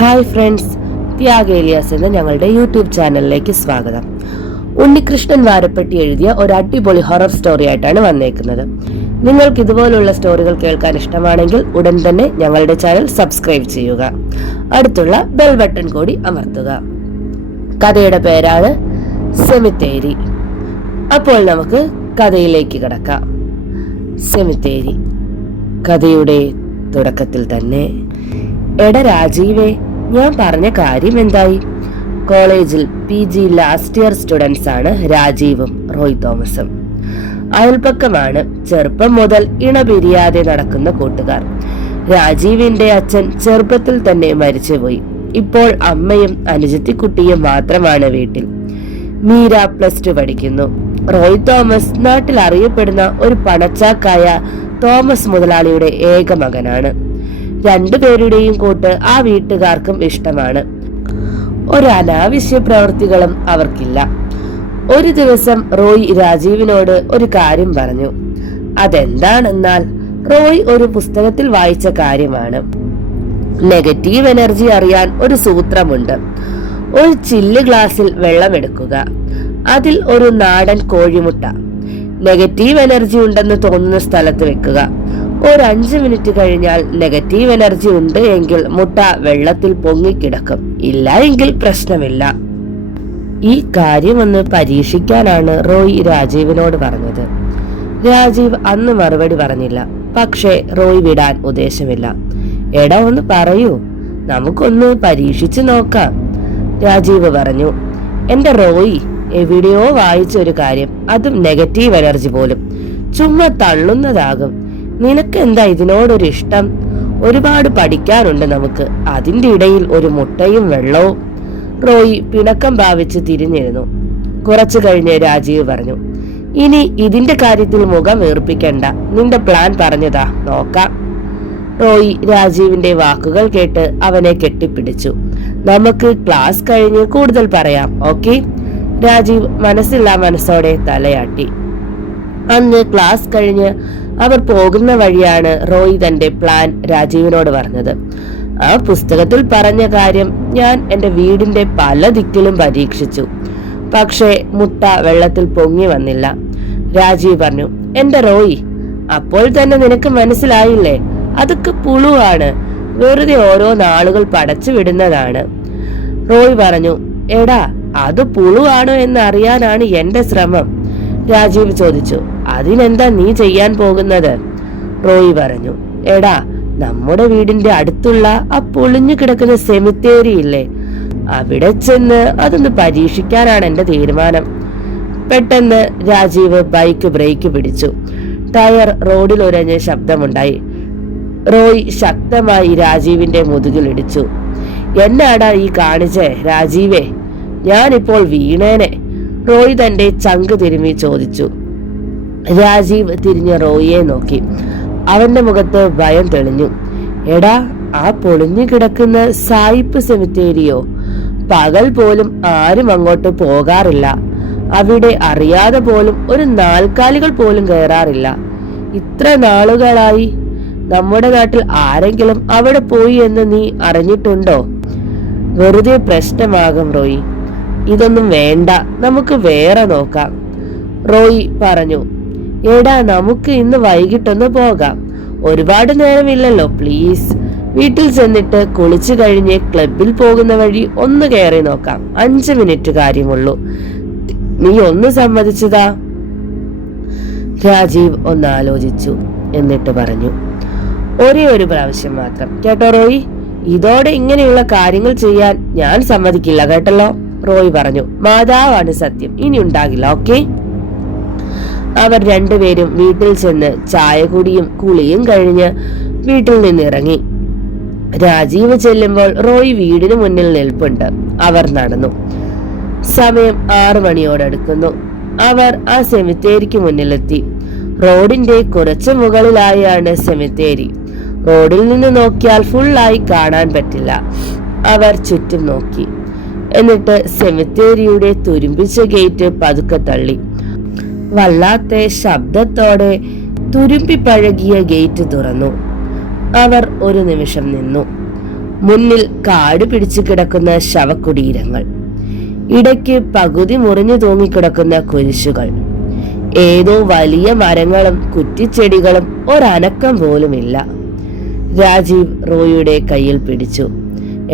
Hi friends, ത്യാഗ് Elias എന്ന ഞങ്ങളുടെ YouTube ചാനലിലേക്ക് സ്വാഗതം. ഉണ്ണികൃഷ്ണൻ വാരപ്പെട്ടി എഴുതിയ ഒരു അടിപൊളി ഹൊറർ സ്റ്റോറി ആയിട്ടാണ് വന്നേക്കുന്നത്. നിങ്ങൾക്ക് ഇതുപോലുള്ള സ്റ്റോറികൾ കേൾക്കാൻ ഇഷ്ടമാണെങ്കിൽ ഉടൻ തന്നെ ഞങ്ങളുടെ ചാനൽ സബ്സ്ക്രൈബ് ചെയ്യുക. അടുത്തുള്ള ബെൽ ബട്ടൺ കൂടി അമർത്തുക. കഥയുടെ പേരാണ് സെമിത്തേരി. അപ്പോൾ നമുക്ക് കഥയിലേക്ക് കടക്കാം. സെമിത്തേരി. കഥയുടെ തുടക്കത്തിൽ തന്നെ, എടാ രാജീവേ, ഞാൻ പറഞ്ഞ കാര്യം എന്തായി? കോളേജിൽ PG ലാസ്റ്റ് ഇയർ സ്റ്റുഡൻസ് ആണ് രാജീവും റോയ് തോമസും. അയൽപക്കമാണ്. ചെറുപ്പം മുതൽ ഇണപിരിയാതെ നടക്കുന്ന കൂട്ടുകാർ. രാജീവിന്റെ അച്ഛൻ ചെറുപ്പത്തിൽ തന്നെ മരിച്ചുപോയി. ഇപ്പോൾ അമ്മയും അനുജത്തിക്കുട്ടിയും മാത്രമാണ് വീട്ടിൽ. മീര +2 പഠിക്കുന്നു. റോയ് തോമസ് നാട്ടിൽ അറിയപ്പെടുന്ന ഒരു പണച്ചാക്കായ തോമസ് മുതലാളിയുടെ ഏക മകനാണ്. രണ്ടുപേരുടെയും കൂട്ട് ആ വീട്ടുകാർക്കും ഇഷ്ടമാണ്. ഒരു അനാവശ്യ പ്രവൃത്തികളും അവർക്കില്ല. ഒരു ദിവസം റോയ് രാജീവിനോട് ഒരു കാര്യം പറഞ്ഞു. അതെന്താണെന്നാൽ, റോയ് ഒരു പുസ്തകത്തിൽ വായിച്ച കാര്യമാണ്. നെഗറ്റീവ് എനർജി അറിയാൻ ഒരു സൂത്രമുണ്ട്. ഒരു ചില്ല് ഗ്ലാസ്സിൽ വെള്ളമെടുക്കുക, അതിൽ ഒരു നാടൻ കോഴിമുട്ട നെഗറ്റീവ് എനർജി ഉണ്ടെന്ന് തോന്നുന്ന സ്ഥലത്ത് വെക്കുക. ഒരു 5 മിനിറ്റ് കഴിഞ്ഞാൽ നെഗറ്റീവ് എനർജി ഉണ്ട് എങ്കിൽ മുട്ട വെള്ളത്തിൽ പൊങ്ങിക്കിടക്കും. ഇല്ല എങ്കിൽ പ്രശ്നമില്ല. ഈ കാര്യമൊന്ന് പരീക്ഷിക്കാനാണ് റോയ് രാജീവിനോട് പറഞ്ഞത്. രാജീവ് അന്ന് മറുപടി പറഞ്ഞില്ല. പക്ഷേ റോയ് വിടാൻ ഉദ്ദേശമില്ല. എടാ, ഒന്ന് പറയൂ, നമുക്കൊന്ന് പരീക്ഷിച്ചു നോക്കാം, രാജീവ് പറഞ്ഞു. എന്റെ റോയ്, എവിടെയോ വായിച്ച ഒരു കാര്യം, അതും നെഗറ്റീവ് എനർജി പോലും ചുമ്മാ തള്ളുന്നതാകും. നിനക്ക് എന്താ ഇതിനോടൊരു ഇഷ്ടം? ഒരുപാട് പഠിക്കാനുണ്ട് നമുക്ക്. അതിന്റെ ഇടയിൽ ഒരു മുട്ടയും വെള്ളവും. റോയ് പിണക്കം ഭാവിച്ച് തിരിഞ്ഞിരുന്നു. കുറച്ചു കഴിഞ്ഞ് രാജീവ് പറഞ്ഞു, ഇനി ഇതിന്റെ കാര്യത്തിൽ മുഖം വീർപ്പിക്കണ്ട. നിന്റെ പ്ലാൻ പറഞ്ഞതാ, നോക്കാം. റോയ് രാജീവിന്റെ വാക്കുകൾ കേട്ട് അവനെ കെട്ടിപ്പിടിച്ചു. നമുക്ക് ക്ലാസ് കഴിഞ്ഞ് കൂടുതൽ പറയാം, ഓക്കെ? രാജീവ് മനസ്സില്ലാ മനസ്സോടെ തലയാട്ടി. അന്ന് ക്ലാസ് കഴിഞ്ഞ് അവർ പോകുന്ന വഴിയാണ് റോയ് തന്റെ പ്ലാൻ രാജീവിനോട് പറഞ്ഞത്. ആ പുസ്തകത്തിൽ പറഞ്ഞ കാര്യം ഞാൻ എന്റെ വീടിന്റെ പല ദിക്കിലും പരീക്ഷിച്ചു. പക്ഷേ മുട്ട വെള്ളത്തിൽ പൊങ്ങി വന്നില്ല. രാജീവ് പറഞ്ഞു, എന്റെ റോയ്, അപ്പോൾ തന്നെ നിനക്ക് മനസ്സിലായില്ലേ? അതൊക്കെ പുളുവാണ്, വെറുതെ ഓരോ നാളുകൾ പടച്ചു വിടുന്നതാണ്. റോയ് പറഞ്ഞു, എടാ, അത് പുളുവാണോ എന്ന് അറിയാനാണ് എന്റെ ശ്രമം. രാജീവ് ചോദിച്ചു, അതിനെന്താ നീ ചെയ്യാൻ പോകുന്നത്? റോയ് പറഞ്ഞു, എടാ, നമ്മുടെ വീടിന്റെ അടുത്തുള്ള ആ പൊളിഞ്ഞു കിടക്കുന്ന സെമിത്തേരി ഇല്ലേ, അവിടെ ചെന്ന് അതൊന്ന് പരീക്ഷിക്കാനാണ് എന്റെ തീരുമാനം. പെട്ടെന്ന് രാജീവ് ബൈക്ക് ബ്രേക്ക് പിടിച്ചു. ടയർ റോഡിൽ ഉരഞ്ഞ ശബ്ദമുണ്ടായി. റോയ് ശക്തമായി രാജീവിന്റെ മുതുകിൽ ഇടിച്ചു. എന്നാടാ ഈ കാണിച്ചേ രാജീവേ? ഞാനിപ്പോൾ വീണേനെ, റോയ് തന്റെ ചങ്ക് തിരുമ്മി ചോദിച്ചു. രാജീവ് തിരിഞ്ഞ് റോയിയെ നോക്കി. അവന്റെ മുഖത്ത് ഭയം തെളിഞ്ഞു. എടാ, ആ പൊളിഞ്ഞു കിടക്കുന്ന സായിപ്പ് സെമിത്തേരിയോ? പകൽ പോലും ആരും അങ്ങോട്ട് പോകാറില്ല. അവിടെ അറിയാതെ പോലും ഒരു നാൽക്കാലികൾ പോലും കയറാറില്ല. ഇത്ര നാളുകളായി നമ്മുടെ നാട്ടിൽ ആരെങ്കിലും അവിടെ പോയി എന്ന് നീ അറിഞ്ഞിട്ടുണ്ടോ? വെറുതെ പ്രശ്നമാകും റോയ്. ഇതൊന്നും വേണ്ട, നമുക്ക് വേറെ നോക്കാം, റോയ് പറഞ്ഞു. എടാ, നമുക്ക് ഇന്ന് വൈകിട്ടൊന്ന് പോകാം. ഒരുപാട് നേരമില്ലല്ലോ, പ്ലീസ്. വീട്ടിൽ ചെന്നിട്ട് കുളിച്ചു കഴിഞ്ഞ് ക്ലബിൽ പോകുന്ന വഴി ഒന്ന് കയറി നോക്കാം. 5 മിനിറ്റ് കാര്യമുള്ളൂ. നീ ഒന്ന് സമ്മതിച്ചതാ? രാജീവ് ഒന്ന് ആലോചിച്ചു. എന്നിട്ട് പറഞ്ഞു, ഒരേ ഒരു പ്രാവശ്യം മാത്രം, കേട്ടോ റോയ്? ഇതോടെ ഇങ്ങനെയുള്ള കാര്യങ്ങൾ ചെയ്യാൻ ഞാൻ സമ്മതിക്കില്ല, കേട്ടല്ലോ, റോയ് പറഞ്ഞു. മാതാവാണ് സത്യം, ഇനി ഉണ്ടാകില്ല, ഓക്കെ? അവർ രണ്ടുപേരും വീട്ടിൽ ചെന്ന് ചായ കുടിയും കുളിയും കഴിഞ്ഞ് വീട്ടിൽ നിന്നിറങ്ങി. രാജീവ് ചെല്ലുമ്പോൾ റോയ് വീടിന് മുന്നിൽ നിൽപ്പുണ്ട്. അവർ നടന്നു. സമയം 6 മണിയോടടുക്കുന്നു. അവർ ആ സെമിത്തേരിക്ക് മുന്നിലെത്തി. റോഡിന്റെ കുറച്ചു മുകളിലായാണ് സെമിത്തേരി. റോഡിൽ നിന്ന് നോക്കിയാൽ ഫുള്ളായി കാണാൻ പറ്റില്ല. അവർ ചുറ്റും നോക്കി. എന്നിട്ട് സെമിത്തേരിയുടെ തുരുമ്പിച്ച ഗേറ്റ് പതുക്കെ തള്ളി. വല്ലാത്ത ശബ്ദത്തോടെ തുരുമ്പി പഴകിയ ഗേറ്റ് തുറന്നു. അവർ ഒരു നിമിഷം നിന്നു. മുന്നിൽ കാട് പിടിച്ചു കിടക്കുന്ന ശവകുടീരങ്ങൾ, ഇടയ്ക്ക് പകുതി മുറിഞ്ഞു തൂങ്ങിക്കിടക്കുന്ന കുരിശുകൾ, ഏതോ വലിയ മരങ്ങളും കുറ്റിച്ചെടികളും ഒരനക്കം പോലുമില്ല. രാജീവ് റോയിയുടെ കയ്യിൽ പിടിച്ചു.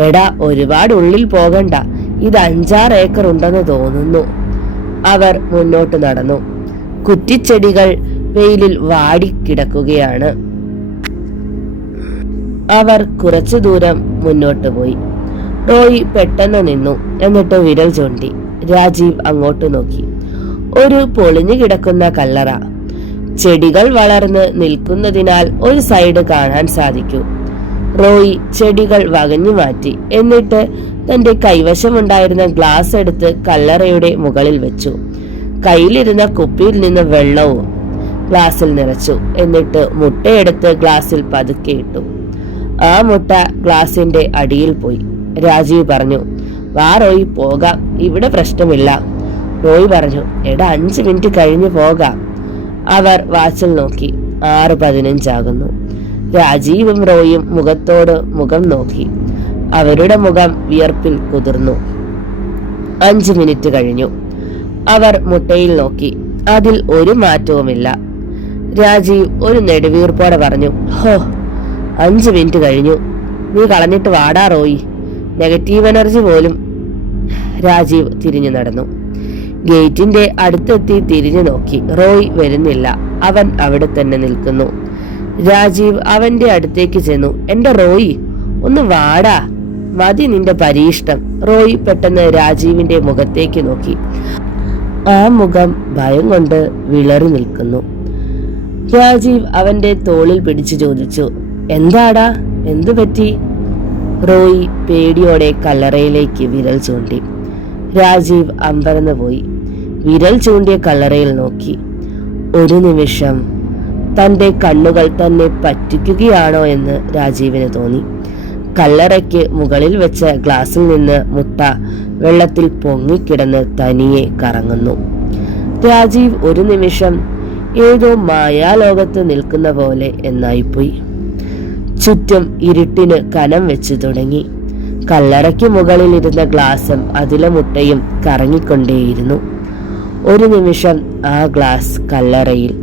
എടാ, ഒരുപാട് ഉള്ളിൽ പോകണ്ട, ഇത് 5-6 ഏക്കർ ഉണ്ടെന്ന് തോന്നുന്നു. അവർ മുന്നോട്ട് നടന്നു. കുറ്റിച്ചെടികൾ വെയിലിൽ വാടിക്കിടക്കുകയാണ്. അവർ കുറച്ചു ദൂരം മുന്നോട്ട് പോയി. റോയി പെട്ടെന്ന് നിന്നു. എന്നിട്ട് വിരൽ ചൂണ്ടി. രാജീവ് അങ്ങോട്ട് നോക്കി. ഒരു പൊളിഞ്ഞു കിടക്കുന്ന കല്ലറ. ചെടികൾ വളർന്ന് നിൽക്കുന്നതിനാൽ ഒരു സൈഡ് കാണാൻ സാധിക്കൂ. റോയി ചെടികൾ വകഞ്ഞു മാറ്റി. എന്നിട്ട് തന്റെ കൈവശമുണ്ടായിരുന്ന ഗ്ലാസ് എടുത്ത് കല്ലറയുടെ മുകളിൽ വെച്ചു. കയ്യിലിരുന്ന കുപ്പിയിൽ നിന്ന് വെള്ളവും ഗ്ലാസിൽ നിറച്ചു. എന്നിട്ട് മുട്ടയെടുത്ത് ഗ്ലാസിൽ പതുക്കെ ഇട്ടു. ആ മുട്ട ഗ്ലാസിന്റെ അടിയിൽ പോയി. രാജീവ് പറഞ്ഞു, വാ റോയി, പോകാം, ഇവിടെ പ്രശ്നമില്ല. റോയി പറഞ്ഞു, എടാ, 5 മിനിറ്റ് കഴിഞ്ഞു പോകാം. അവർ വാച്ചിൽ നോക്കി. 6:15 ആകുന്നു. രാജീവും റോയും മുഖത്തോട് മുഖം നോക്കി. അവരുടെ മുഖം വിയർപ്പിൽ കുതിർന്നു. 5 മിനിറ്റ് കഴിഞ്ഞു. അവർ മുട്ടയിൽ നോക്കി. അതിൽ ഒരു മാറ്റവുമില്ല. രാജീവ് ഒരു നെടുവീർപ്പോടെ പറഞ്ഞു, ഹോ, 5 മിനിറ്റ് കഴിഞ്ഞു. നീ കളഞ്ഞിട്ട് വാടാ റോയി. നെഗറ്റീവ് എനർജി പോലും. രാജീവ് തിരിഞ്ഞു നടന്നു. ഗേറ്റിന്റെ അടുത്തെത്തി തിരിഞ്ഞു നോക്കി. റോയ് വരുന്നില്ല. അവൻ അവിടെ തന്നെ നിൽക്കുന്നു. രാജീവ് അവന്റെ അടുത്തേക്ക് ചെന്നു. എന്റെ റോയി, ഒന്ന് വാടാ, മതി നിന്റെ പരീക്ഷണം. റോയ് പെട്ടെന്ന് രാജീവിന്റെ മുഖത്തേക്ക് നോക്കി. ആ മുഖം ഭയം കൊണ്ട് വിളറി നിൽക്കുന്നു. രാജീവ് അവന്റെ തോളിൽ പിടിച്ചു ചോദിച്ചു, എന്താടാ, എന്തു പറ്റി? റോയ് പേടിയോടെ കല്ലറയിലേക്ക് വിരൽ ചൂണ്ടി. രാജീവ് അമ്പരന്ന് പോയി. വിരൽ ചൂണ്ടിയ കല്ലറയിൽ നോക്കി. ഒരു നിമിഷം തന്റെ കണ്ണുകൾ തന്നെ പറ്റിക്കുകയാണോ എന്ന് രാജീവിന് തോന്നി. കല്ലറയ്ക്ക് മുകളിൽ വെച്ച ഗ്ലാസിൽ നിന്ന് മുട്ട വെള്ളത്തിൽ പൊങ്ങിക്കിടന്ന് തനിയെ കറങ്ങുന്നു. രാജീവ് ഒരു നിമിഷം ഏതോ മായാലോകത്ത് നിൽക്കുന്ന പോലെ എന്നായിപ്പോയി. ചുറ്റും ഇരുട്ടിന് കനം വെച്ചു തുടങ്ങി. കല്ലറയ്ക്ക് മുകളിൽ ഇരുന്ന ഗ്ലാസും അതിലെ മുട്ടയും കറങ്ങിക്കൊണ്ടേയിരുന്നു. ഒരു നിമിഷം ആ ഗ്ലാസ് കല്ലറയിൽ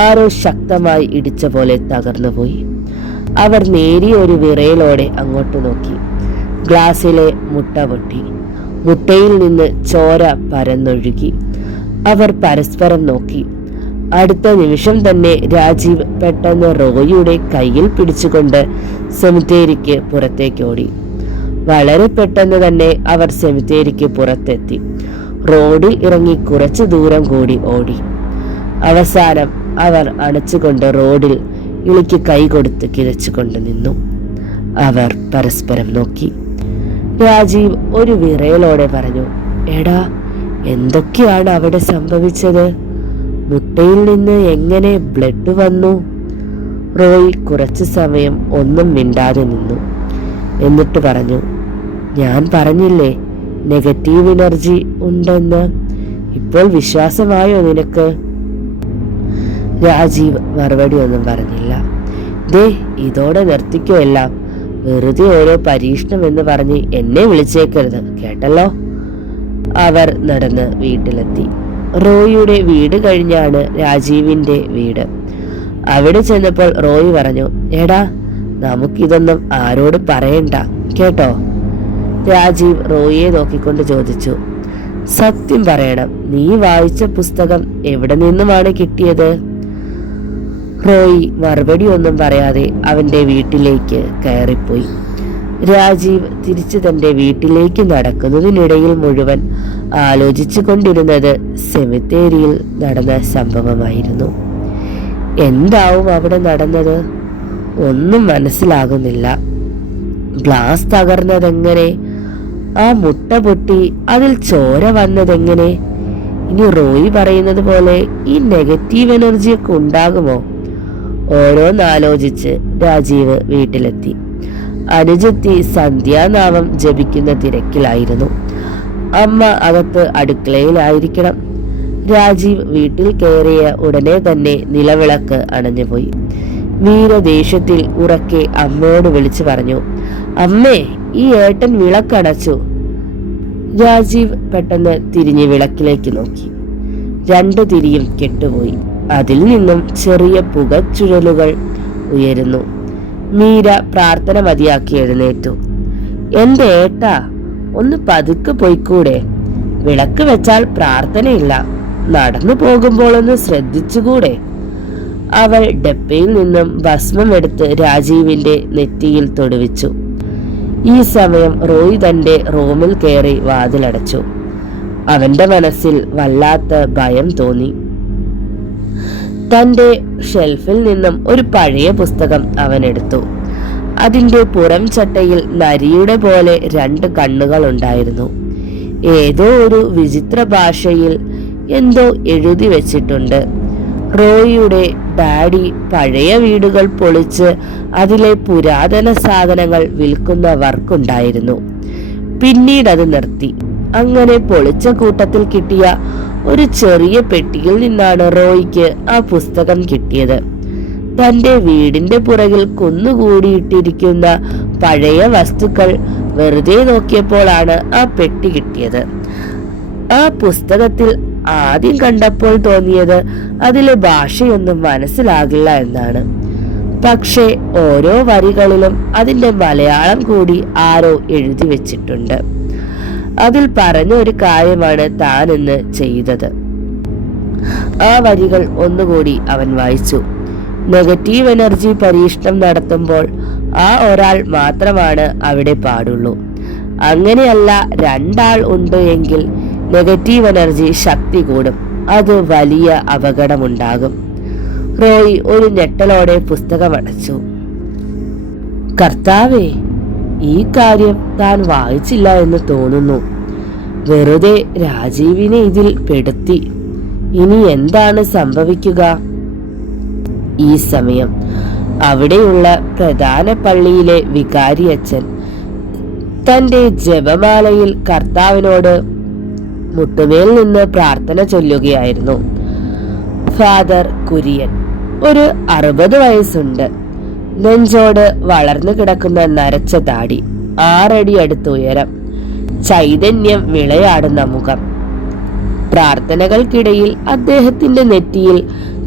ആരോ ശക്തമായി ഇടിച്ച പോലെ തകർന്നുപോയി. അവർ നേരിയ ഒരു വിറയലോടെ അങ്ങോട്ട് നോക്കി. ഗ്ലാസിലെ മുട്ട പൊട്ടി. മുട്ടയിൽ നിന്ന് ചോര പരന്നൊഴുകി. അവർ പരസ്പരം നോക്കി. അടുത്ത നിമിഷം തന്നെ രാജീവ് പെട്ടെന്ന് റോയിയുടെ കയ്യിൽ പിടിച്ചുകൊണ്ട് സെമിത്തേരിക്ക് പുറത്തേക്ക് ഓടി. വളരെ പെട്ടെന്ന് തന്നെ അവർ സെമിത്തേരിക്ക് പുറത്തെത്തി. റോഡിൽ ഇറങ്ങി കുറച്ചു ദൂരം കൂടി ഓടി. അവസാനം അവർ അണച്ചുകൊണ്ട് റോഡിൽ ഇളിക്ക് കൈ കൊടുത്ത് കിതച്ചുകൊണ്ട് നിന്നു. അവർ പരസ്പരം നോക്കി. രാജീവ് ഒരു വിറയലോടെ പറഞ്ഞു, എടാ, എന്തൊക്കെയാണ് അവിടെ സംഭവിച്ചത്? മുട്ടയിൽ നിന്ന് എങ്ങനെ ബ്ലഡ് വന്നു? റോയ് കുറച്ചു സമയം ഒന്നും മിണ്ടാതെ നിന്നു. എന്നിട്ട് പറഞ്ഞു, ഞാൻ പറഞ്ഞില്ലേ നെഗറ്റീവ് എനർജി ഉണ്ടെന്ന്. ഇപ്പോൾ വിശ്വാസമായോ നിനക്ക്? രാജീവ് മറുപടി ഒന്നും പറഞ്ഞില്ല. ദേ, ഇതോടെ നിർത്തിക്കോ എല്ലാം. വെറുതെ ഓരോ പരീക്ഷണം എന്ന് പറഞ്ഞ് എന്നെ വിളിച്ചേക്കരുത്, കേട്ടല്ലോ. അവർ നടന്ന് വീട്ടിലെത്തി. റോയിയുടെ വീട് കഴിഞ്ഞാണ് രാജീവിന്റെ വീട്. അവിടെ ചെന്നപ്പോൾ റോയി പറഞ്ഞു, എടാ, നമുക്കിതൊന്നും ആരോടും പറയണ്ട, കേട്ടോ? രാജീവ് റോയിയെ നോക്കിക്കൊണ്ട് ചോദിച്ചു, സത്യം പറയണം, നീ വായിച്ച പുസ്തകം എവിടെ നിന്നുമാണ് കിട്ടിയത്? റോയി മറുപടി ഒന്നും പറയാതെ അവന്റെ വീട്ടിലേക്ക് കയറിപ്പോയി. രാജീവ് തിരിച്ചു തന്റെ വീട്ടിലേക്ക് നടക്കുന്നതിനിടയിൽ മുഴുവൻ ആലോചിച്ചു കൊണ്ടിരുന്നത് സെമിത്തേരിയിൽ നടന്ന സംഭവമായിരുന്നു. എന്താവും അവിടെ നടന്നത്? ഒന്നും മനസ്സിലാകുന്നില്ല. ഗ്ലാസ് തകർന്നതെങ്ങനെ? ആ മുട്ട പൊട്ടി അതിൽ ചോര വന്നതെങ്ങനെ? ഇനി റോയി പറയുന്നത് പോലെ ഈ നെഗറ്റീവ് എനർജിയൊക്കെ ഉണ്ടാകുമോ? ഓരോന്നാലോചിച്ച് രാജീവ് വീട്ടിലെത്തി. അനുജത്തി സന്ധ്യാനാമം ജപിക്കുന്ന തിരക്കിലായിരുന്നു. അമ്മ അകത്ത് അടുക്കളയിലായിരിക്കണം. രാജീവ് വീട്ടിൽ കയറിയ ഉടനെ തന്നെ നിലവിളക്ക് അണഞ്ഞുപോയി. മീര ദേഷ്യത്തിൽ ഉറക്കെ അമ്മയോട് വിളിച്ചു പറഞ്ഞു, അമ്മേ, ഈ ഏട്ടൻ വിളക്കടച്ചു. രാജീവ് പെട്ടെന്ന് തിരിഞ്ഞ് വിളക്കിലേക്ക് നോക്കി. 2 തിരിയും കെട്ടുപോയി. അതിൽ നിന്നും ചെറിയ പുകച്ചുഴലുകൾ ഉയരുന്നു. മീര പ്രാർത്ഥന മതിയാക്കി എഴുന്നേറ്റു. എന്റെ ഏട്ടാ, ഒന്ന് പതുക്കെ പോയിക്കൂടെ? വിളക്ക് വെച്ചാൽ പ്രാർത്ഥനയില്ല. നടന്നു പോകുമ്പോൾ ഒന്ന് ശ്രദ്ധിച്ചുകൂടെ? അവൾ ഡപ്പയിൽ നിന്നും ഭസ്മം എടുത്ത് രാജീവിന്റെ നെറ്റിയിൽ തൊടുവിച്ചു. ഈ സമയം റോയ് തന്റെ റൂമിൽ കയറി വാതിലടച്ചു. അവന്റെ മനസ്സിൽ വല്ലാത്ത ഭയം തോന്നി. തന്റെ ഷെൽഫിൽ നിന്നും ഒരു പഴയ പുസ്തകം അവൻ എടുത്തു. അതിന്റെ പുറം ചട്ടയിൽ നരിയുടെ പോലെ 2 കണ്ണുകൾ ഉണ്ടായിരുന്നു. ഏതോ ഒരു വിചിത്ര ഭാഷയിൽ എന്തോ എഴുതി വെച്ചിട്ടുണ്ട്. റോയിയുടെ ഡാഡി പഴയ വീടുകൾ പൊളിച്ച് അതിലെ പുരാതന സാധനങ്ങൾ വിൽക്കുന്ന വർക്കുണ്ടായിരുന്നു. പിന്നീട് അത് നിർത്തി. അങ്ങനെ പൊളിച്ച കൂട്ടത്തിൽ കിട്ടിയ ഒരു ചെറിയ പെട്ടിയിൽ നിന്നാണ് റോയിക്ക് ആ പുസ്തകം കിട്ടിയത്. തന്റെ വീടിന്റെ പുറകിൽ കുന്നുകൂടിയിട്ടിരിക്കുന്ന പഴയ വസ്തുക്കൾ വെറുതെ നോക്കിയപ്പോഴാണ് ആ പെട്ടി കിട്ടിയത്. ആ പുസ്തകത്തിൽ ആദ്യം കണ്ടപ്പോൾ തോന്നിയത് അതിലെ ഭാഷയൊന്നും മനസ്സിലാകില്ല എന്നാണ്. പക്ഷേ ഓരോ വരികളിലും അതിന്റെ മലയാളം കൂടി ആരോ എഴുതി വെച്ചിട്ടുണ്ട്. അതിൽ പറഞ്ഞ ഒരു കാര്യമാണ് താൻ ഇന്ന് ചെയ്തത്. ആ വരികൾ ഒന്നുകൂടി അവൻ വായിച്ചു. നെഗറ്റീവ് എനർജി പരീക്ഷണം നടത്തുമ്പോൾ ആ ഒരാൾ മാത്രമാണ് അവിടെ പാടുള്ളൂ. അങ്ങനെയല്ല, 2 ആൾ ഉണ്ട് എങ്കിൽ നെഗറ്റീവ് എനർജി ശക്തി കൂടും. അത് വലിയ അപകടമുണ്ടാകും. റോയ് ഒരു ഞെട്ടലോടെ പുസ്തകം അടച്ചു. കർത്താവേ, ഈ കാര്യം താൻ വായിച്ചില്ല എന്ന് തോന്നുന്നു. വെറുതെ രാജീവിനെ ഇതിൽ പെടുത്തി. ഇനി എന്താണ് സംഭവിക്കുക? ഈ സമയം അവിടെയുള്ള പ്രധാന പള്ളിയിലെ വികാരി അച്ഛൻ തന്റെ ജപമാലയിൽ കർത്താവിനോട് മുട്ടുമേൽ നിന്ന് പ്രാർത്ഥന ചൊല്ലുകയായിരുന്നു. ഫാദർ കുര്യൻ, ഒരു 60 വയസ്സുണ്ട്. നെഞ്ചോട് വളർന്നു കിടക്കുന്ന നരച്ച താടി, 6 അടി അടുത്ത് ഉയരം, ചൈതന്യം വിളയാടുന്ന മുഖം. പ്രാർത്ഥനകൾക്കിടയിൽ അദ്ദേഹത്തിന്റെ നെറ്റിയിൽ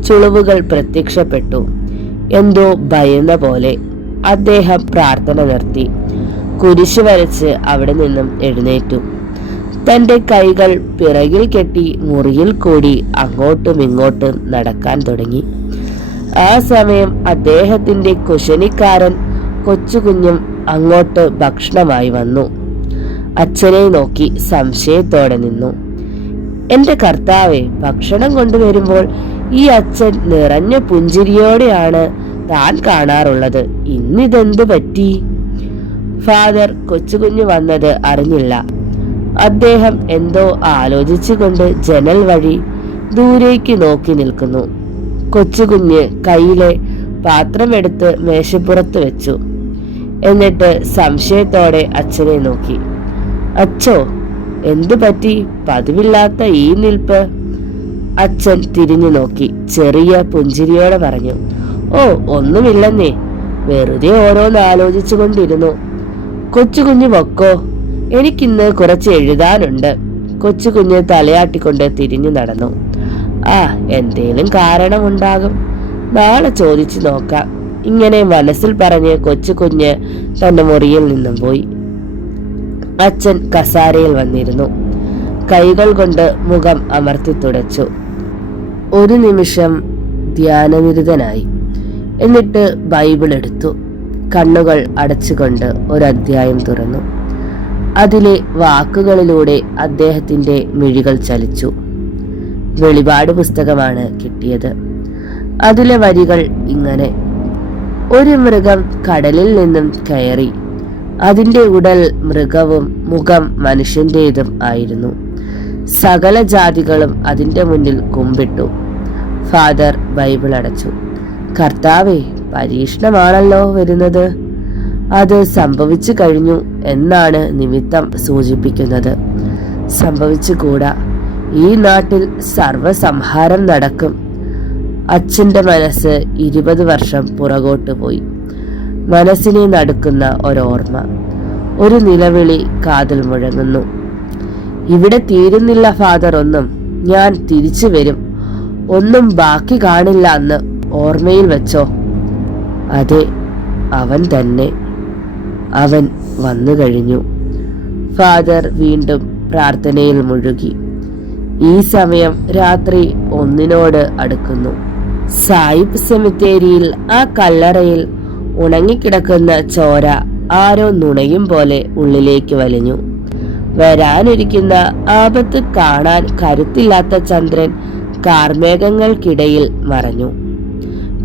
ചുളിവുകൾ പ്രത്യക്ഷപ്പെട്ടു. എന്തോ ഭയന്ന പോലെ അദ്ദേഹം പ്രാർത്ഥന നിർത്തി. കുരിശ് വരച്ച് അവിടെ നിന്നും എഴുന്നേറ്റു. തന്റെ കൈകൾ പിറകിൽ കെട്ടി മുറിയിൽ കൂടി അങ്ങോട്ടും ഇങ്ങോട്ടും നടക്കാൻ തുടങ്ങി. ആ സമയം അദ്ദേഹത്തിന്റെ കുശനിക്കാരൻ കൊച്ചുകുഞ്ഞും അങ്ങോട്ട് ഭക്ഷണമായി വന്നു. അച്ഛനെ നോക്കി സംശയത്തോടെ നിന്നു. എന്റെ കർത്താവെ, ഭക്ഷണം കൊണ്ടുവരുമ്പോൾ ഈ അച്ഛൻ നിറഞ്ഞ പുഞ്ചിരിയോടെയാണ് താൻ കാണാറുള്ളത്. ഇന്നിതെന്തു പറ്റി? ഫാദർ കൊച്ചുകുഞ്ഞു വന്നത് അറിഞ്ഞില്ല. അദ്ദേഹം എന്തോ ആലോചിച്ചുകൊണ്ട് ജനൽ വഴി ദൂരേക്ക് നോക്കി നിൽക്കുന്നു. കൊച്ചുകുഞ്ഞ് കയ്യിലെ പാത്രമെടുത്ത് മേശപ്പുറത്ത് വെച്ചു. എന്നിട്ട് സംശയത്തോടെ അച്ഛനെ നോക്കി. അച്ഛോ, എന്തു പറ്റി? പതിവില്ലാത്ത ഈ നിൽപ്പ്? അച്ഛൻ തിരിഞ്ഞു നോക്കി ചെറിയ പുഞ്ചിരിയോടെ പറഞ്ഞു, ഓ, ഒന്നുമില്ലെന്നേ, വെറുതെ ഓരോന്ന് ആലോചിച്ചു കൊണ്ടിരുന്നു. കൊച്ചുകുഞ്ഞു പൊക്കോ, എനിക്കിന്ന് കുറച്ച് എഴുതാനുണ്ട്. കൊച്ചുകുഞ്ഞ് തലയാട്ടിക്കൊണ്ട് തിരിഞ്ഞു നടന്നു. ആ, എന്തേലും കാരണമുണ്ടാകും, നാളെ ചോദിച്ചു നോക്കാം. ഇങ്ങനെ മനസ്സിൽ പറഞ്ഞ് കൊച്ചുകുഞ്ഞ് തന്റെ മുറിയിൽ നിന്നും പോയി. അച്ഛൻ കസാരയിൽ വന്നിരുന്നു. കൈകൾ കൊണ്ട് മുഖം അമർത്തി തുടച്ചു. ഒരു നിമിഷം ധ്യാനനിരതനായി. എന്നിട്ട് ബൈബിൾ എടുത്തു. കണ്ണുകൾ അടച്ചുകൊണ്ട് ഒരു അധ്യായം തുറന്നു. അതിലെ വാക്കുകളിലൂടെ അദ്ദേഹത്തിന്റെ മിഴികൾ ചലിച്ചു. വെളിപാട് പുസ്തകമാണ് കിട്ടിയത്. അതിലെ വരികൾ ഇങ്ങനെ: ഒരു മൃഗം കടലിൽ നിന്നും കയറി. അതിന്റെ ഉടൽ മൃഗവും മുഖം മനുഷ്യന്റേതും ആയിരുന്നു. സകല ജാതികളും അതിന്റെ മുന്നിൽ കുമ്പിട്ടു. ഫാദർ ബൈബിൾ അടച്ചു. കർത്താവേ, പരീക്ഷണമാണല്ലോ വരുന്നത്. അത് സംഭവിച്ചു കഴിഞ്ഞു എന്നാണ് നിമിത്തം സൂചിപ്പിക്കുന്നത്. സംഭവിച്ചുകൂടാ. ഈ നാട്ടിൽ സർവസംഹാരം നടക്കും. അച്ഛൻ്റെ മനസ്സ് 20 വർഷം പുറകോട്ട് പോയി. മനസ്സിനെ നടുക്കുന്ന ഒരോർമ്മ, ഒരു നിലവിളി കാതിൽ മുഴങ്ങുന്നു. ഇവിടെ തീരുന്നില്ല ഫാദർ ഒന്നും, ഞാൻ തിരിച്ചു വരും, ഒന്നും ബാക്കി കാണില്ല എന്ന് ഓർമ്മയിൽ വെച്ചോ. അതെ, അവൻ തന്നെ, അവൻ വന്നു കഴിഞ്ഞു. ഫാദർ വീണ്ടും പ്രാർത്ഥനയിൽ മുഴുകി. ഈ സമയം രാത്രി 1 അടുക്കുന്നു. സായിബ് സെമിത്തേരിയിൽ ആ കല്ലറയിൽ ഉണങ്ങിക്കിടക്കുന്ന ചോര ആരോ നുണയും പോലെ ഉള്ളിലേക്ക് വലിഞ്ഞു. വരാനിരിക്കുന്ന ആപത്ത് കാണാൻ കരുത്തില്ലാത്ത ചന്ദ്രൻ കാർമേഘങ്ങൾക്കിടയിൽ മറഞ്ഞു.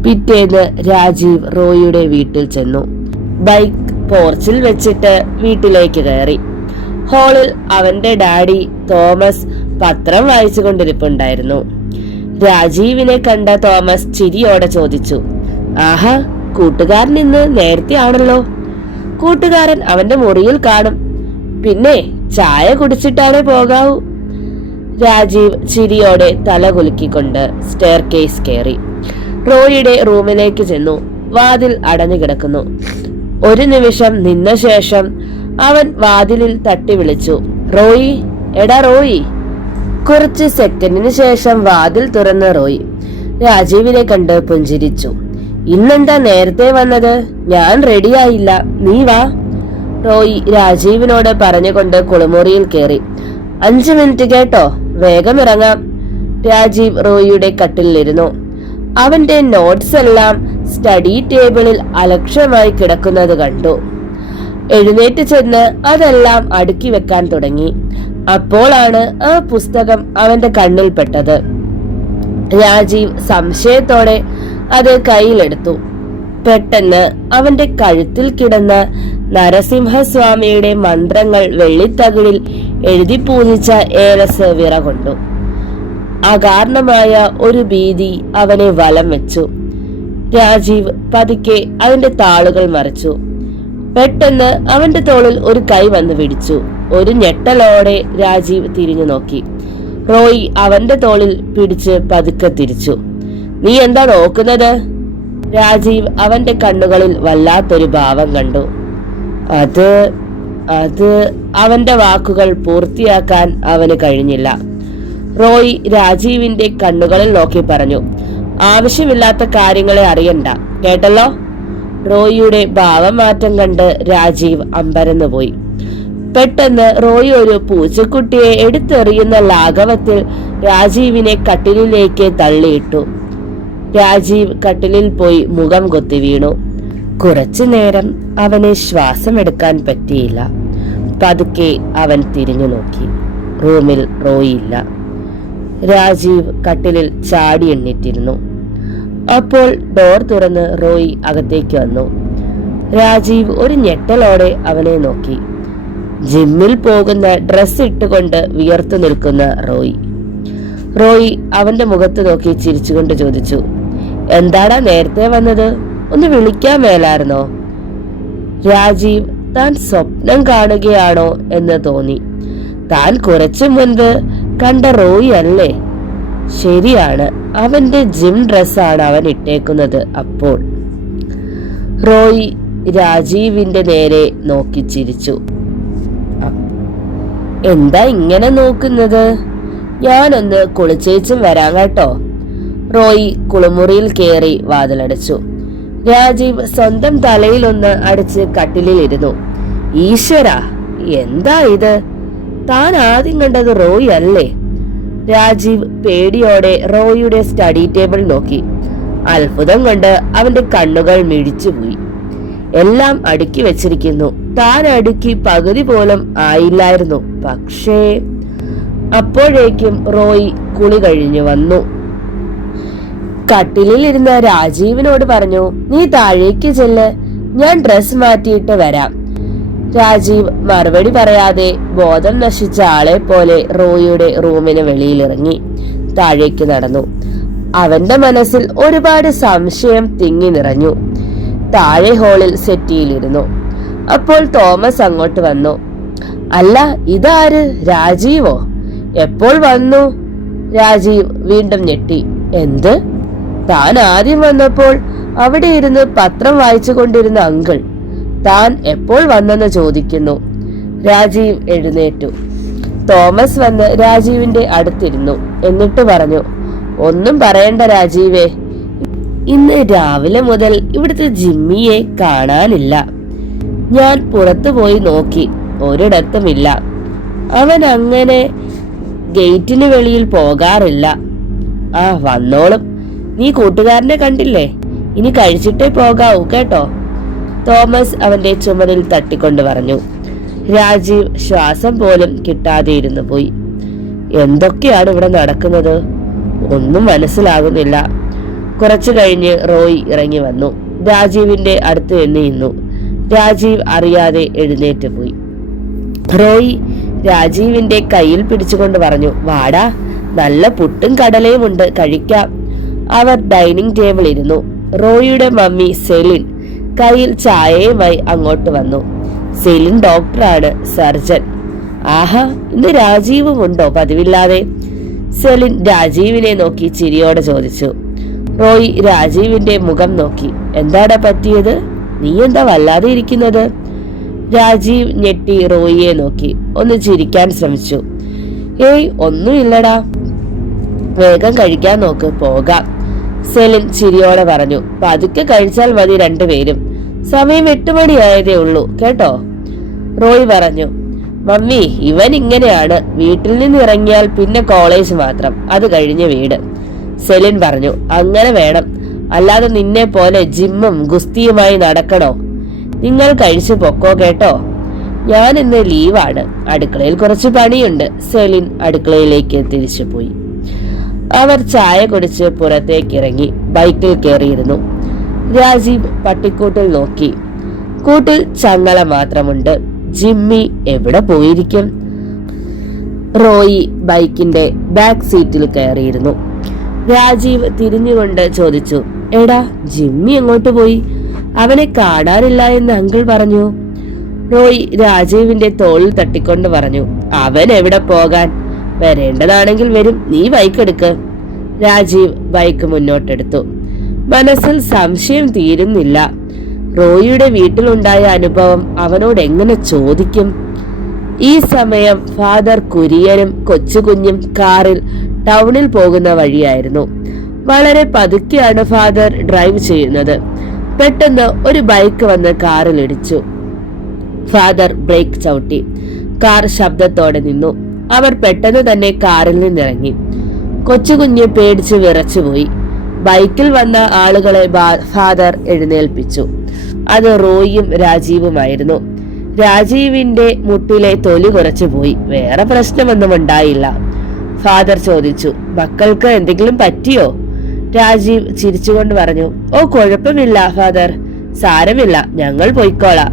പിറ്റേന്ന് രാജീവ് റോയിയുടെ വീട്ടിൽ ചെന്നു. ബൈക്ക് പോർച്ചിൽ വെച്ചിട്ട് വീട്ടിലേക്ക് കയറി. ഹാളിൽ അവന്റെ ഡാഡി തോമസ് പത്രം വായിച്ചുകൊണ്ടിരിപ്പുണ്ടായിരുന്നു. രാജീവിനെ കണ്ട തോമസ് ചിരിയോടെ ചോദിച്ചു, ആഹാ, കൂട്ടുകാരൻ ഇന്ന് നേരത്തെ ആണല്ലോ. കൂട്ടുകാരൻ അവന്റെ മുറിയിൽ കാണും, പിന്നെ ചായ കുടിച്ചിട്ടാണേ പോകാവൂ. രാജീവ് ചിരിയോടെ തല കുലുക്കിക്കൊണ്ട് സ്റ്റെയർ കേസ് കയറി. റോയിയുടെ റൂമിലേക്ക് ചെന്നു. വാതിൽ അടഞ്ഞു കിടക്കുന്നു. ഒരു നിമിഷം നിന്ന ശേഷം അവൻ വാതിലിൽ തട്ടി വിളിച്ചു, റോയി, എടാ റോയി. കുറച്ച് സെക്കൻഡിന് ശേഷം വാതിൽ തുറന്ന റോയി രാജീവിനെ കണ്ട് പുഞ്ചിരിച്ചു. ഇന്നെന്താ നേരത്തെ വന്നത്? ഞാൻ റെഡിയായില്ല, നീ വാ. റോയി രാജീവിനോട് പറഞ്ഞുകൊണ്ട് കുളിമുറിയിൽ കയറി. 5 മിനിറ്റ് കേട്ടോ, വേഗം ഇറങ്ങാം. രാജീവ് റോയിയുടെ കട്ടിലിരുന്നു. അവന്റെ നോട്ട്സ് എല്ലാം സ്റ്റഡി ടേബിളിൽ അലക്ഷ്യമായി കിടക്കുന്നത് കണ്ടു. എഴുന്നേറ്റ് ചെന്ന് അതെല്ലാം അടുക്കി വെക്കാൻ തുടങ്ങി. അപ്പോഴാണ് ആ പുസ്തകം അവന്റെ കണ്ണിൽ പെട്ടത്. രാജീവ് സംശയത്തോടെ അത് കയ്യിലെടുത്തു. പെട്ടെന്ന് അവന്റെ കഴുത്തിൽ കിടന്ന നരസിംഹസ്വാമിയുടെ മന്ത്രങ്ങൾ വെള്ളിത്തകിടിൽ എഴുതി പൂജിച്ച ഏലസ് വിറകൊണ്ടു. അകാരണമായ ഒരു ഭീതി അവനെ വലം വെച്ചു. രാജീവ് പതുക്കെ അതിന്റെ താളുകൾ മറിച്ചു. പെട്ടെന്ന് അവന്റെ തോളിൽ ഒരു കൈ വന്ന് പിടിച്ചു. ഒരു ഞെട്ടലോടെ രാജീവ് തിരിഞ്ഞു നോക്കി. റോയി അവന്റെ തോളിൽ പിടിച്ച് പതുക്കെ തിരിച്ചു. നീ എന്താ നോക്കുന്നത്? രാജീവ് അവന്റെ കണ്ണുകളിൽ വല്ലാത്തൊരു ഭാവം കണ്ടു. അത് അവന്റെ വാക്കുകൾ പൂർത്തിയാക്കാൻ അവന് കഴിഞ്ഞില്ല. റോയി രാജീവിന്റെ കണ്ണുകളിൽ നോക്കി പറഞ്ഞു, ആവശ്യമില്ലാത്ത കാര്യങ്ങളെ അറിയണ്ട, കേട്ടല്ലോ. റോയിയുടെ ഭാവമാറ്റം കണ്ട് രാജീവ് അമ്പരന്നു പോയി. പെട്ടെന്ന് റോയി ഒരു പൂച്ചക്കുട്ടിയെ എടുത്തെറിയുന്ന ലാഘവത്തിൽ രാജീവിനെ കട്ടിലിലേക്ക് തള്ളിയിട്ടു. രാജീവ് കട്ടിലിൽ പോയി മുഖം കൊത്തി വീണു. കുറച്ചു നേരം അവനെ ശ്വാസമെടുക്കാൻ പറ്റിയില്ല. പതുക്കെ അവൻ തിരിഞ്ഞു നോക്കി. റൂമിൽ റോയിയില്ല. രാജീവ് കട്ടിലിൽ ചാടി എണ്ണിട്ടിരുന്നു. അപ്പോൾ ഡോർ തുറന്ന് റോയി അകത്തേക്ക് വന്നു. രാജീവ് ഒരു ഞെട്ടലോടെ അവനെ നോക്കി. ജിമ്മിൽ പോകുന്ന ഡ്രസ് ഇട്ടുകൊണ്ട് വിയർത്തു നിൽക്കുന്ന റോയി. റോയി അവന്റെ മുഖത്ത് നോക്കി ചിരിച്ചുകൊണ്ട് ചോദിച്ചു, എന്താടാ നേരത്തെ വന്നത്? ഒന്ന് വിളിക്കാൻ മേലായിരുന്നോ? രാജീവ് താൻ സ്വപ്നം കാണുകയാണോ എന്ന് തോന്നി. താൻ കുറച്ചു മുൻപ് കണ്ട റോയി അല്ലേ? ശരിയാണ്, അവന്റെ ജിം ഡ്രസ്സാണ് അവൻ ഇട്ടേക്കുന്നത്. അപ്പോൾ റോയി രാജീവിന്റെ നേരെ നോക്കി ചിരിച്ചു. എന്താ ഇങ്ങനെ നോക്കുന്നത്? ഞാനൊന്ന് കുളിച്ചേച്ചും വരാൻ കേട്ടോ. റോയി കുളിമുറിയിൽ കയറി വാതിലടച്ചു. രാജീവ് സ്വന്തം തലയിലൊന്ന് അടിച്ച് കട്ടിലിൽ ഇരുന്നു. ഈശ്വര, എന്താ ഇത്? താൻ ആദ്യം കണ്ടത് റോയി അല്ലേ? രാജീവ് പേടിയോടെ റോയിയുടെ സ്റ്റഡി ടേബിൾ നോക്കി. അത്ഭുതം കൊണ്ട് അവന്റെ കണ്ണുകൾ മിഴിച്ചുപോയി. എല്ലാം അടുക്കി വെച്ചിരിക്കുന്നു. താൻ അടുക്കി പകുതി പോലും ആയില്ലായിരുന്നു. പക്ഷേ അപ്പോഴേക്കും റോയി കുളി കഴിഞ്ഞു വന്നു. കട്ടിലിൽ ഇരുന്ന രാജീവിനോട് പറഞ്ഞു, നീ താഴേക്ക് ചെല്ല്, ഞാൻ ഡ്രസ് മാറ്റിയിട്ട് വരാം. രാജീവ് മറുപടി പറയാതെ ബോധം നശിച്ച ആളെ പോലെ റോയിയുടെ റൂമിന് വെളിയിലിറങ്ങി താഴേക്ക് നടന്നു. അവന്റെ മനസ്സിൽ ഒരുപാട് സംശയം തിങ്ങി നിറഞ്ഞു. താഴെ ഹാളിൽ സെറ്റിയിലിരുന്നു. അപ്പോൾ തോമസ് അങ്ങോട്ട് വന്നു. അല്ല, ഇതാര്? രാജീവോ? എപ്പോൾ വന്നു? രാജീവ് വീണ്ടും ഞെട്ടി. എന്ത്? താൻ ആദ്യം വന്നപ്പോൾ അവിടെ ഇരുന്ന് പത്രം വായിച്ചു കൊണ്ടിരുന്ന അങ്കിൾ താൻ എപ്പോൾ വന്നെന്ന് ചോദിക്കുന്നു. രാജീവ് എഴുന്നേറ്റു. തോമസ് വന്ന് രാജീവിന്റെ അടുത്തിരുന്നു. എന്നിട്ട് പറഞ്ഞു, ഒന്നും പറയണ്ട രാജീവേ, ഇന്ന് രാവിലെ മുതൽ ഇവിടുത്തെ ജിമ്മിയെ കാണാനില്ല. ഞാൻ പുറത്തു പോയി നോക്കി, ഒരിടത്തുമില്ല. അവൻ അങ്ങനെ ഗേറ്റിന് വെളിയിൽ പോകാറില്ല. ആ വന്നോളും, നീ കൂട്ടുകാരനെ കണ്ടില്ലേ? ഇനി കഴിച്ചിട്ടേ പോകാവൂ കേട്ടോ. തോമസ് അവന്റെ ചുമലിൽ തട്ടിക്കൊണ്ട് പറഞ്ഞു. രാജീവ് ശ്വാസം പോലും കിട്ടാതെ ഇരുന്നു പോയി. എന്തൊക്കെയാണ് ഇവിടെ നടക്കുന്നത്? ഒന്നും മനസ്സിലാകുന്നില്ല. കുറച്ചു കഴിഞ്ഞ് റോയ് ഇറങ്ങി വന്നു. രാജീവിന്റെ അടുത്ത് നിന്നു. രാജീവ് അറിയാതെ എഴുന്നേറ്റ് പോയി. റോയ് രാജീവിന്റെ കയ്യിൽ പിടിച്ചുകൊണ്ട് പറഞ്ഞു, വാടാ, നല്ല പുട്ടും കടലയും ഉണ്ട്, കഴിക്കാം. അവർ ഡൈനിങ് ടേബിൾ ഇരുന്നു. റോയിയുടെ മമ്മി സെലിൻ കയ്യിൽ ചായയുമായി അങ്ങോട്ട് വന്നു. സെലിൻ ഡോക്ടറാണ്, സർജൻ. ആഹാ, ഇന്ന് രാജീവും ഉണ്ടോ പതിവില്ലാതെ? സെലിൻ രാജീവിനെ നോക്കി ചിരിയോടെ ചോദിച്ചു. റോയ് രാജീവിന്റെ മുഖം നോക്കി. എന്താടാ പറ്റിയത്? നീ എന്താ വല്ലാതെ ഇരിക്കുന്നത്? രാജീവ് ഞെട്ടി റോയിയെ നോക്കി. ഒന്ന് ചിരിക്കാൻ ശ്രമിച്ചു. ഏയ് ഒന്നുമില്ലടാ, വേഗം കഴിക്കാൻ നോക്ക്, പോകാം. സെലിൻ ചിരിയോടെ പറഞ്ഞു. പതുക്കെ കഴിച്ചാൽ മതി രണ്ടുപേരും. സമയം 8 മണിയായതേ ഉള്ളൂ കേട്ടോ. റോയ് പറഞ്ഞു. മമ്മി, ഇവൻ ഇങ്ങനെയാണ്. വീട്ടിൽ നിന്ന് ഇറങ്ങിയാൽ പിന്നെ കോളേജ് മാത്രം, അത് കഴിഞ്ഞ് വീട്. സെലിൻ പറഞ്ഞു. അങ്ങനെ വേണം, അല്ലാതെ നിന്നെ പോലെ ജിമ്മും ഗുസ്തിയുമായി നടക്കണോ? നിങ്ങൾ കഴിച്ചു പൊക്കോ കേട്ടോ. ഞാൻ ഇന്ന് ലീവാണ്, അടുക്കളയിൽ കുറച്ച് പണിയുണ്ട്. സെലിൻ അടുക്കളയിലേക്ക് തിരിച്ചുപോയി. അവർ ചായ കുടിച്ച് പുറത്തേക്ക് ഇറങ്ങി ബൈക്കിൽ കയറിയിരുന്നു. രാജീവ് പട്ടിക്കൂട്ടിൽ നോക്കി. കൂട്ടിൽ ചങ്ങല മാത്രമുണ്ട്. ജിമ്മി എവിടെ പോയിരിക്കും? റോയി ബൈക്കിന്റെ ബാക്ക് സീറ്റിൽ കയറിയിരുന്നു. രാജീവ് തിരിഞ്ഞുകൊണ്ട് ചോദിച്ചു, എടാ, ജിമ്മി എങ്ങോട്ട് പോയി? അവനെ കാണാനില്ല എന്ന് അങ്കിൾ പറഞ്ഞു. റോയ് രാജീവിന്റെ തോളിൽ തട്ടിക്കൊണ്ട് പറഞ്ഞു, അവൻ എവിടെ പോകാൻ? വരേണ്ടതാണെങ്കിൽ വരും, നീ ബൈക്ക് എടുക്ക്. രാജീവ് ബൈക്ക് മുന്നോട്ടെടുത്തു. മനസ്സിൽ സംശയം തീരുന്നില്ല. റോയിയുടെ വീട്ടിലുണ്ടായ അനുഭവം അവനോട് എങ്ങനെ ചോദിക്കും? ഈ സമയം ഫാദർ കുര്യനും കൊച്ചുകുഞ്ഞും കാറിൽ ടൗണിൽ പോകുന്ന വഴിയായിരുന്നു. വളരെ പതുക്കെയാണ് ഫാദർ ഡ്രൈവ് ചെയ്യുന്നത്. പെട്ടെന്ന് ഒരു ബൈക്ക് വന്ന് കാറിൽ ഇടിച്ചു. ഫാദർ ബ്രേക്ക് ചവിട്ടി. കാർ ശബ്ദത്തോടെ നിന്നു. അവർ പെട്ടെന്ന് തന്നെ കാറിൽ നിന്നിറങ്ങി. കൊച്ചുകുഞ്ഞ് പേടിച്ച് വിറച്ചുപോയി. ബൈക്കിൽ വന്ന ആളുകളെ ഫാദർ എഴുന്നേൽപ്പിച്ചു. അത് റോയിയും രാജീവുമായിരുന്നു. രാജീവിന്റെ മുട്ടിലെ തൊലി കുറച്ചു പോയി. വേറെ പ്രശ്നമൊന്നും ഉണ്ടായില്ല. ഫാദർ ചോദിച്ചു, മക്കൾക്ക് എന്തെങ്കിലും പറ്റിയോ? രാജീവ് ചിരിച്ചുകൊണ്ട് പറഞ്ഞു, ഓ കുഴപ്പമില്ല ഫാദർ, സാരമില്ല, ഞങ്ങൾ പോയിക്കോളാം.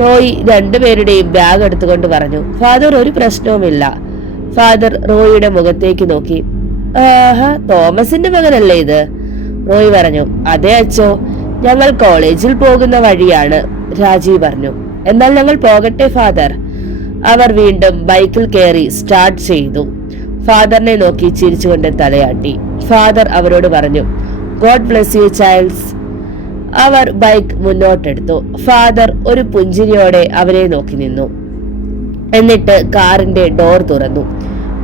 റോയി രണ്ടുപേരുടെയും ബാഗ് എടുത്തുകൊണ്ട് പറഞ്ഞു, ഫാദർ ഒരു പ്രശ്നവുമില്ല. ഫാദർ റോയിയുടെ മുഖത്തേക്ക് നോക്കി. ആഹാ, തോമസിന്റെ മകനല്ലേ ഇത്? റോയ് പറഞ്ഞു. അതെ അച്ചോ, ഞങ്ങൾ കോളേജിൽ പോകുന്ന വഴിയാണ്. രാജീവ് പറഞ്ഞു. എന്നാൽ ഞങ്ങൾ പോകട്ടെ ഫാദർ. അവർ വീണ്ടും ബൈക്കിൽ കയറി സ്റ്റാർട്ട് ചെയ്തു. ഫാദറിനെ നോക്കി ചിരിച്ചുകൊണ്ട് തലയാട്ടി. ഫാദർ അവരോട് പറഞ്ഞു, ഗോഡ് ബ്ലെസ് യു ചൈൽഡ്സ്. അവർ ബൈക്ക് മുന്നോട്ടെടുത്തു. ഫാദർ ഒരു പുഞ്ചിരിയോടെ അവരെ നോക്കി നിന്നു. എന്നിട്ട് കാറിന്റെ ഡോർ തുറന്നു.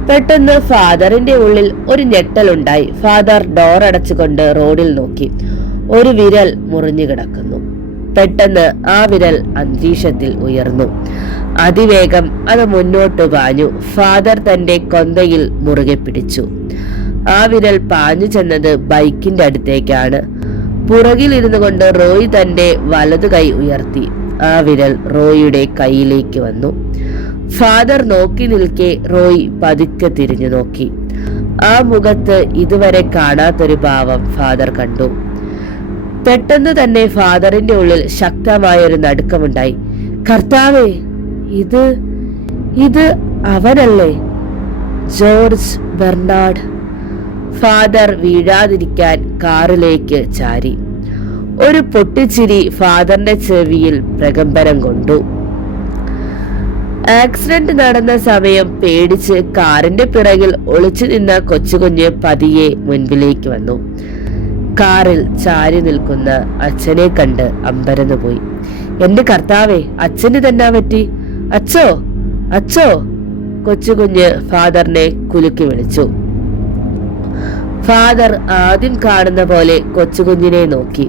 പെട്ടെന്ന് ഫാദറിന്റെ ഉള്ളിൽ ഒരു ഞെട്ടലുണ്ടായി. ഫാദർ ഡോർ അടച്ചുകൊണ്ട് റോഡിൽ നോക്കി. ഒരു വിരൽ മുറിഞ്ഞു കിടക്കുന്നു. പെട്ടെന്ന് ആ വിരൽ അന്തരീക്ഷത്തിൽ ഉയർന്നു. അതിവേഗം അത് മുന്നോട്ട് പാഞ്ഞു. ഫാദർ തന്റെ കൊന്തയിൽ മുറുകെ പിടിച്ചു. ആ വിരൽ പാഞ്ഞു ചെന്നത് ബൈക്കിന്റെ അടുത്തേക്കാണ്. പുറകിലിരുന്നു കൊണ്ട് റോയ് തന്റെ വലതു കൈ ഉയർത്തി. ആ വിരൽ റോയിയുടെ കൈയിലേക്ക് വന്നു. ഫാദർ നോക്കി നിൽക്കെ റോയ് പതുക്കെ തിരിഞ്ഞു നോക്കി. ആ മുഖത്ത് ഇതുവരെ കാണാത്തൊരു ഭാവം ഫാദർ കണ്ടു. പെട്ടെന്ന് തന്നെ ഫാദറിന്റെ ഉള്ളിൽ ശക്തമായൊരു നടുക്കമുണ്ടായി. കർത്താവേ, ഇത് അവനല്ലേ? George Bernard. ഫാദർ വീഴാതിരിക്കാൻ കാറിലേക്ക് ചാരി. ഒരു പൊട്ടിച്ചിരി ഫാദറിന്റെ ചെവിയിൽ പ്രകമ്പനം കൊണ്ടു. ആക്സിഡന്റ് നടന്ന സമയം പേടിച്ച് കാറിന്റെ പിറകിൽ ഒളിച്ചു നിന്ന കൊച്ചുകുഞ്ഞ് പതിയെ മുൻപിലേക്ക് വന്നു. കാറിൽ ചാരി നിൽക്കുന്ന അച്ഛനെ കണ്ട് അമ്പരന്നുപോയി. എന്റെ കർത്താവേ, അച്ഛന് തന്നെ പറ്റി? അച്ഛോ, അച്ഛോ! കൊച്ചുകുഞ്ഞ് ഫാദറിനെ കുലുക്കി വിളിച്ചു. ഫാദർ ആദ്യം കാണുന്ന പോലെ കൊച്ചുകുഞ്ഞിനെ നോക്കി.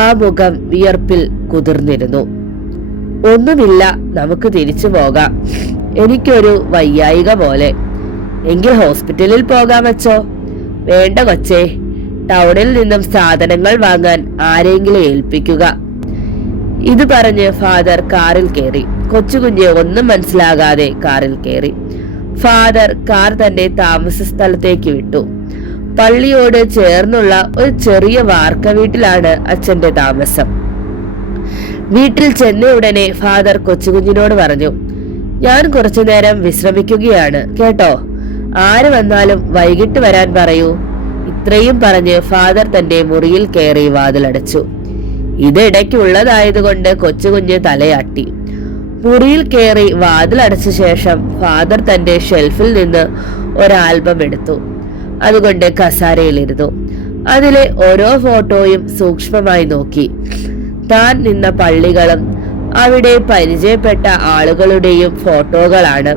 ആ മുഖം വിയർപ്പിൽ കുതിർന്നിരുന്നു. ഒന്നുമില്ല, നമുക്ക് തിരിച്ചു പോകാം. എനിക്കൊരു വയ്യായിക പോലെ. എങ്കിൽ ഹോസ്പിറ്റലിൽ പോകാം അച്ഛോ. വേണ്ട കൊച്ചേ, ടൗണിൽ നിന്നും സാധനങ്ങൾ വാങ്ങാൻ ആരെങ്കിലും ഏൽപ്പിക്കുക. ഇത് പറഞ്ഞ് ഫാദർ കാറിൽ കയറി. കൊച്ചുകുഞ്ഞ് ഒന്നും മനസ്സിലാകാതെ കാറിൽ കയറി. ഫാദർ കാർ തന്റെ താമസ സ്ഥലത്തേക്ക് വിട്ടു. പള്ളിയോട് ചേർന്നുള്ള ഒരു ചെറിയ വാർക്ക വീട്ടിലാണ് അച്ഛന്റെ താമസം. വീട്ടിൽ ചെന്ന ഉടനെ ഫാദർ കൊച്ചുകുഞ്ഞിനോട് പറഞ്ഞു, ഞാൻ കുറച്ചു നേരം വിശ്രമിക്കുകയാണ് കേട്ടോ. ആര് വന്നാലും വൈകിട്ട് വരാൻ പറയൂ. ഇത്രയും പറഞ്ഞ് ഫാദർ തന്റെ മുറിയിൽ കയറി വാതിലടച്ചു. ഇതിടയ്ക്കുള്ളതായതുകൊണ്ട് കൊച്ചുകുഞ്ഞ് തലയാട്ടി. മുറിയിൽ കയറി വാതിലടച്ച ശേഷം ഫാദർ തന്റെ ഷെൽഫിൽ നിന്ന് ഒരാൽബം എടുത്തു. അതുകൊണ്ട് കസാരയിലിരുന്നു. അതിലെ ഓരോ ഫോട്ടോയും സൂക്ഷ്മമായി നോക്കി. താൻ നിന്ന പള്ളികളും അവിടെ പരിചയപ്പെട്ട ആളുകളുടെയും ഫോട്ടോകളാണ്.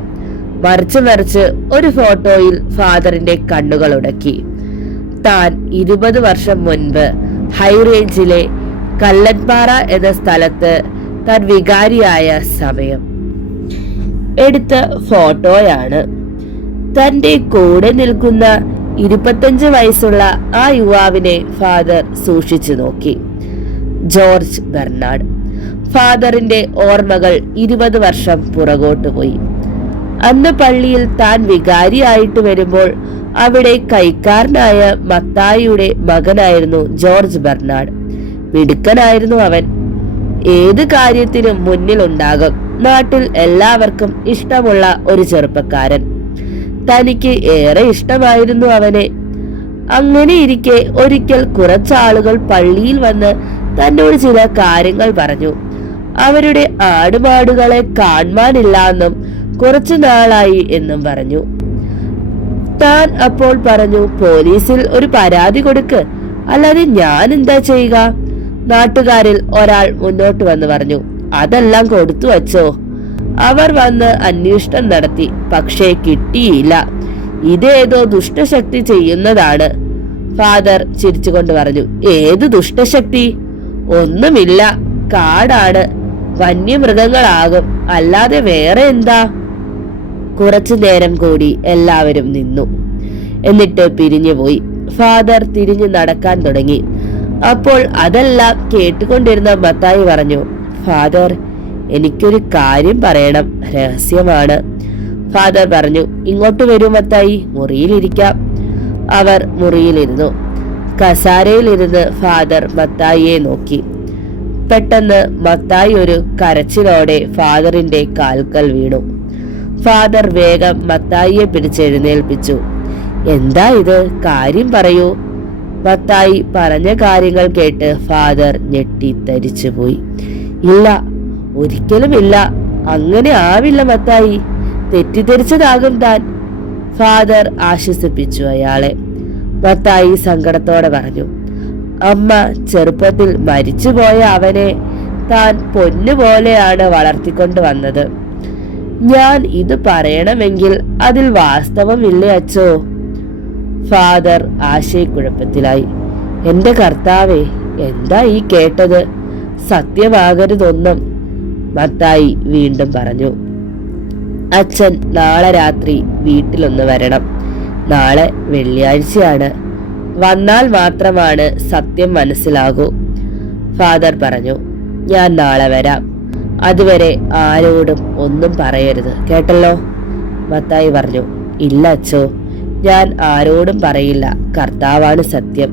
മറിച്ച് മറിച്ച് ഒരു ഫോട്ടോയിൽ ഫാദറിന്റെ കണ്ണുകൾ ഉടക്കി. താൻ 20 വർഷം മുൻപ് ഹൈറേഞ്ചിലെ കല്ലൻപാറ എന്ന സ്ഥലത്ത് താൻ വികാരിയായ സമയം എടുത്ത ഫോട്ടോയാണ്. തന്റെ കൂടെ നിൽക്കുന്ന 25 വയസ്സുള്ള ആ യുവാവിനെ ഫാദർ സൂക്ഷിച്ചു നോക്കി. George Bernard. ഫാദറിന്റെ ഓർമ്മകൾ 20 വർഷം പുറകോട്ട് പോയി. അന്ന് പള്ളിയിൽ താൻ വികാരിയായിട്ട് വരുമ്പോൾ അവിടെ കൈക്കാരനായ മത്തായിയുടെ മകനായിരുന്നു ജോർജ് ബെർണാഡ്. മിടുക്കനായിരുന്നു അവൻ. ഏത് കാര്യത്തിനും മുന്നിലുണ്ടാകും. നാട്ടിൽ എല്ലാവർക്കും ഇഷ്ടമുള്ള ഒരു ചെറുപ്പക്കാരൻ. തനിക്ക് ഏറെ ഇഷ്ടമായിരുന്നു അവനെ. അങ്ങനെ ഇരിക്കെ ഒരിക്കൽ കുറച്ചാളുകൾ പള്ളിയിൽ വന്ന് തന്നോട് ചില കാര്യങ്ങൾ പറഞ്ഞു. അവരുടെ ആടുമാടുകളെ കാണാനില്ല എന്നും കുറച്ചു നാളായി എന്നും പറഞ്ഞു. താൻ അപ്പോൾ പറഞ്ഞു, പോലീസിൽ ഒരു പരാതി കൊടുക്ക്, അല്ലാതെ ഞാൻ എന്താ ചെയ്യുക? നാട്ടുകാരിൽ ഒരാൾ മുന്നോട്ട് വന്ന് പറഞ്ഞു, അതെല്ലാം കൊടുത്തു വച്ചോ. അവർ വന്ന് അന്വേഷണം നടത്തി, പക്ഷേ കിട്ടിയില്ല. ഇതേതോ ദുഷ്ടശക്തി ചെയ്യുന്നതാണ്. ഫാദർ ചിരിച്ചുകൊണ്ട് പറഞ്ഞു, ഏത് ദുഷ്ടശക്തി? ഒന്നുമില്ല, കാടാണ്, വന്യമൃഗങ്ങളാകും, അല്ലാതെ വേറെ എന്താ? കുറച്ചു നേരം കൂടി എല്ലാവരും നിന്നു. എന്നിട്ട് പിരിഞ്ഞുപോയി. ഫാദർ തിരിഞ്ഞു നടക്കാൻ തുടങ്ങി. അപ്പോൾ അതെല്ലാം കേട്ടുകൊണ്ടിരുന്ന മത്തായി പറഞ്ഞു, ഫാദർ, എനിക്കൊരു കാര്യം പറയണം, രഹസ്യമാണ്. ഫാദർ പറഞ്ഞു, ഇങ്ങോട്ട് വരൂ മത്തായി, മുറിയിലിരിക്കാം. അവർ മുറിയിലിരുന്നു. കസാരയിലിരുന്ന് ഫാദർ മത്തായിയെ നോക്കി. പെട്ടെന്ന് മത്തായി ഒരു കരച്ചിലോടെ ഫാദറിന്റെ കാൽക്കൽ വീണു. ഫാദർ വേഗം മത്തായിയെ പിടിച്ചെഴുന്നേൽപ്പിച്ചു. എന്താ ഇത്? കാര്യം പറയൂ. മത്തായി പറഞ്ഞ കാര്യങ്ങൾ കേട്ട് ഫാദർ ഞെട്ടി തരിച്ചുപോയി. ഇല്ല, ഒരിക്കലും ഇല്ല, അങ്ങനെ ആവില്ല മത്തായി, തെറ്റിദ്ധരിച്ചതാകും താൻ. ഫാദർ ആശ്വസിപ്പിച്ചു അയാളെ. മത്തായി സങ്കടത്തോടെ പറഞ്ഞു, അമ്മ ചെറുപ്പത്തിൽ മരിച്ചുപോയ അവനെ താൻ പൊന്നുപോലെയാണ് വളർത്തിക്കൊണ്ട് വന്നത്. ഞാൻ ഇത് പറയണമെങ്കിൽ അതിൽ വാസ്തവമില്ലേ അച്ചോ? ഫാദർ ആശയക്കുഴപ്പത്തിലായി. എന്റെ കർത്താവേ, എന്താ ഈ കേട്ടത്? സത്യമാകരുതൊന്നും. മത്തായി വീണ്ടും പറഞ്ഞു, അച്ഛൻ നാളെ രാത്രി വീട്ടിലൊന്ന് വരണം. നാളെ വെള്ളിയാഴ്ചയാണ്. വന്നാൽ മാത്രമാണ് സത്യം മനസ്സിലാകൂ. ഫാദർ പറഞ്ഞു, ഞാൻ നാളെ വരാം. അതുവരെ ആരോടും ഒന്നും പറയരുത്, കേട്ടല്ലോ? മത്തായി പറഞ്ഞു, ഇല്ല അച്ചോ, ഞാൻ ആരോടും പറയില്ല, കർത്താവാണ് സത്യം.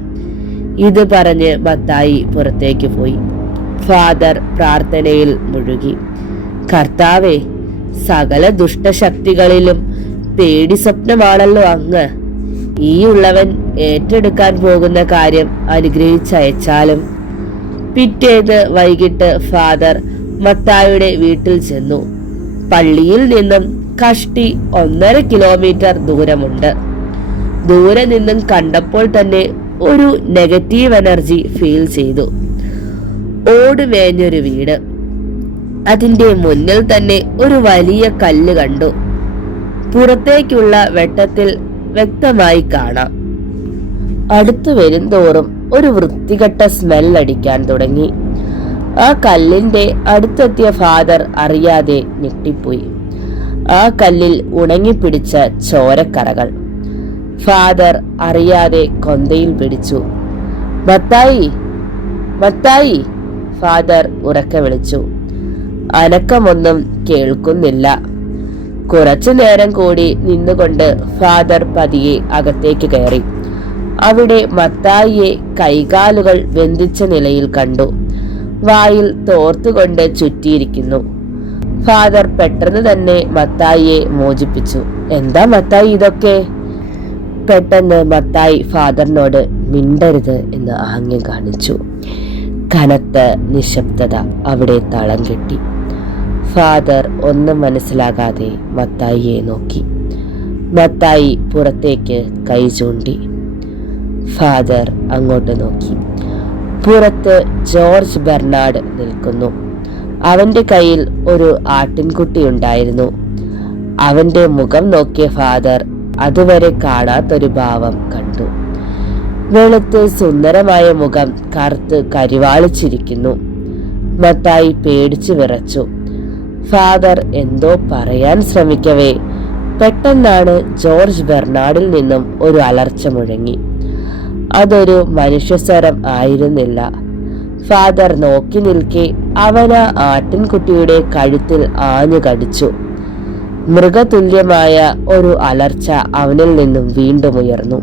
ഇത് പറഞ്ഞ് മത്തായി പുറത്തേക്ക് പോയി. ഫാദർ പ്രാർത്ഥനയിൽ മുഴുകി. കർത്താവേ, സകല ദുഷ്ടശക്തികളിലും പേടി സ്വപ്നമാണല്ലോ അങ്ങ്. ഈ ഉള്ളവൻ ഏറ്റെടുക്കാൻ പോകുന്ന കാര്യം അനുഗ്രഹിച്ചയച്ചാലും. പിറ്റേന്ന് വൈകിട്ട് ഫാദർ മത്തായിയുടെ വീട്ടിൽ ചെന്നു. പള്ളിയിൽ നിന്നും കഷ്ടി 1.5 കിലോമീറ്റർ ദൂരമുണ്ട്. ദൂരെ നിന്നും കണ്ടപ്പോൾ തന്നെ ഒരു നെഗറ്റീവ് എനർജി ഫീൽ ചെയ്തു. ഓടുമേഞ്ഞൊരു വീട്, അതിന്റെ മുന്നിൽ തന്നെ ഒരു വലിയ കല്ല് കണ്ടു. പുറത്തേക്കുള്ള വെട്ടത്തിൽ വ്യക്തമായി കാണാം. അടുത്തു വരുംതോറും ഒരു വൃത്തികെട്ട സ്മെല്ലടിക്കാൻ തുടങ്ങി. ആ കല്ലിന്റെ അടുത്തെത്തിയ ഫാദർ അറിയാതെ ഞെട്ടിപ്പോയി. ആ കല്ലിൽ ഉണങ്ങിപ്പിടിച്ച ചോരക്കറകൾ. ഫാദർ അറിയാതെ കൊന്തയിൽ പിടിച്ചു. മത്തായി, മത്തായി! ഫാദർ ഉറക്കെ വിളിച്ചു. അനക്കമൊന്നും കേൾക്കുന്നില്ല. കുറച്ചു നേരം കൂടി നിന്നുകൊണ്ട് ഫാദർ പതിയെ അകത്തേക്ക് കയറി. അവിടെ മത്തായിയെ കൈകാലുകൾ ബന്ധിച്ച നിലയിൽ കണ്ടു. വായിൽ തോർത്തുകൊണ്ട് ചുറ്റിയിരിക്കുന്നു. ഫാദർ പെട്ടെന്ന് തന്നെ മത്തായിയെ മോചിപ്പിച്ചു. എന്താ മത്തായി ഇതൊക്കെ? പെട്ടെന്ന് മത്തായി ഫാദറിനോട് മിണ്ടരുത് എന്ന് ആംഗ്യം കാണിച്ചു. കനത്ത നിശബ്ദത അവിടെ തളം കെട്ടി. ഫാദർ ഒന്നും മനസ്സിലാകാതെ മത്തായിയെ നോക്കി. മത്തായി പുറത്തേക്ക് കൈ ചൂണ്ടി. ഫാദർ അങ്ങോട്ട് നോക്കി. പുറത്ത് ജോർജ് ബെർണാഡ് നിൽക്കുന്നു. അവന്റെ കയ്യിൽ ഒരു ആട്ടിൻകുട്ടി ഉണ്ടായിരുന്നു. അവന്റെ മുഖം നോക്കിയ ഫാദർ അതുവരെ കാണാത്തൊരു ഭാവം കണ്ടു. വെളുത്ത് സുന്ദരമായ മുഖം കറുത്ത് കരിവാളിച്ചിരിക്കുന്നു. മത്തായി പേടിച്ചു വിറച്ചു. ഫാദർ എന്തോ പറയാൻ ശ്രമിക്കവേ പെട്ടെന്നാണ് ജോർജ് ബെർണാഡിൽ നിന്നും ഒരു അലർച്ച മുഴങ്ങി. അതൊരു മനുഷ്യസ്വരം ആയിരുന്നില്ല. ഫാദർ നോക്കി നിൽക്കെ അവൻ ആ ആട്ടിൻകുട്ടിയുടെ കഴുത്തിൽ ആഞ്ഞു കടിച്ചു. മൃഗതുല്യമായ ഒരു അലർച്ച അവനിൽ നിന്നും വീണ്ടും ഉയർന്നു.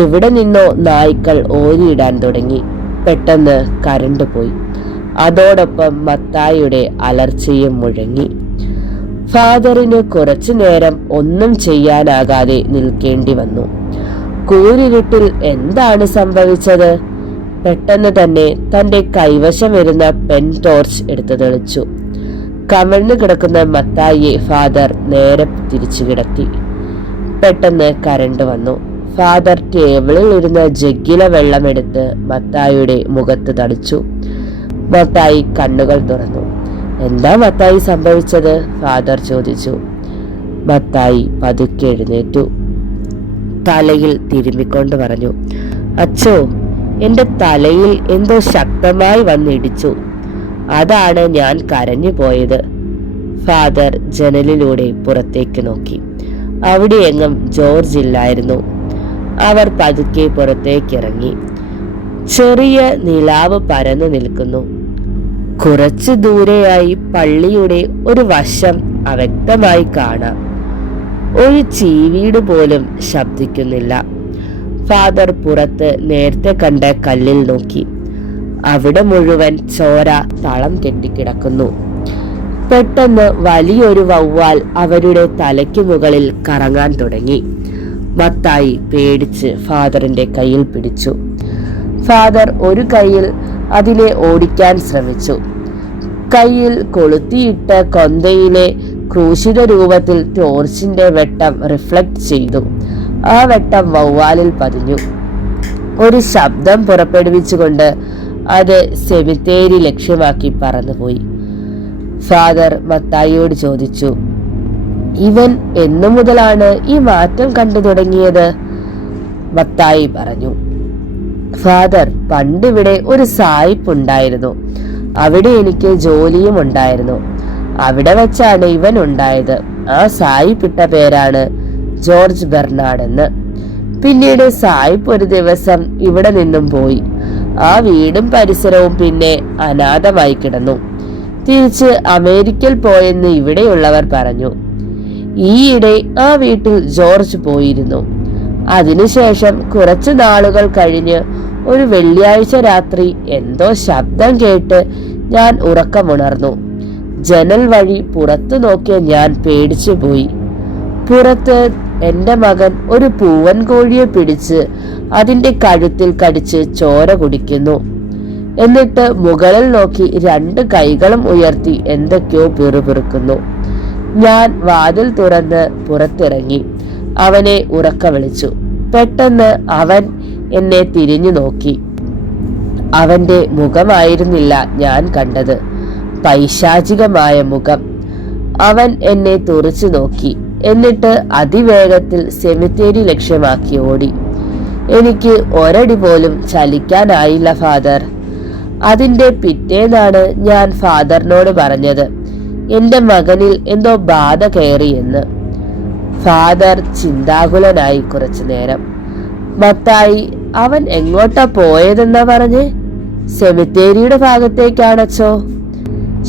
എവിടെ നിന്നോ നായ്ക്കൾ ഓരിയിടാൻ തുടങ്ങി. പെട്ടെന്ന് കരണ്ട് പോയി. അതോടൊപ്പം മത്തായിയുടെ അലർച്ചയും മുഴങ്ങി. ഫാദറിന് കുറച്ചു നേരം ഒന്നും ചെയ്യാനാകാതെ നിൽക്കേണ്ടി വന്നു. കൂരിരുട്ടിൽ എന്താണ് സംഭവിച്ചത്? പെട്ടെന്ന് തന്നെ തന്റെ കൈവശം വരുന്ന പെൻ ടോർച്ച് എടുത്തു തെളിച്ചു. കമിഴ്ന്നു കിടക്കുന്ന മത്തായിയെ ഫാദർ നേരെ തിരിച്ചു കിടത്തി. പെട്ടെന്ന് കരണ്ട് വന്നു. ഫാദർ ടേബിളിൽ ഇരുന്ന ജഗ്ഗിലെ വെള്ളമെടുത്ത് മത്തായിയുടെ മുഖത്ത് തളിച്ചു. മത്തായി കണ്ണുകൾ തുറന്നു. എന്താ മത്തായി സംഭവിച്ചത്? ഫാദർ ചോദിച്ചു. മത്തായി പതുക്കെ എഴുന്നേറ്റു. തലയിൽ തിരുമ്മിക്കൊണ്ട് പറഞ്ഞു, അച്ചോ, എന്റെ തലയിൽ എന്തോ ശക്തമായി വന്നിടിച്ചു. അതാണ് ഞാൻ കരഞ്ഞു പോയത്. ഫാദർ ജനലിലൂടെ പുറത്തേക്ക് നോക്കി. അവിടെ എങ്ങും ജോർജ് ഇല്ലായിരുന്നു. അവർ പതുക്കെ പുറത്തേക്കിറങ്ങി. ചെറിയ നിലാവ് പരന്നു നിൽക്കുന്നു. കുറച്ചു ദൂരെയായി പള്ളിയുടെ ഒരു വശം അവ്യക്തമായി കാണാം. ഒരു ചീവീട് പോലും ശബ്ദിക്കുന്നില്ല. ഫാദർ പുറത്ത് നേരത്തെ കണ്ട കല്ലിൽ നോക്കി. അവിടെ മുഴുവൻ ചോര തളം കെട്ടിക്കിടക്കുന്നു. പെട്ടെന്ന് വലിയൊരു വവ്വാൽ അവരുടെ തലയ്ക്ക് മുകളിൽ കറങ്ങാൻ തുടങ്ങി. മത്തായി പേടിച്ച് ഫാദറിന്റെ കയ്യിൽ പിടിച്ചു. ഫാദർ ഒരു കൈയിൽ അതിനെ ഓടിക്കാൻ ശ്രമിച്ചു. കയ്യിൽ കൊളുത്തിയിട്ട കൊന്തയിലെ ക്രൂശിത രൂപത്തിൽ ടോർച്ചിന്റെ വെട്ടം റിഫ്ലക്ട് ചെയ്തു. ആ വെട്ടം വവ്വാലിൽ പതിഞ്ഞു. ഒരു ശബ്ദം പുറപ്പെടുവിച്ചുകൊണ്ട് അത് സെമിത്തേരി ലക്ഷ്യമാക്കി പറന്നുപോയി. ഫാദർ മത്തായിയോട് ചോദിച്ചു, ഇവൻ എന്നു മുതലാണ് ഈ മാറ്റം കണ്ടു തുടങ്ങിയത്? മത്തായി പറഞ്ഞു, ഫാദർ, പണ്ടിവിടെ ഒരു സായിപ്പ് ഉണ്ടായിരുന്നു. അവിടെ എനിക്ക് ജോലിയും ഉണ്ടായിരുന്നു. അവിടെ വെച്ചാണ് ഇവൻ ഉണ്ടായത്. ആ സായിപ്പിട്ട പേരാണ് ജോർജ് ബെർണാഡ് എന്ന്. പിന്നീട് സായിപ്പ് ഒരു ദിവസം ഇവിടെ നിന്നും പോയി. ആ വീടും പരിസരവും പിന്നെ അനാഥമായി കിടന്നു. തിരിച്ച് അമേരിക്കയിൽ പോയെന്ന് ഇവിടെയുള്ളവർ പറഞ്ഞു. ഈയിടെ ആ വീട്ടിൽ ജോർജ് പോയിരുന്നു. അതിനുശേഷം കുറച്ചു നാളുകൾ കഴിഞ്ഞ് ഒരു വെള്ളിയാഴ്ച രാത്രി എന്തോ ശബ്ദം കേട്ട് ഞാൻ ഉറക്കമുണർന്നു. ജനൽ വഴി പുറത്തു നോക്കിയ ഞാൻ പേടിച്ചു പോയി. പുറത്ത് എന്റെ മകൻ ഒരു പൂവൻ കോഴിയെ പിടിച്ച് അതിന്റെ കഴുത്തിൽ കടിച്ച് ചോര കുടിക്കുന്നു. എന്നിട്ട് മുകളിൽ നോക്കി 2 കൈകളും ഉയർത്തി എന്തൊക്കെയോ പിറുപിറുക്കുന്നു. ഞാൻ വാതിൽ തുറന്ന് പുറത്തിറങ്ങി അവനെ ഉറക്ക വിളിച്ചു. പെട്ടെന്ന് അവൻ എന്നെ തിരിഞ്ഞു നോക്കി. അവന്റെ മുഖമായിരുന്നില്ല ഞാൻ കണ്ടത്, പൈശാചികമായ മുഖം. അവൻ എന്നെ തുറിച്ചു നോക്കി, എന്നിട്ട് അതിവേഗത്തിൽ സെമിത്തേരി ലക്ഷ്യമാക്കി ഓടി. എനിക്ക് ഒരടി പോലും ചലിക്കാനായില്ല ഫാദർ. അതിന്റെ പിറ്റേന്നാണ് ഞാൻ ഫാദറിനോട് പറഞ്ഞത് എന്റെ മകനിൽ എന്തോ ബാധ കയറിയെന്ന്. ഫാദർ ചിന്താകുലനായി കുറച്ചു നേരം. മത്തായി, അവൻ എങ്ങോട്ടാ പോയതെന്നാ പറഞ്ഞ്? സെമിത്തേരിയുടെ ഭാഗത്തേക്കാണച്ചോ.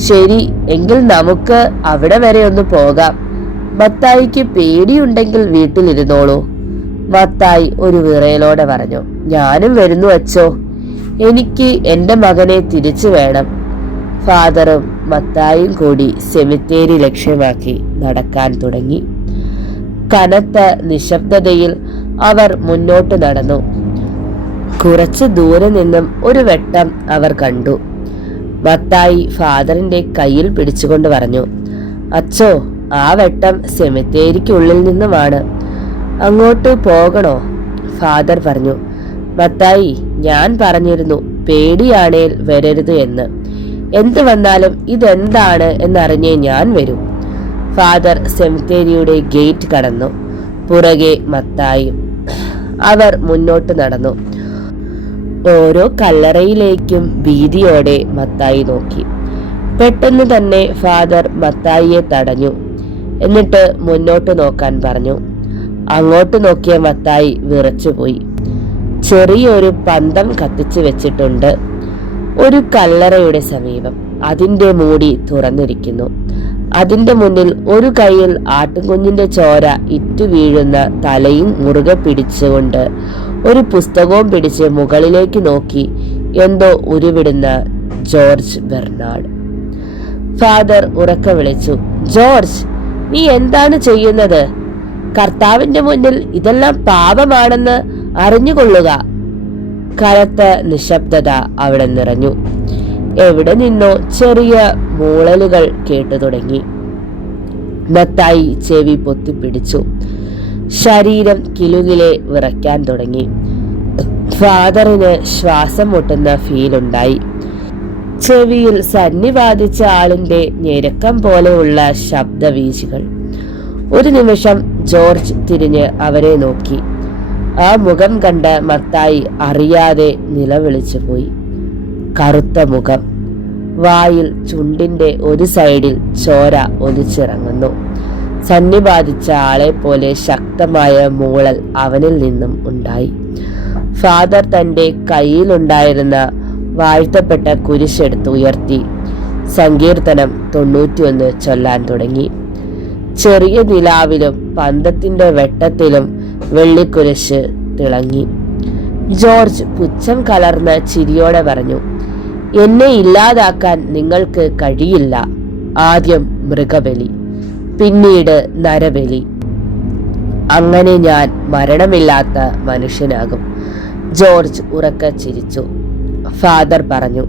ശരി, എങ്കിൽ നമുക്ക് അവിടെ വരെ ഒന്ന് പോകാം. മത്തായിക്ക് പേടിയുണ്ടെങ്കിൽ വീട്ടിലിരുന്നോളൂ. മത്തായി ഒരു വിറയലോടെ പറഞ്ഞു. ഞാനും വരുന്നു അച്ചോ, എനിക്ക് എന്റെ മകനെ തിരിച്ചു വേണം. ഫാദറും മത്തായും കൂടി സെമിത്തേരി ലക്ഷ്യമാക്കി നടക്കാൻ തുടങ്ങി. കനത്ത നിശബ്ദതയിൽ അവർ മുന്നോട്ട് നടന്നു. കുറച്ചു ദൂരെ നിന്നും ഒരു വെട്ടം അവർ കണ്ടു. മത്തായി ഫാദറിന്റെ കയ്യിൽ പിടിച്ചുകൊണ്ട് പറഞ്ഞു, അച്ചോ, ആ വെട്ടം സെമിത്തേരിക്കുള്ളിൽ നിന്നുമാണ്. അങ്ങോട്ട് പോകണോ? ഫാദർ പറഞ്ഞു. മത്തായി, ഞാൻ പറഞ്ഞിരുന്നു പേടിയാണേൽ വരരുത് എന്ന്. എന്ത് വന്നാലും ഇതെന്താണ് എന്നറിഞ്ഞേ ഞാൻ വരൂ. ഫാദർ സെമിത്തേരിയുടെ ഗേറ്റ് കടന്നു. പുറകെ മത്തായും. അവർ മുന്നോട്ട് നടന്നു. ഓരോ കല്ലറയിലേക്കും ഭീതിയോടെ മത്തായി നോക്കി. പെട്ടെന്ന് തന്നെ ഫാദർ മത്തായിയെ തടഞ്ഞു. എന്നിട്ട് മുന്നോട്ട് നോക്കാൻ പറഞ്ഞു. അങ്ങോട്ട് നോക്കിയ മത്തായി വിറച്ചുപോയി. ചെറിയൊരു പന്തം കത്തിച്ചു വെച്ചിട്ടുണ്ട് ഒരു കല്ലറയുടെ സമീപം. അതിന്റെ മൂടി തുറന്നിരിക്കുന്നു. അതിന്റെ മുന്നിൽ ഒരു കൈയിൽ ആട്ടുകുഞ്ഞിന്റെ ചോര ഇറ്റു വീഴുന്ന തലയും മുറുകെ പിടിച്ചുകൊണ്ട് ഒരു പുസ്തകവും പിടിച്ച് മുകളിലേക്ക് നോക്കി എന്തോ ഉരുവിടുന്ന ജോർജ് ബെർണാഡ്. ഫാദർ ഉറക്കെ വിളിച്ചു, ജോർജ്, നീ എന്താണ് ചെയ്യുന്നത്? കർത്താവിന്റെ മുന്നിൽ ഇതെല്ലാം പാപമാണെന്ന് അറിഞ്ഞുകൊള്ളുക. കനത്ത നിശബ്ദത അവിടെ നിറഞ്ഞു. എവിടെ നിന്നോ ചെറിയ മൂളലുകൾ കേട്ടു തുടങ്ങി. മത്തായി ചെവി പൊത്തിപ്പിടിച്ചു. ശരീരം കിലുകിലെ വിറയ്ക്കാൻ തുടങ്ങി. ഫാദറിന് ശ്വാസം മുട്ടുന്ന ഫീലുണ്ടായി. ചെവിയിൽ സന്നിവാദിച്ച ആളിന്റെ ഞെരുക്കം പോലെയുള്ള ശബ്ദവീചികൾ. ഒരു നിമിഷം ജോർജ് തിരിഞ്ഞ് അവരെ നോക്കി. ആ മുഖം കണ്ട മത്തായി അറിയാതെ നിലവിളിച്ചു പോയി. കറുത്ത മുഖം, വായിൽ ചുണ്ടിന്റെ ഒരു സൈഡിൽ ചോര ഒലിച്ചിറങ്ങുന്നു. സന്നിപാതിച്ച ആളെ പോലെ ശക്തമായ മൂളൽ അവനിൽ നിന്നും ഉണ്ടായി. ഫാദർ തന്റെ കയ്യിലുണ്ടായിരുന്ന വാഴ്ത്തപ്പെട്ട കുരിശെടുത്ത് ഉയർത്തി സങ്കീർത്തനം 91 ചൊല്ലാൻ തുടങ്ങി. ചെറിയ നിലാവിലും പന്തത്തിന്റെ വെട്ടത്തിലും വെള്ളിക്കുരിശ് തിളങ്ങി. ജോർജ് പുച്ഛം കലർന്ന ചിരിയോടെ പറഞ്ഞു, എന്നെ ഇല്ലാതാക്കാൻ നിങ്ങൾക്ക് കഴിയില്ല. ആദ്യം മൃഗബലി, പിന്നീട് നരബലി. അങ്ങനെ ഞാൻ മരണമില്ലാത്ത മനുഷ്യനാകും. ജോർജ് ഉറക്കെ ചിരിച്ചു. ഫാദർ പറഞ്ഞു,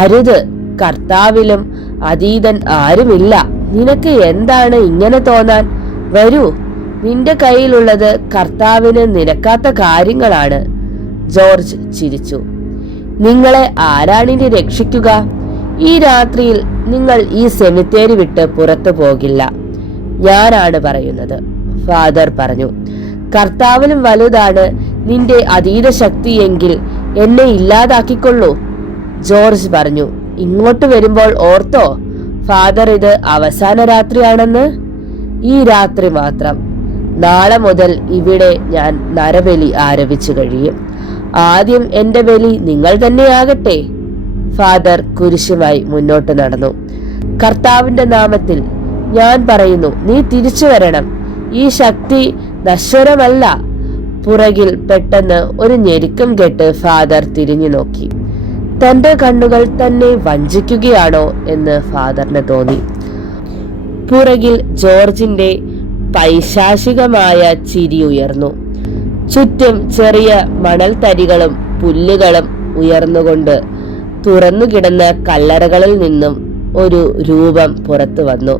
അരുത്, കർത്താവിലും അതീതൻ ആരുമില്ല. നിനക്ക് എന്താണ് ഇങ്ങനെ തോന്നാൻ? വരൂ, നിന്റെ കയ്യിലുള്ളത് കർത്താവിന് നിരക്കാത്ത കാര്യങ്ങളാണ്. ജോർജ് ചിരിച്ചു. നിങ്ങളെ ആരാണിനി രക്ഷിക്കുക? ഈ രാത്രിയിൽ നിങ്ങൾ ഈ സെമിത്തേരി വിട്ട് പുറത്തു പോകില്ല. ഞാനാണ് പറയുന്നത്. ഫാദർ പറഞ്ഞു, കർത്താവിലും വലുതാണ് നിന്റെ അതീത ശക്തിയെങ്കിൽ എന്നെ ഇല്ലാതാക്കിക്കൊള്ളൂ. ജോർജ് പറഞ്ഞു, ഇങ്ങോട്ട് വരുമ്പോൾ ഓർത്തോ ഫാദർ, ഇത് അവസാന രാത്രിയാണെന്ന്. ഈ രാത്രി മാത്രം. നാളെ മുതൽ ഇവിടെ ഞാൻ നരബലി ആരംഭിച്ചു കഴിയും. ആദ്യം എന്റെ ബലി നിങ്ങൾ തന്നെയാകട്ടെ. ഫാദർ കുരിശുമായി മുന്നോട്ട് നടന്നു. കർത്താവിന്റെ നാമത്തിൽ ഞാൻ പറയുന്നു, നീ തിരിച്ചു വരണം. ഈ ശക്തി നശ്വരമല്ല. പുറകിൽ പെട്ടെന്ന് ഒരു ഞെരുക്കം കേട്ട് ഫാദർ തിരിഞ്ഞു നോക്കി. തന്റെ കണ്ണുകൾ തന്നെ വഞ്ചിക്കുകയാണോ എന്ന് ഫാദറിന് തോന്നി. പുറകിൽ ജോർജിന്റെ പൈശാചികമായ ചിരി ഉയർന്നു. ചുറ്റും ചെറിയ മണൽത്തരികളും പുല്ലുകളും ഉയർന്നുകൊണ്ട് തുറന്നു കിടന്ന കല്ലറകളിൽ നിന്നും ഒരു രൂപം പുറത്തു വന്നു.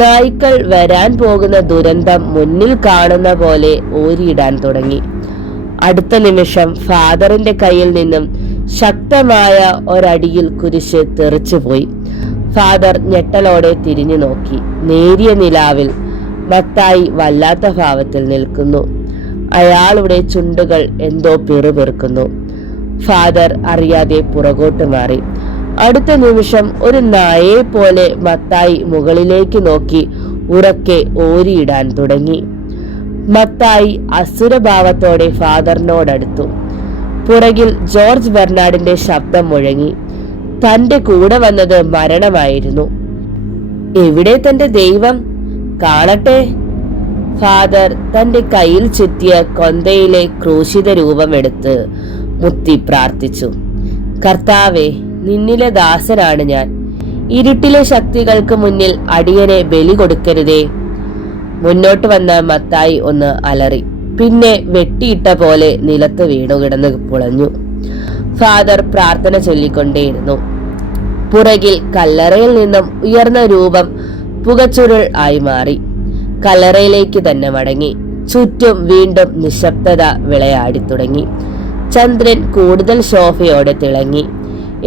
നായ്ക്കൾ വരാൻ പോകുന്ന ദുരന്തം മുന്നിൽ കാണുന്ന പോലെ ഓരിയിടാൻ തുടങ്ങി. അടുത്ത നിമിഷം ഫാദറിന്റെ കയ്യിൽ നിന്നും ശക്തമായ ഒരടിയിൽ കുരിശ് തെറിച്ചുപോയി. ഫാദർ ഞെട്ടലോടെ തിരിഞ്ഞു നോക്കി. നേരിയ നിലാവിൽ മത്തായി വല്ലാത്ത ഭാവത്തിൽ നിൽക്കുന്നു. അയാളുടെ ചുണ്ടുകൾ എന്തോ പിറുപിറുക്കുന്നു. ഫാദർ അറിയാതെ പുറകോട്ട് മാറി. അടുത്ത നിമിഷം ഒരു നായയെ പോലെ മത്തായി മുകളിലേക്ക് നോക്കി ഉറക്കെ ഓരിയിടാൻ തുടങ്ങി. മത്തായി അസുരഭാവത്തോടെ ഫാദറിനോടടുത്തു. പുറകിൽ ജോർജ് ബെർണാഡിന്റെ ശബ്ദം മുഴങ്ങി. തന്റെ കൂടെ വന്നത് മരണമായിരുന്നു. എവിടെ തന്റെ ദൈവം? കാണട്ടെ. ഫാദർ തന്റെ കയ്യിൽ ചുറ്റിയ കൊന്തയിലെ ക്രൂശിത രൂപമെടുത്ത് മുത്തി പ്രാർത്ഥിച്ചു. കർത്താവേ, നിന്നിലെ ദാസനാണ് ഞാൻ. ഇരുട്ടിലെ ശക്തികൾക്ക് മുന്നിൽ അടിയനെ ബലി കൊടുക്കരുതേ. മുന്നോട്ട് വന്ന മത്തായി ഒന്ന് അലറി. പിന്നെ വെട്ടിയിട്ട പോലെ നിലത്ത് വീണുകിടന്ന് പുളഞ്ഞു. ഫാദർ പ്രാർത്ഥന ചൊല്ലിക്കൊണ്ടേയിരുന്നു. പുറകിൽ കല്ലറയിൽ നിന്നും ഉയർന്ന രൂപം പുകച്ചുരുൾ ആയി മാറി. കല്ലറയിലേക്ക് തന്നെ മടങ്ങി. ചുറ്റും വീണ്ടും നിശബ്ദത വിളയാടി തുടങ്ങി. ചന്ദ്രൻ കൂടുതൽ ശോഭയോടെ തിളങ്ങി.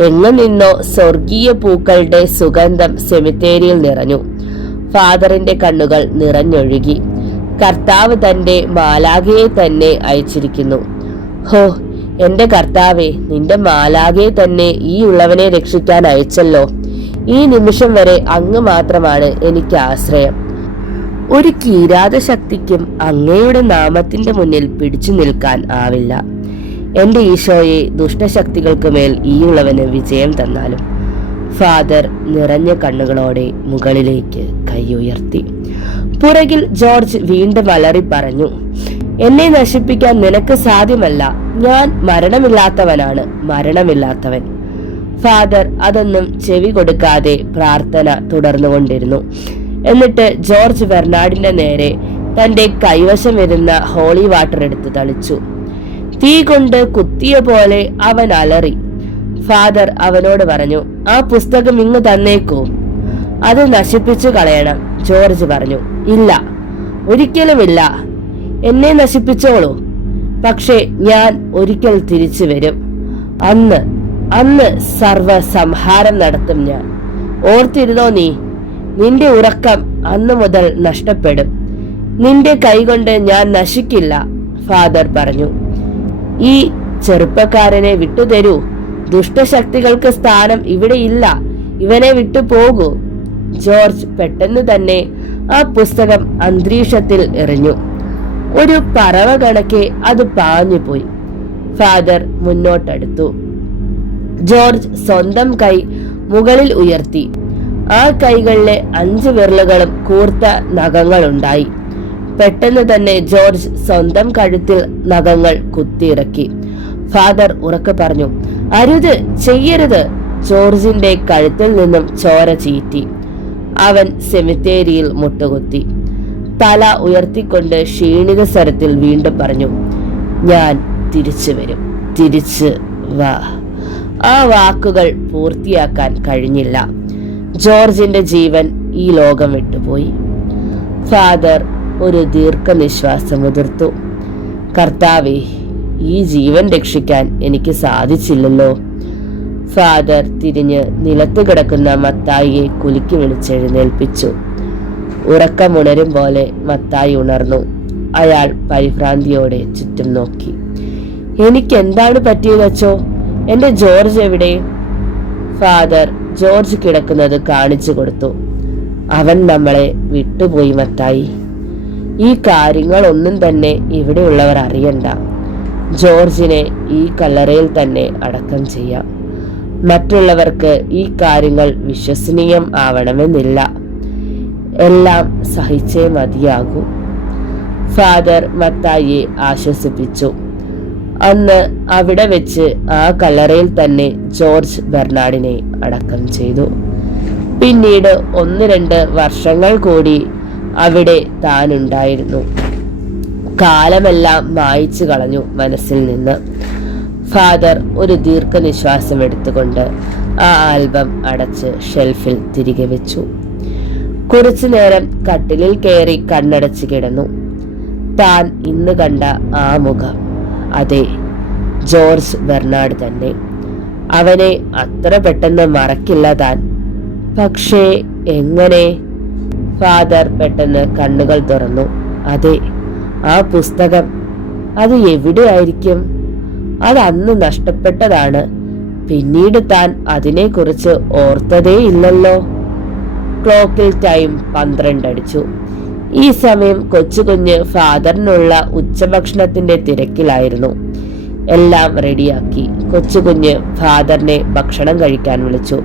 എങ്ങു നിന്നോ സ്വർഗീയ പൂക്കളുടെ സുഗന്ധം സെമിത്തേരിയിൽ നിറഞ്ഞു. ഫാദറിന്റെ കണ്ണുകൾ നിറഞ്ഞൊഴുകി. കർത്താവ് തന്റെ മാലാഖയെ തന്നെ അയച്ചിരിക്കുന്നു. ഹോ, എന്റെ കർത്താവെ, നിന്റെ മാലാഖയെ തന്നെ ഈ ഉള്ളവനെ രക്ഷിക്കാൻ അയച്ചല്ലോ. ഈ നിമിഷം വരെ അങ്ങ് മാത്രമാണ് എനിക്ക് ആശ്രയം. ഒരു കിരാത ശക്തിക്കും അങ്ങയുടെ നാമത്തിന്റെ മുന്നിൽ പിടിച്ചു നിൽക്കാൻ ആവില്ല. എന്റെ ഈശോയെ, ദുഷ്ടശക്തികൾക്ക് മേൽ ഈ ഉള്ളവന് വിജയം തന്നാലും. ഫാദർ നിറഞ്ഞ കണ്ണുകളോടെ മുകളിലേക്ക് കൈ ഉയർത്തി. പുറകിൽ ജോർജ് വീണ്ടും അലറി പറഞ്ഞു, എന്നെ നശിപ്പിക്കാൻ നിനക്ക് സാധ്യമല്ല. ഞാൻ മരണമില്ലാത്തവനാണ്, മരണമില്ലാത്തവൻ. ഫാദർ അതൊന്നും ചെവി കൊടുക്കാതെ പ്രാർത്ഥന തുടർന്നുകൊണ്ടിരുന്നു. എന്നിട്ട് ജോർജ് ബെർണാഡിന്റെ നേരെ തന്റെ കൈവശം വരുന്ന ഹോളി വാട്ടർ എടുത്ത് തളിച്ചു. തീ കൊണ്ട് കുത്തിയ പോലെ അവൻ അലറി. ഫാദർ അവനോട് പറഞ്ഞു, ആ പുസ്തകം ഇങ്ങ് തന്നേക്കൂ. അത് നശിപ്പിച്ചു കളയണം. ജോർജ് പറഞ്ഞു, ഇല്ല, ഒരിക്കലുമില്ല. എന്നെ നശിപ്പിച്ചോളൂ. പക്ഷേ ഞാൻ ഒരിക്കൽ തിരിച്ചു വരും. അന്ന് സർവ സംഹാരം നടത്തും ഞാൻ. ഓർത്തിരുന്നോ നീ? നിന്റെ ഉറക്കം അന്നു മുതൽ നഷ്ടപ്പെടും. നിന്റെ കൈകൊണ്ട് ഞാൻ നശിക്കില്ല. ഫാദർ പറഞ്ഞു, ഈ ചെറുപ്പക്കാരനെ വിട്ടുതരൂ. ദുഷ്ടശക്തികൾക്ക് സ്ഥാനം ഇവിടെ ഇല്ല. ഇവനെ വിട്ടു പോകൂ. ജോർജ് പെട്ടെന്ന് തന്നെ ആ പുസ്തകം അന്തരീക്ഷത്തിൽ എറിഞ്ഞു. ഒരു പറവ കണക്കെ അത് പാഞ്ഞുപോയി. ഫാദർ മുന്നോട്ടെടുത്തു. ജോർജ് സ്വന്തം കൈ മുകളിൽ ഉയർത്തി. ആ കൈകളിലെ 5 വിരലുകളും കൂർത്ത നഖങ്ങളുണ്ടായി. പെട്ടെന്ന് തന്നെ ജോർജ് സ്വന്തം കഴുത്തിൽ നഖങ്ങൾ കുത്തിയിറക്കി. ഫാദർ ഉറക്കെ പറഞ്ഞു, അരുത്, ചെയ്യരുത്. ജോർജിന്റെ കഴുത്തിൽ നിന്നും ചോര ചീറ്റി. അവൻ സെമിത്തേരിയിൽ മുട്ടുകുത്തി. തല ഉയർത്തിക്കൊണ്ട് ക്ഷീണിത സ്വരത്തിൽ വീണ്ടും പറഞ്ഞു, ഞാൻ തിരിച്ചു വരും, തിരിച്ച് വാ. ആ വാക്കുകൾ പൂർത്തിയാക്കാൻ കഴിഞ്ഞില്ല. ജോർജിന്റെ ജീവൻ ഈ ലോകം വിട്ടുപോയി. ഫാദർ ഒരു ദീർഘനിശ്വാസം ഉതിർത്തു. കർത്താവേ, ഈ ജീവൻ രക്ഷിക്കാൻ എനിക്ക് സാധിച്ചില്ലല്ലോ. ഫാദർ തിരിഞ്ഞ് നിലത്ത് കിടക്കുന്ന മത്തായിയെ കുലുക്കി വിളിച്ചെഴുന്നേൽപ്പിച്ചു. ഉറക്കമുണരും പോലെ മത്തായി ഉണർന്നു. അയാൾ പരിഭ്രാന്തിയോടെ ചുറ്റും നോക്കി. എനിക്ക് എന്താണ് പറ്റിയതച്ചോ? എന്റെ ജോർജ് എവിടെ? ഫാദർ ജോർജ് കിടക്കുന്നത് കാണിച്ചു കൊടുത്തു. അവൻ നമ്മളെ വിട്ടുപോയി മത്തായി. ഈ കാര്യങ്ങളൊന്നും തന്നെ ഇവിടെയുള്ളവർ അറിയണ്ട. ജോർജിനെ ഈ കല്ലറയിൽ തന്നെ അടക്കം ചെയ്യാം. മറ്റുള്ളവർക്ക് ഈ കാര്യങ്ങൾ വിശ്വസനീയം ആവണമെന്നില്ല. എല്ലാം സഹിച്ചേ മതിയാകൂ. ഫാദർ മത്തായിയെ ആശ്വസിപ്പിച്ചു. അന്ന് അവിടെ വെച്ച് ആ കല്ലറയിൽ തന്നെ ജോർജ് ബെർണാഡിനെ അടക്കം ചെയ്തു. പിന്നീട് 1-2 വർഷങ്ങൾ കൂടി അവിടെ താനുണ്ടായിരുന്നു. കാലമെല്ലാം മായ്ച്ചു കളഞ്ഞു മനസ്സിൽ നിന്ന്. ഫാദർ ഒരു ദീർഘനിശ്വാസം എടുത്തുകൊണ്ട് ആ ആൽബം അടച്ച് ഷെൽഫിൽ തിരികെ വെച്ചു. കുറച്ചു നേരം കട്ടിലിൽ കയറി കണ്ണടച്ച് കിടന്നു. താൻ ഇന്ന് കണ്ട ആ മുഖം, അതെ, ജോർജ് ബെർണാഡ് തന്നെ. അവനെ അത്ര പെട്ടെന്ന് മറക്കില്ല താൻ. പക്ഷേ എങ്ങനെ? ഫാദർ പെട്ടെന്ന് കണ്ണുകൾ തുറന്നു. അതെ, ആ പുസ്തകം. അത് എവിടെയായിരിക്കും? അത് അന്ന് നഷ്ടപ്പെട്ടതാണ്. പിന്നീട് താൻ അതിനെക്കുറിച്ച് ഓർത്തതേ ഇല്ലല്ലോ. ക്ലോക്കിൽ ടൈം 12 അടിച്ചു. ഈ സമയം കൊച്ചുകുഞ്ഞ് ഫാദറിനുള്ള ഉച്ചഭക്ഷണത്തിന്റെ തിരക്കിലായിരുന്നു. എല്ലാം റെഡിയാക്കി കൊച്ചുകുഞ്ഞ് ഫാദറിനെ ഭക്ഷണം കഴിക്കാൻ വിളിച്ചു.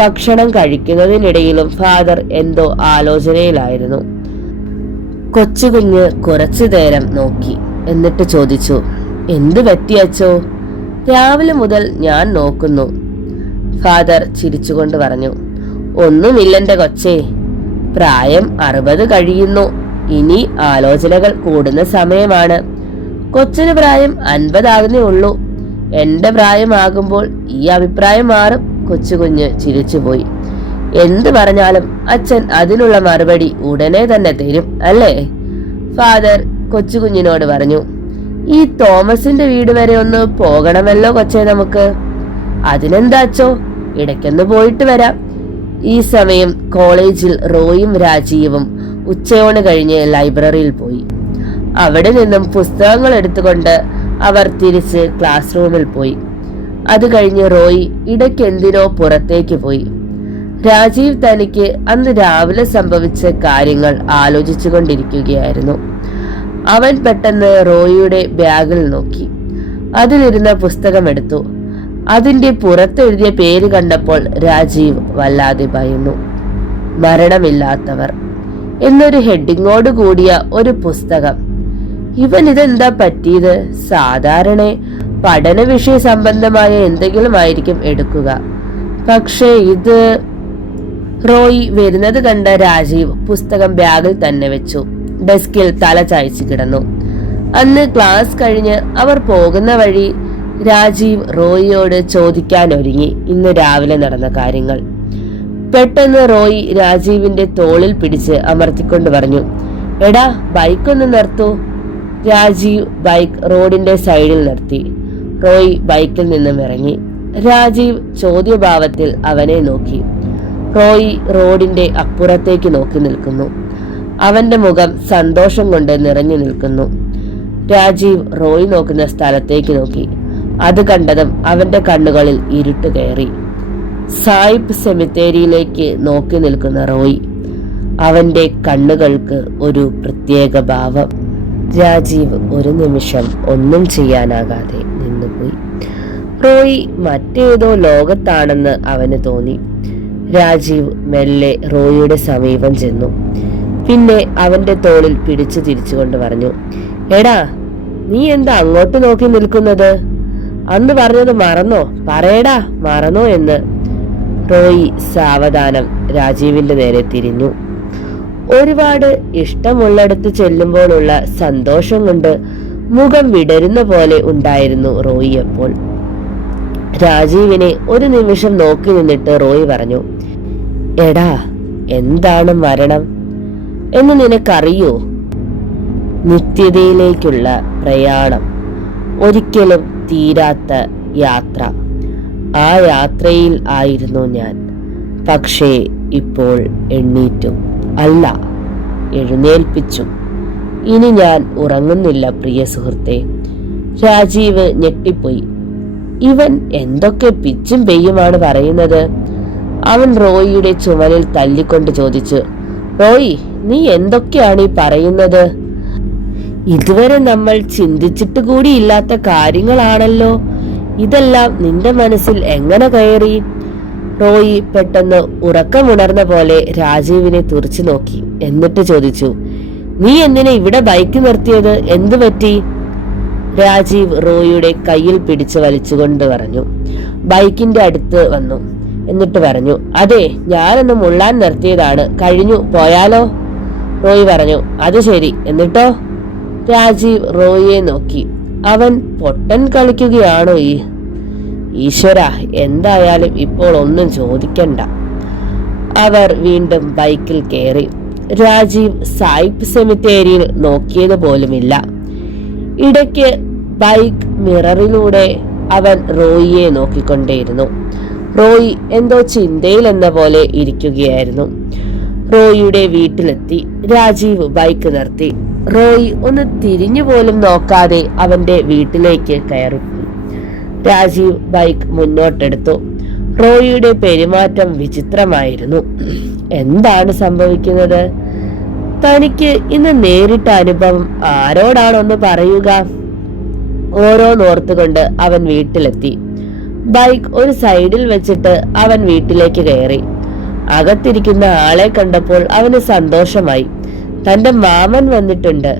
ഭക്ഷണം കഴിക്കുന്നതിനിടയിലും ഫാദർ എന്തോ ആലോചനയിലായിരുന്നു. കൊച്ചുകുഞ്ഞ് കുറച്ചു നേരം നോക്കി. എന്നിട്ട് ചോദിച്ചു, എന്തു പറ്റിയച്ചോ? രാവിലെ മുതൽ ഞാൻ നോക്കുന്നു. ഫാദർ ചിരിച്ചുകൊണ്ട് പറഞ്ഞു, ഒന്നുമില്ലെന്റെ കൊച്ചേ, പ്രായം 60 കഴിയുന്നു. ഇനി ആലോചനകൾ കൂടുന്ന സമയമാണ്. കൊച്ചിന് പ്രായം 50 ആകുന്നേ ഉള്ളൂ. എന്റെ പ്രായമാകുമ്പോൾ ഈ അഭിപ്രായം മാറും. കൊച്ചുകുഞ്ഞ് ചിരിച്ചുപോയി. എന്ത് പറഞ്ഞാലും അച്ഛൻ അതിനുള്ള മറുപടി ഉടനെ തന്നെ തരും അല്ലേ? ഫാദർ കൊച്ചുകുഞ്ഞിനോട് പറഞ്ഞു. ഈ തോമസിന്റെ വീട് വരെ ഒന്ന് പോകണമല്ലോ കൊച്ചേ നമുക്ക്. അതിനെന്താ അച്ചോ, ഇടയ്ക്കൊന്ന് പോയിട്ട് വരാം. ഈ സമയം കോളേജിൽ റോയും രാജീവും ഉച്ചയോണ് കഴിഞ്ഞ് ലൈബ്രറിയിൽ പോയി. അവിടെ നിന്നും പുസ്തകങ്ങൾ എടുത്തുകൊണ്ട് അവർ തിരിച്ച് ക്ലാസ് റൂമിൽ പോയി. അത് കഴിഞ്ഞ് റോയി ഇടയ്ക്ക് എന്തിനോ പുറത്തേക്ക് പോയി. രാജീവ് തനിക്ക് അന്ന് രാവിലെ സംഭവിച്ച കാര്യങ്ങൾ ആലോചിച്ചു കൊണ്ടിരിക്കുകയായിരുന്നു. അവൻ പെട്ടെന്ന് റോയിയുടെ ബാഗിൽ നോക്കി. അതിലിരുന്ന പുസ്തകം എടുത്തു. അതിന്റെ പുറത്തെഴുതിയ പേര് കണ്ടപ്പോൾ രാജീവ് വല്ലാതെ ഭയന്നു. മരണമില്ലാത്തവർ എന്നൊരു ഹെഡിങ്ങോട് കൂടിയ ഒരു പുസ്തകം. ഇവൻ ഇതെന്താ പറ്റിയത്? സാധാരണ പഠന വിഷയ സംബന്ധമായ എന്തെങ്കിലും ആയിരിക്കും എടുക്കുക. പക്ഷേ ഇത്... റോയി വരുന്നത് കണ്ട രാജീവ് പുസ്തകം ബാഗിൽ തന്നെ വെച്ചു. ഡെസ്കിൽ തല ചായ്ച്ചു കിടന്നു. അന്ന് ക്ലാസ് കഴിഞ്ഞ് അവർ പോകുന്ന വഴി രാജീവ് റോയിയോട് ചോദിക്കാൻ ഒരുങ്ങി ഇന്ന് രാവിലെ നടന്ന കാര്യങ്ങൾ. പെട്ടെന്ന് റോയി രാജീവിന്റെ തോളിൽ പിടിച്ച് അമർത്തിക്കൊണ്ട് പറഞ്ഞു, എടാ, ബൈക്കൊന്ന് നിർത്തൂ. രാജീവ് ബൈക്ക് റോഡിന്റെ സൈഡിൽ നിർത്തി. റോയി ബൈക്കിൽ നിന്നും ഇറങ്ങി. രാജീവ് ചോദ്യഭാവത്തിൽ അവനെ നോക്കി. റോയി റോഡിന്റെ അപ്പുറത്തേക്ക് നോക്കി നിൽക്കുന്നു. അവന്റെ മുഖം സന്തോഷം കൊണ്ട് നിറഞ്ഞു നിൽക്കുന്നു. രാജീവ് റോയി നോക്കുന്ന സ്ഥലത്തേക്ക് നോക്കി. അത് കണ്ടതും അവന്റെ കണ്ണുകളിൽ ഇരുട്ട് കയറി. സായിപ്പ് സെമിത്തേരിയിലേക്ക് നോക്കി നിൽക്കുന്ന റോയി. അവന്റെ കണ്ണുകൾക്ക് ഒരു പ്രത്യേക ഭാവം. രാജീവ് ഒരു നിമിഷം ഒന്നും ചെയ്യാനാകാതെ നിന്നുപോയി. റോയി മറ്റേതോ ലോകത്താണെന്ന് അവന് തോന്നി. രാജീവ് മെല്ലെ റോയിയുടെ സമീപം ചെന്നു. പിന്നെ അവന്റെ തോളിൽ പിടിച്ചു തിരിച്ചുകൊണ്ട് പറഞ്ഞു, എടാ, നീ എന്താ അങ്ങോട്ട് നോക്കി നിൽക്കുന്നത്? അന്ന് പറഞ്ഞത് മറന്നോ? പറയടാ, മറന്നോ എന്ന്. റോയി സാവധാനം രാജീവിന്റെ നേരെ തിരിഞ്ഞു. ഒരുപാട് ഇഷ്ടമുള്ളിടത്ത് ചെല്ലുമ്പോഴുള്ള സന്തോഷം കൊണ്ട് മുഖം വിടരുന്ന പോലെ ഉണ്ടായിരുന്നു റോയി അപ്പോൾ. രാജീവിനെ ഒരു നിമിഷം നോക്കി നിന്നിട്ട് റോയി പറഞ്ഞു, എടാ, എന്താണ് മരണം എന്ന് നിനക്കറിയോ? നിത്യതയിലേക്കുള്ള പ്രയാണം, ഒരിക്കലും തീരാത്ത യാത്ര. ആ യാത്രയിൽ ആയിരുന്നു ഞാൻ. പക്ഷേ ഇപ്പോൾ എണ്ണീറ്റു, അല്ല, എഴുന്നേൽപ്പിച്ചു. ഇനി ഞാൻ ഉറങ്ങുന്നില്ല പ്രിയ സുഹൃത്തെ. രാജീവ് ഞെട്ടിപ്പോയി. ഇവൻ എന്തൊക്കെ പിച്ചും പെയ്യുമാണ് പറയുന്നത്? അവൻ റോയിയുടെ ചുമലിൽ തല്ലിക്കൊണ്ട് ചോദിച്ചു, റോയി, നീ എന്തൊക്കെയാണ് ഈ പറയുന്നത്? ഇതുവരെ നമ്മൾ ചിന്തിച്ചിട്ട് കൂടിയില്ലാത്ത കാര്യങ്ങളാണല്ലോ. ഇതെല്ലാം നിന്റെ മനസ്സിൽ എങ്ങനെ കയറി? റോയി പെട്ടെന്ന് ഉറക്കമുണർന്ന പോലെ രാജീവിനെ തുറച്ചു നോക്കി. എന്നിട്ട് ചോദിച്ചു, നീ എന്തിനാ ഇവിടെ ബൈക്ക് നിർത്തിയത്? എന്തു പറ്റി? രാജീവ് റോയിയുടെ കയ്യിൽ പിടിച്ച് വലിച്ചുകൊണ്ട് പറഞ്ഞു. ബൈക്കിന്റെ അടുത്ത് വന്നു. എന്നിട്ട് പറഞ്ഞു, അതെ, ഞാനൊന്ന് മുള്ളാൻ നിർത്തിയതാണ്. കഴിഞ്ഞു, പോയാലോ? റോയി പറഞ്ഞു, അത് ശരി, എന്നിട്ടോ? രാജീവ് റോയിയെ നോക്കി. അവൻ പൊട്ടൻ കളിക്കുകയാണോ? ഈശ്വര, എന്തായാലും ഇപ്പോൾ ഒന്നും ചോദിക്കണ്ട. അവർ വീണ്ടും ബൈക്കിൽ കയറി. രാജീവ് സായിപ്പ് സെമിത്തേരിയിൽ നോക്കിയത് പോലുമില്ല. ഇടയ്ക്ക് ബൈക്ക് മിററിലൂടെ അവൻ റോയിയെ നോക്കിക്കൊണ്ടേയിരുന്നു. റോയി എന്തോ ചിന്തയിൽ എന്ന പോലെ ഇരിക്കുകയായിരുന്നു. റോയിയുടെ വീട്ടിലെത്തി രാജീവ് ബൈക്ക് നിർത്തി. റോയി ഒന്ന് തിരിഞ്ഞു പോലും നോക്കാതെ അവന്റെ വീട്ടിലേക്ക് കയറി. രാജീവ് ബൈക്ക് മുന്നോട്ടെടുത്തു. റോയിയുടെ പെരുമാറ്റം വിചിത്രമായിരുന്നു. എന്താണ് സംഭവിക്കുന്നത്? തനിക്ക് ഇന്ന് നേരിട്ട അനുഭവം ആരോടാണൊന്ന് പറയുക? ഓരോന്നോർത്തുകൊണ്ട് അവൻ വീട്ടിലെത്തി. ബൈക്ക് ഒരു സൈഡിൽ വെച്ചിട്ട് അവൻ വീട്ടിലേക്ക് കയറി. അകത്തിരിക്കുന്ന ആളെ കണ്ടപ്പോൾ അവന് സന്തോഷമായി. തന്റെ മാമൻ വന്നിട്ടുണ്ട്.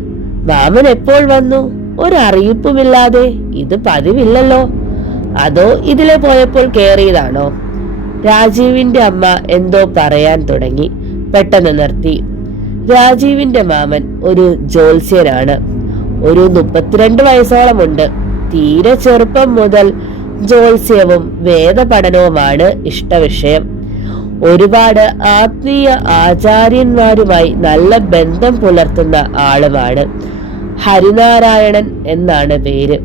മാമൻ എപ്പോൾ വന്നു? ഒരറിയിപ്പുമില്ലാതെ. ഇത് പതിവില്ലല്ലോ. അതോ ഇതിലെ പോയപ്പോൾ കേറിയതാണോ? രാജീവിന്റെ അമ്മ എന്തോ പറയാൻ തുടങ്ങി. പെട്ടെന്ന് നിർത്തി. രാജീവിന്റെ മാമൻ ഒരു ജ്യോത്സ്യനാണ്. ഒരു 32 വയസ്സോളം ഉണ്ട്. തീരെ ചെറുപ്പം മുതൽ ജ്യോത്സ്യവും വേദപഠനവുമാണ് ഇഷ്ടവിഷയം. ഒരുപാട് ആത്മീയ ആചാര്യന്മാരുമായി നല്ല ബന്ധം പുലർത്തുന്ന ആളുമാണ്. ഹരിനാരായണൻ എന്നാണ് പേര്.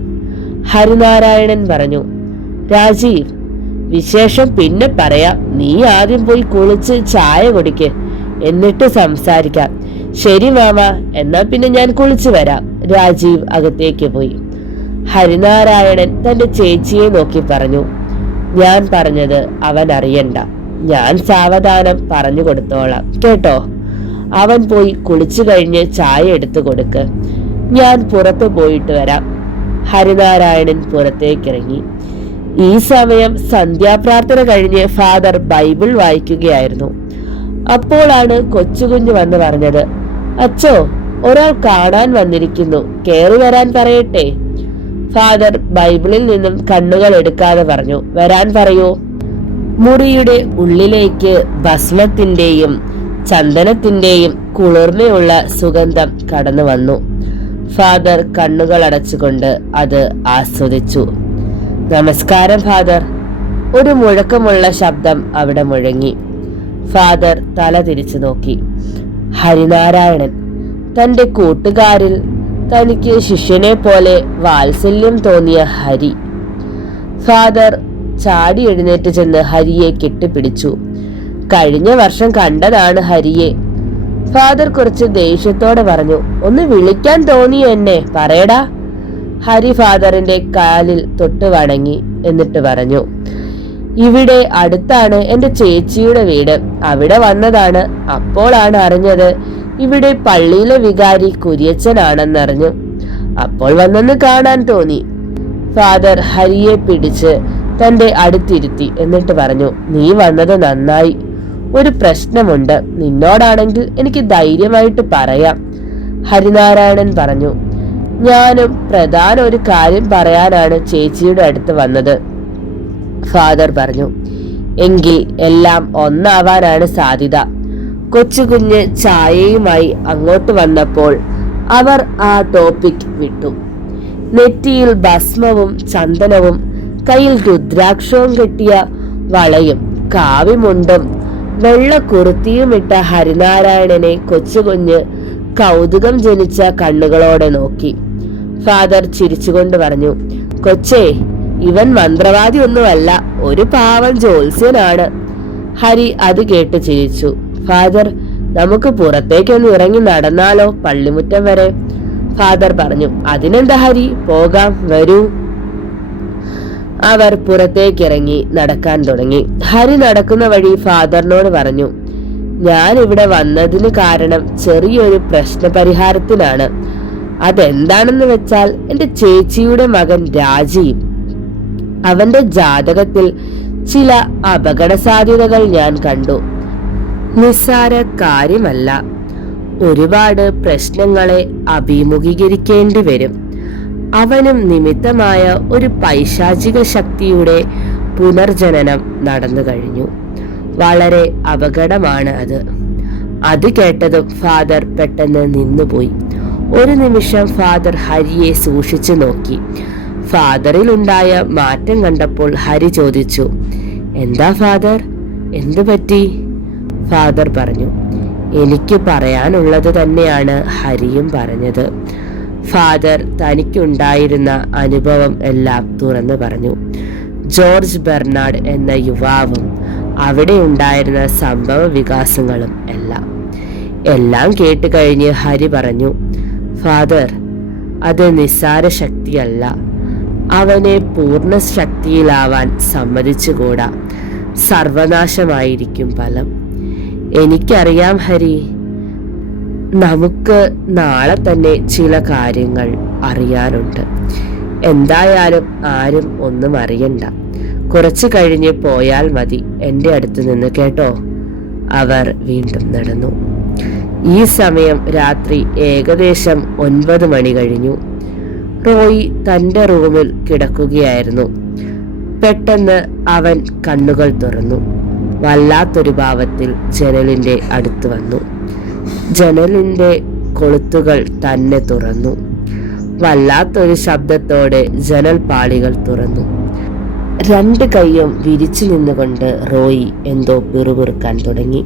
ഹരിനാരായണൻ പറഞ്ഞു. രാജീവ്, വിശേഷം പിന്നെ പറയാം. നീ ആദ്യം പോയി കുളിച്ച് ചായ കുടിക്ക്, എന്നിട്ട് സംസാരിക്കാം. ശരി മാമ, എന്നാ പിന്നെ ഞാൻ കുളിച്ചു വരാം. രാജീവ് അകത്തേക്ക് പോയി. ഹരിനാരായണൻ തന്റെ ചേച്ചിയെ നോക്കി പറഞ്ഞു. ഞാൻ പറഞ്ഞത് അവൻ അറിയണ്ട. ഞാൻ സാവധാനം പറഞ്ഞു കൊടുത്തോളാം, കേട്ടോ? അവൻ പോയി കുളിച്ചു കഴിഞ്ഞ് ചായ എടുത്തു കൊടുക്ക്. ഞാൻ പുറത്തു പോയിട്ട് വരാം. ഹരിനാരായണൻ പുറത്തേക്കിറങ്ങി. ഈ സമയം സന്ധ്യാപ്രാർത്ഥന കഴിഞ്ഞ് ഫാദർ ബൈബിൾ വായിക്കുകയായിരുന്നു. അപ്പോഴാണ് കൊച്ചുകുഞ്ഞ് വന്ന് പറഞ്ഞത്, അച്ചോ, ഒരാൾ കാണാൻ വന്നിരിക്കുന്നു, കേറി വരാൻ പറയട്ടെ. ഫാദർ ബൈബിളിൽ നിന്നും കണ്ണുകൾ എടുക്കാതെ പറഞ്ഞു, വരാൻ പറയൂ. മുറിയുടെ ഉള്ളിലേക്ക് ഭസ്മത്തിന്റെയും ചന്ദനത്തിന്റെയും കുളിർമയുള്ള സുഗന്ധം കടന്നു വന്നു. ഫാദർ കണ്ണുകൾ അടച്ചുകൊണ്ട് അത് ആസ്വദിച്ചു. നമസ്കാരം ഫാദർ. ഒരു മുഴക്കമുള്ള ശബ്ദം അവിടെ മുഴങ്ങി. ഫാദർ തല തിരിച്ചു നോക്കി. ഹരിനാരായണൻ. തന്റെ കൂട്ടുകാരിൽ തനിക്ക് ശിഷ്യനെ പോലെ വാത്സല്യം തോന്നിയ ഹരി. ഫാദർ ചാടി എഴുന്നേറ്റ് ചെന്ന് ഹരിയെ കെട്ടിപ്പിടിച്ചു. കഴിഞ്ഞ വർഷം കണ്ടതാണ് ഹരിയെ. ഫാദർ കുറച്ച് ദേഷ്യത്തോടെ പറഞ്ഞു, ഒന്ന് വിളിക്കാൻ തോന്നിയോ എന്നെ? പറയടാ. ഹരി ഫാദറിന്റെ കാലിൽ തൊട്ട് വണങ്ങി. എന്നിട്ട് പറഞ്ഞു, ഇവിടെ അടുത്താണ് എന്റെ ചേച്ചിയുടെ വീട്. അവിടെ വന്നതാണ്. അപ്പോഴാണ് അറിഞ്ഞത് ഇവിടെ പള്ളിയിലെ വികാരി കുര്യച്ചനാണെന്നറിഞ്ഞു. അപ്പോൾ വന്നെന്ന് കാണാൻ തോന്നി. ഫാദർ ഹരിയെ പിടിച്ച് തന്റെ അടുത്തിരുത്തി. എന്നിട്ട് പറഞ്ഞു, നീ വന്നത് നന്നായി. ഒരു പ്രശ്നമുണ്ട്. നിന്നോടാണെങ്കിൽ എനിക്ക് ധൈര്യമായിട്ട് പറയാം. ഹരിനാരായണൻ പറഞ്ഞു. ഞാനും പ്രധാന ഒരു കാര്യം പറയാനാണ് ചേച്ചിയുടെ അടുത്ത് വന്നത്. ഫാദർ പറഞ്ഞു. എങ്കിൽ എല്ലാം ഒന്നാവാനാണ് സാധ്യത. കൊച്ചുകുഞ്ഞ് ചായയുമായി അങ്ങോട്ട് വന്നപ്പോൾ അവർ ആ ടോപ്പിക് വിട്ടു. നെറ്റിയിൽ ഭസ്മവും ചന്ദനവും കയ്യിൽ രുദ്രാക്ഷവും കെട്ടിയ വളയും കാവിമുണ്ടും വെള്ള കുർത്തിയുമിട്ട ഹരിനാരായണനെ കൊച്ചുകുഞ്ഞ് കൗതുകം ജനിച്ച കണ്ണുകളോടെ നോക്കി. ഫാദർ ചിരിച്ചുകൊണ്ട് പറഞ്ഞു, കൊച്ചേ, ഇവൻ മന്ത്രവാദി ഒന്നുമല്ല, ഒരു പാവം ജ്യോത്സ്യനാണ്. ഹരി അത് കേട്ട് ചിരിച്ചു. ഫാദർ, നമുക്ക് പുറത്തേക്കൊന്ന് ഇറങ്ങി നടന്നാലോ, പള്ളിമുറ്റം വരെ? ഫാദർ പറഞ്ഞു. അതിനെന്താ ഹരി, പോകാം, വരൂ. അവർ പുറത്തേക്കിറങ്ങി നടക്കാൻ തുടങ്ങി. ഹരി നടക്കുന്ന വഴി ഫാദറിനോട് പറഞ്ഞു, ഞാൻ ഇവിടെ വന്നതിന് കാരണം ചെറിയൊരു പ്രശ്നപരിഹാരത്തിനാണ്. അതെന്താണെന്ന് വെച്ചാൽ എന്റെ ചേച്ചിയുടെ മകൻ രാജീവ്, അവന്റെ ജാതകത്തിൽ ചില അപകട സാധ്യതകൾ ഞാൻ കണ്ടു. നിസ്സാര കാര്യമല്ല. ഒരുപാട് പ്രശ്നങ്ങളെ അഭിമുഖീകരിക്കേണ്ടി വരും. അവനും നിമിത്തമായ ഒരു പൈശാചിക ശക്തിയുടെ പുനർജനനം നടന്നു കഴിഞ്ഞു. വളരെ അപകടമാണ് അത്. അത് കേട്ടതും ഫാദർ പെട്ടെന്ന് നിന്നുപോയി. ഒരു നിമിഷം ഫാദർ ഹരിയെ സൂക്ഷിച്ചു നോക്കി. ഫാദറിൽ ഉണ്ടായ മാറ്റം കണ്ടപ്പോൾ ഹരി ചോദിച്ചു, എന്താ ഫാദർ, എന്തു പറ്റി? ഫാദർ പറഞ്ഞു. എനിക്ക് പറയാനുള്ളത് തന്നെയാണ് ഹരിയും പറഞ്ഞത്. ഫാദർ തനിക്കുണ്ടായിരുന്ന അനുഭവം എല്ലാം തുറന്നു പറഞ്ഞു. ജോർജ് ബെർണാഡ് എന്ന യുവാവും അവിടെ ഉണ്ടായിരുന്ന സംഭവ വികാസങ്ങളും എല്ലാം കേട്ട് കഴിഞ്ഞ് ഹരി പറഞ്ഞു, ഫാദർ, അത് നിസ്സാര ശക്തിയല്ല. അവനെ പൂർണ്ണ ശക്തിയിലാവാൻ സമ്മതിച്ചുകൂടാ. സർവനാശമായിരിക്കും ഫലം. എനിക്കറിയാം ഹരി. നമുക്ക് നാളെ തന്നെ ചില കാര്യങ്ങൾ അറിയാനുണ്ട്. എന്തായാലും ആരും ഒന്നും അറിയണ്ട. കുറച്ചു കഴിഞ്ഞ് പോയാൽ മതി എൻ്റെ അടുത്ത് നിന്ന്, കേട്ടോ? അവർ വീണ്ടും നടന്നു. ഈ സമയം രാത്രി ഏകദേശം 9 മണി കഴിഞ്ഞു. റോയി തൻ്റെ റൂമിൽ കിടക്കുകയായിരുന്നു. പെട്ടെന്ന് അവൻ കണ്ണുകൾ തുറന്നു. വല്ലാത്തൊരു ഭാവത്തിൽ ജനലിൻ്റെ അടുത്ത് വന്നു. ജനലിൻ്റെ കൊളുത്തുകൾ തന്നെ തുറന്നു. വല്ലാത്തൊരു ശബ്ദത്തോടെ ജനൽ പാളികൾ തുറന്നു. 2 കൈയും വിരിച്ചു നിന്നുകൊണ്ട് റോയി എന്തോ പിറുപിറുക്കാൻ തുടങ്ങി.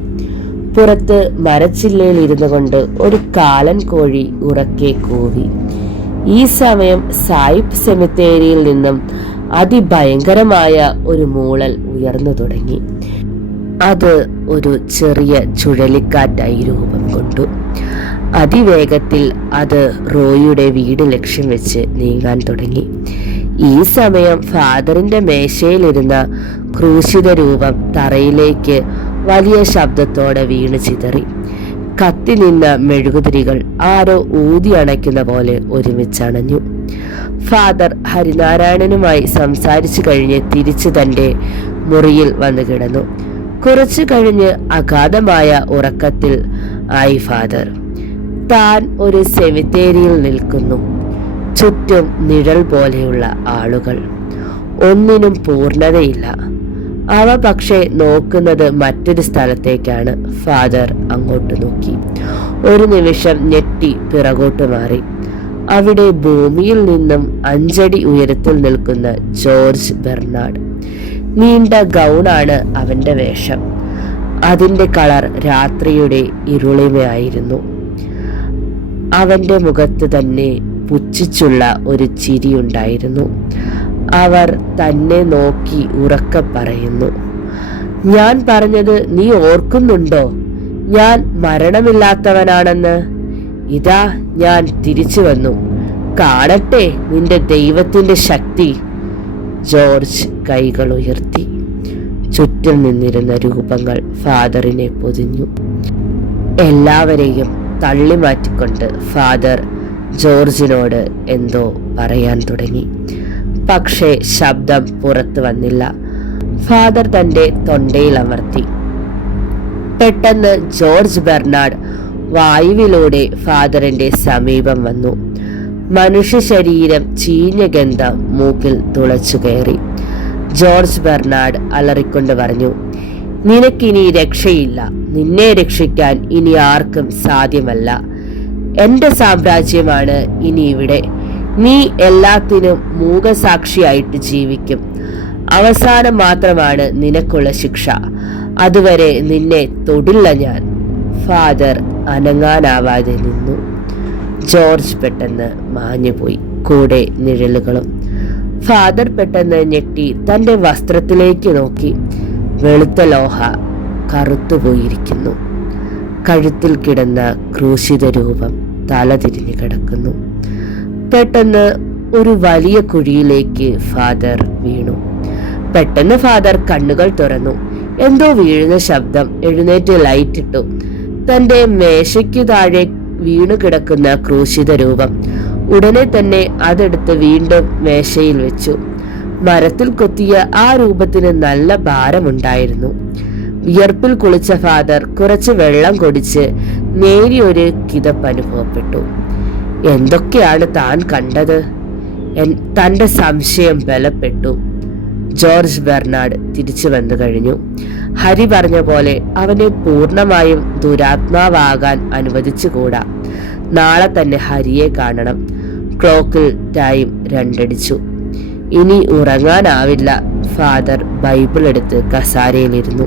പുറത്ത് മരച്ചില്ലയിൽ ഇരുന്നു കൊണ്ട് ഒരു കാലൻ കോഴി ഉറക്കെ കൂവി. ഈ സമയം സായിപ്പ് സെമിത്തേരിയിൽ നിന്നും അതിഭയങ്കരമായ ഒരു മൂളൽ ഉയർന്നു തുടങ്ങി. അത് ഒരു ചെറിയ ചുഴലിക്കാറ്റായി രൂപം കൊണ്ടു. അതിവേഗത്തിൽ അത് റോയിയുടെ വീട് ലക്ഷ്യം വെച്ച് നീങ്ങാൻ തുടങ്ങി. ഈ സമയം ഫാദറിന്റെ മേശയിലിരുന്ന ക്രൂശിത രൂപം തറയിലേക്ക് വലിയ ശബ്ദത്തോടെ വീണ് ചിതറി. കത്തി നിന്ന മെഴുകുതിരികൾ ആരോ ഊതി അണയ്ക്കുന്ന പോലെ ഒരുമിച്ചണഞ്ഞു. ഫാദർ ഹരിനാരായണനുമായി സംസാരിച്ചു കഴിഞ്ഞ് തിരിച്ചു തൻ്റെ മുറിയിൽ വന്നു കിടന്നു. കുറച്ചു കഴിഞ്ഞ് അഗാധമായ ഉറക്കത്തിൽ ആയി ഫാദർ. താൻ ഒരു സെമിത്തേരിയിൽ നിൽക്കുന്നു. ചുറ്റും നിഴൽ പോലെയുള്ള ആളുകൾ. ഒന്നിനും പൂർണ്ണതയില്ല. അവ പക്ഷേ നോക്കുന്നത് മറ്റൊരു സ്ഥലത്തേക്കാണ്. ഫാദർ അങ്ങോട്ട് നോക്കി. ഒരു നിമിഷം ഞെട്ടി പിറകോട്ട് മാറി. അവിടെ ഭൂമിയിൽ നിന്നും 5 അടി ഉയരത്തിൽ നിൽക്കുന്ന ജോർജ് ബെർണാഡ്. നീണ്ട ഗൗണാണ് അവന്റെ വേഷം. അതിന്റെ കളർ രാത്രിയുടെ ഇരുളിമയായിരുന്നു. അവന്റെ മുഖത്ത് തന്നെ പുച്ഛിച്ചുള്ള ഒരു ചിരിയുണ്ടായിരുന്നു. അവർ തന്നെ നോക്കി ഉറക്കെ പറയുന്നു, ഞാൻ പറഞ്ഞത് നീ ഓർക്കുന്നുണ്ടോ? ഞാൻ മരണമില്ലാത്തവനാണെന്ന്. ഇതാ ഞാൻ തിരിച്ചു വന്നു. കാണട്ടെ നിന്റെ ദൈവത്തിന്റെ ശക്തി. ജോർജ് കൈകൾ ഉയർത്തി. ചുറ്റും നിന്നിരുന്ന രൂപങ്ങൾ ഫാദറിനെ പൊതിഞ്ഞു. എല്ലാവരെയും തള്ളി മാറ്റിക്കൊണ്ട് ഫാദർ ജോർജിനോട് എന്തോ പറയാൻ തുടങ്ങി. പക്ഷേ ശബ്ദം പുറത്തു വന്നില്ല. ഫാദർ തൻ്റെ തൊണ്ടയിൽ അമർത്തി. പെട്ടെന്ന് ജോർജ് ബെർണാഡ് വായുവിലൂടെ ഫാദറിന്റെ സമീപം വന്നു. മനുഷ്യ ശരീരം ചീഞ്ഞ ഗന്ധം മൂക്കിൽ തുളച്ചു കയറി. ജോർജ് ബെർണാഡ് അലറിക്കൊണ്ട് പറഞ്ഞു, നിനക്കിനി രക്ഷയില്ല. നിന്നെ രക്ഷിക്കാൻ ഇനി ആർക്കും സാധ്യമല്ല. എന്റെ സാമ്രാജ്യമാണ് ഇനി ഇവിടെ. നീ എല്ലാത്തിനും മൂകസാക്ഷിയായിട്ട് ജീവിക്കും. അവസാനം മാത്രമാണ് നിനക്കുള്ള ശിക്ഷ. അതുവരെ നിന്നെ തൊടില്ല ഞാൻ. ഫാദർ അനങ്ങാനാവാതെ നിന്നു. ജോർജ് പെട്ടെന്ന് മാഞ്ഞുപോയി, കൂടെ നിഴലുകളും. ഫാദർ പെട്ടെന്ന് ഞെട്ടി തൻ്റെ വസ്ത്രത്തിലേക്ക് നോക്കി. വെളുത്ത ലോഹ കറുത്തുപോയിരിക്കുന്നു. കഴുത്തിൽ കിടന്ന ക്രൂശിത രൂപം തല തിരിഞ്ഞു കിടക്കുന്നു. പെട്ടെന്ന് ഒരു വലിയ കുഴിയിലേക്ക് ഫാദർ വീണു. പെട്ടെന്ന് ഫാദർ കണ്ണുകൾ തുറന്നു. എന്തോ വീഴുന്ന ശബ്ദം. എഴുന്നേറ്റ് ലൈറ്റ് ഇട്ടു. തന്റെ മേശയ്ക്കു താഴെ വീണു കിടക്കുന്ന ക്രൂശിത രൂപം. ഉടനെ തന്നെ അതെടുത്ത് വീണ്ടും മേശയിൽ വെച്ചു. മരത്തിൽ കൊത്തിയ ആ രൂപത്തിന് നല്ല ഭാരമുണ്ടായിരുന്നു. വിയർപ്പിൽ കുളിച്ച ഫാദർ കുറച്ച് വെള്ളം കുടിച്ച് നേരിയൊരു കിതപ്പ് അനുഭവപ്പെട്ടു. എന്തൊക്കെയാണ് താൻ കണ്ടത്? തന്റെ സംശയം ബലപ്പെട്ടു. ജോർജ് ബെർണാഡ് തിരിച്ചു വന്നു കഴിഞ്ഞു. ഹരി പറഞ്ഞ പോലെ അവനെ പൂർണ്ണമായും ദുരാത്മാവാകാൻ അനുവദിച്ചുകൂടാ. നാളെ തന്നെ ഹരിയെ കാണണം. ക്ലോക്കിൽ ടൈം 2 അടിച്ചു. ഇനി ഉറങ്ങാനാവില്ല. ഫാദർ ബൈബിൾ എടുത്ത് കസാരയിലിരുന്നു.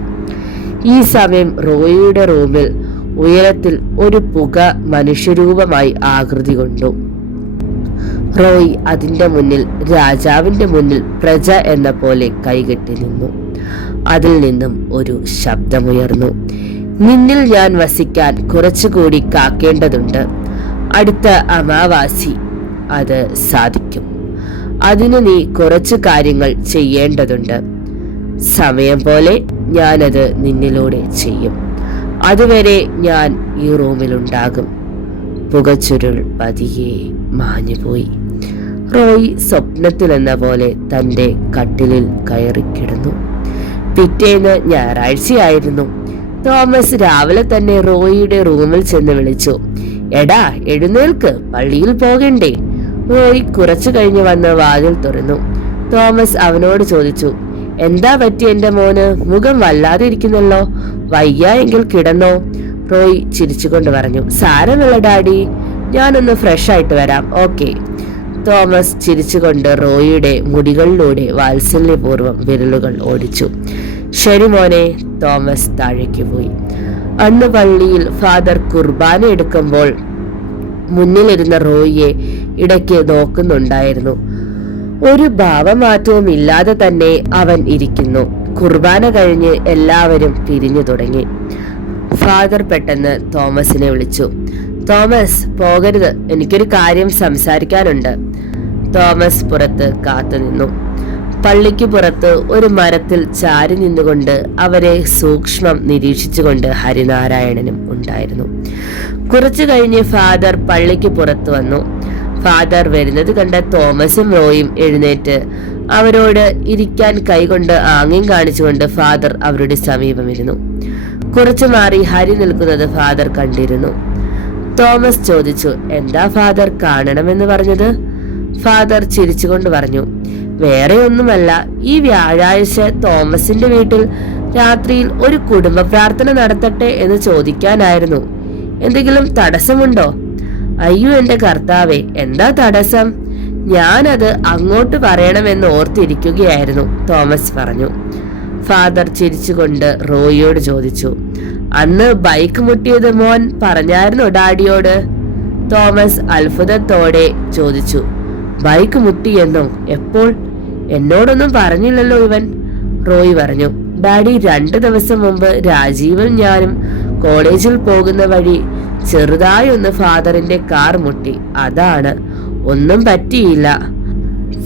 ഈ സമയം റോയിയുടെ റൂമിൽ ഉയരത്തിൽ ഒരു പുക മനുഷ്യരൂപമായി ആകൃതി കൊണ്ടു. റോയ് അതിന്റെ മുന്നിൽ രാജാവിന്റെ മുന്നിൽ പ്രജ എന്ന പോലെ കൈകെട്ടി നിന്നു. അതിൽ നിന്നും ഒരു ശബ്ദമുയർന്നു. നിന്നിൽ ഞാൻ വസിക്കാൻ കുറച്ചുകൂടി കാക്കേണ്ടതുണ്ട്. അടുത്ത അമാവാസി അത് സാധിക്കും. അതിന് നീ കുറച്ചു കാര്യങ്ങൾ ചെയ്യേണ്ടതുണ്ട്. സമയം പോലെ ഞാനത് നിന്നിലൂടെ ചെയ്യും. അതുവരെ ഞാൻ ഈ റൂമിലുണ്ടാകും. പുകച്ചുരുൾ പതിയെ മാഞ്ഞുപോയി. റോയ് സ്വപ്നത്തിലെന്ന പോലെ തന്റെ കട്ടിലിൽ കയറിക്കിടന്നു. പിറ്റേന്ന് ഞായറാഴ്ചയായിരുന്നു. തോമസ് രാവിലെ തന്നെ റോയിയുടെ റൂമിൽ ചെന്ന് വിളിച്ചു. എടാ, എഴുന്നേൽക്ക്, പള്ളിയിൽ പോകണ്ടേ? റോയ് കുറച്ചു കഴിഞ്ഞ് വന്ന് വാതിൽ തുറന്നു. തോമസ് അവനോട് ചോദിച്ചു, എന്താ പറ്റി എന്റെ മോന്? മുഖം വല്ലാതെ ഇരിക്കുന്നല്ലോ. വയ്യ എങ്കിൽ കിടന്നോ? റോയ് ചിരിച്ചുകൊണ്ട് പറഞ്ഞു, സാരമില്ല ഡാഡി, ഞാനൊന്ന് ഫ്രഷ് ആയിട്ട് വരാം. ഓക്കെ. തോമസ് ചിരിച്ചുകൊണ്ട് റോയിയുടെ മുടികളിലൂടെ വാത്സല്യപൂർവ്വം വിരലുകൾ ഓടിച്ചു. ശരി മോനെ. തോമസ് താഴേക്ക് പോയി. അന്ന് പള്ളിയിൽ ഫാദർ കുർബാന എടുക്കുമ്പോൾ മുന്നിലിരുന്ന റോയിയെ ഇടയ്ക്ക് നോക്കുന്നുണ്ടായിരുന്നു. ഒരു ഭാവമാറ്റവും ഇല്ലാതെ തന്നെ അവൻ ഇരിക്കുന്നു. കുർബാന കഴിഞ്ഞ് എല്ലാവരും പിരിഞ്ഞു തുടങ്ങി. ഫാദർ പെട്ടെന്ന് തോമസിനെ വിളിച്ചു. തോമസ്, പോകരുത്, എനിക്കൊരു കാര്യം സംസാരിക്കാനുണ്ട്. തോമസ് പുറത്ത് കാത്തുനിന്നു. പള്ളിക്ക് പുറത്ത് ഒരു മരത്തിൽ ചാരി നിന്നുകൊണ്ട് അവരെ സൂക്ഷ്മം നിരീക്ഷിച്ചുകൊണ്ട് ഹരിനാരായണനും ഉണ്ടായിരുന്നു. കുറച്ചു കഴിഞ്ഞ് ഫാദർ പള്ളിക്ക് പുറത്തു വന്നു. ഫാദർ വരുന്നത് കണ്ട തോമസും റോയും എഴുന്നേറ്റ് അവരോട് ഇരിക്കാൻ കൈകൊണ്ട് ആംഗ്യം കാണിച്ചുകൊണ്ട് ഫാദർ അവരുടെ സമീപമിരുന്നു. കുറച്ചു മാറി ഹരി നിൽക്കുന്നത് ഫാദർ കണ്ടിരുന്നു. തോമസ് ചോദിച്ചു, എന്താ ഫാദർ കാണണമെന്ന് പറഞ്ഞത്? ഫാദർ ചിരിച്ചുകൊണ്ട് പറഞ്ഞു, വേറെ ഒന്നുമല്ല, ഈ വ്യാഴാഴ്ച തോമസിന്റെ വീട്ടിൽ രാത്രിയിൽ ഒരു കുടുംബ പ്രാർത്ഥന നടത്തട്ടെ എന്ന് ചോദിക്കാനായിരുന്നു. എന്തെങ്കിലും തടസ്സമുണ്ടോ? അയ്യോ എന്റെ കർത്താവേ, എന്താ തടസ്സം? ഞാനത് അങ്ങോട്ട് പറയണമെന്ന് ഓർത്തിരിക്കുകയായിരുന്നു, തോമസ് പറഞ്ഞു. ഫാദർ ചിരിച്ചുകൊണ്ട് റോയിയോട് ചോദിച്ചു, അന്ന് ബൈക്ക് മുട്ടിയത് മോൻ പറഞ്ഞായിരുന്നു ഡാഡിയോട്? തോമസ് അത്ഭുതത്തോടെ ചോദിച്ചു. ബൈക്ക് മുട്ടിയെന്നോ? എപ്പോൾ? എന്നോടൊന്നും പറഞ്ഞില്ലല്ലോ ഇവൻ. റോയി പറഞ്ഞു, ഡാഡി 2 ദിവസം മുമ്പ് രാജീവും ഞാനും കോളേജിൽ പോകുന്ന വഴി ചെറുതായി ഒന്ന് ഫാദറിന്റെ കാർ മുട്ടി, അതാണ്, ഒന്നും പറ്റിയില്ല.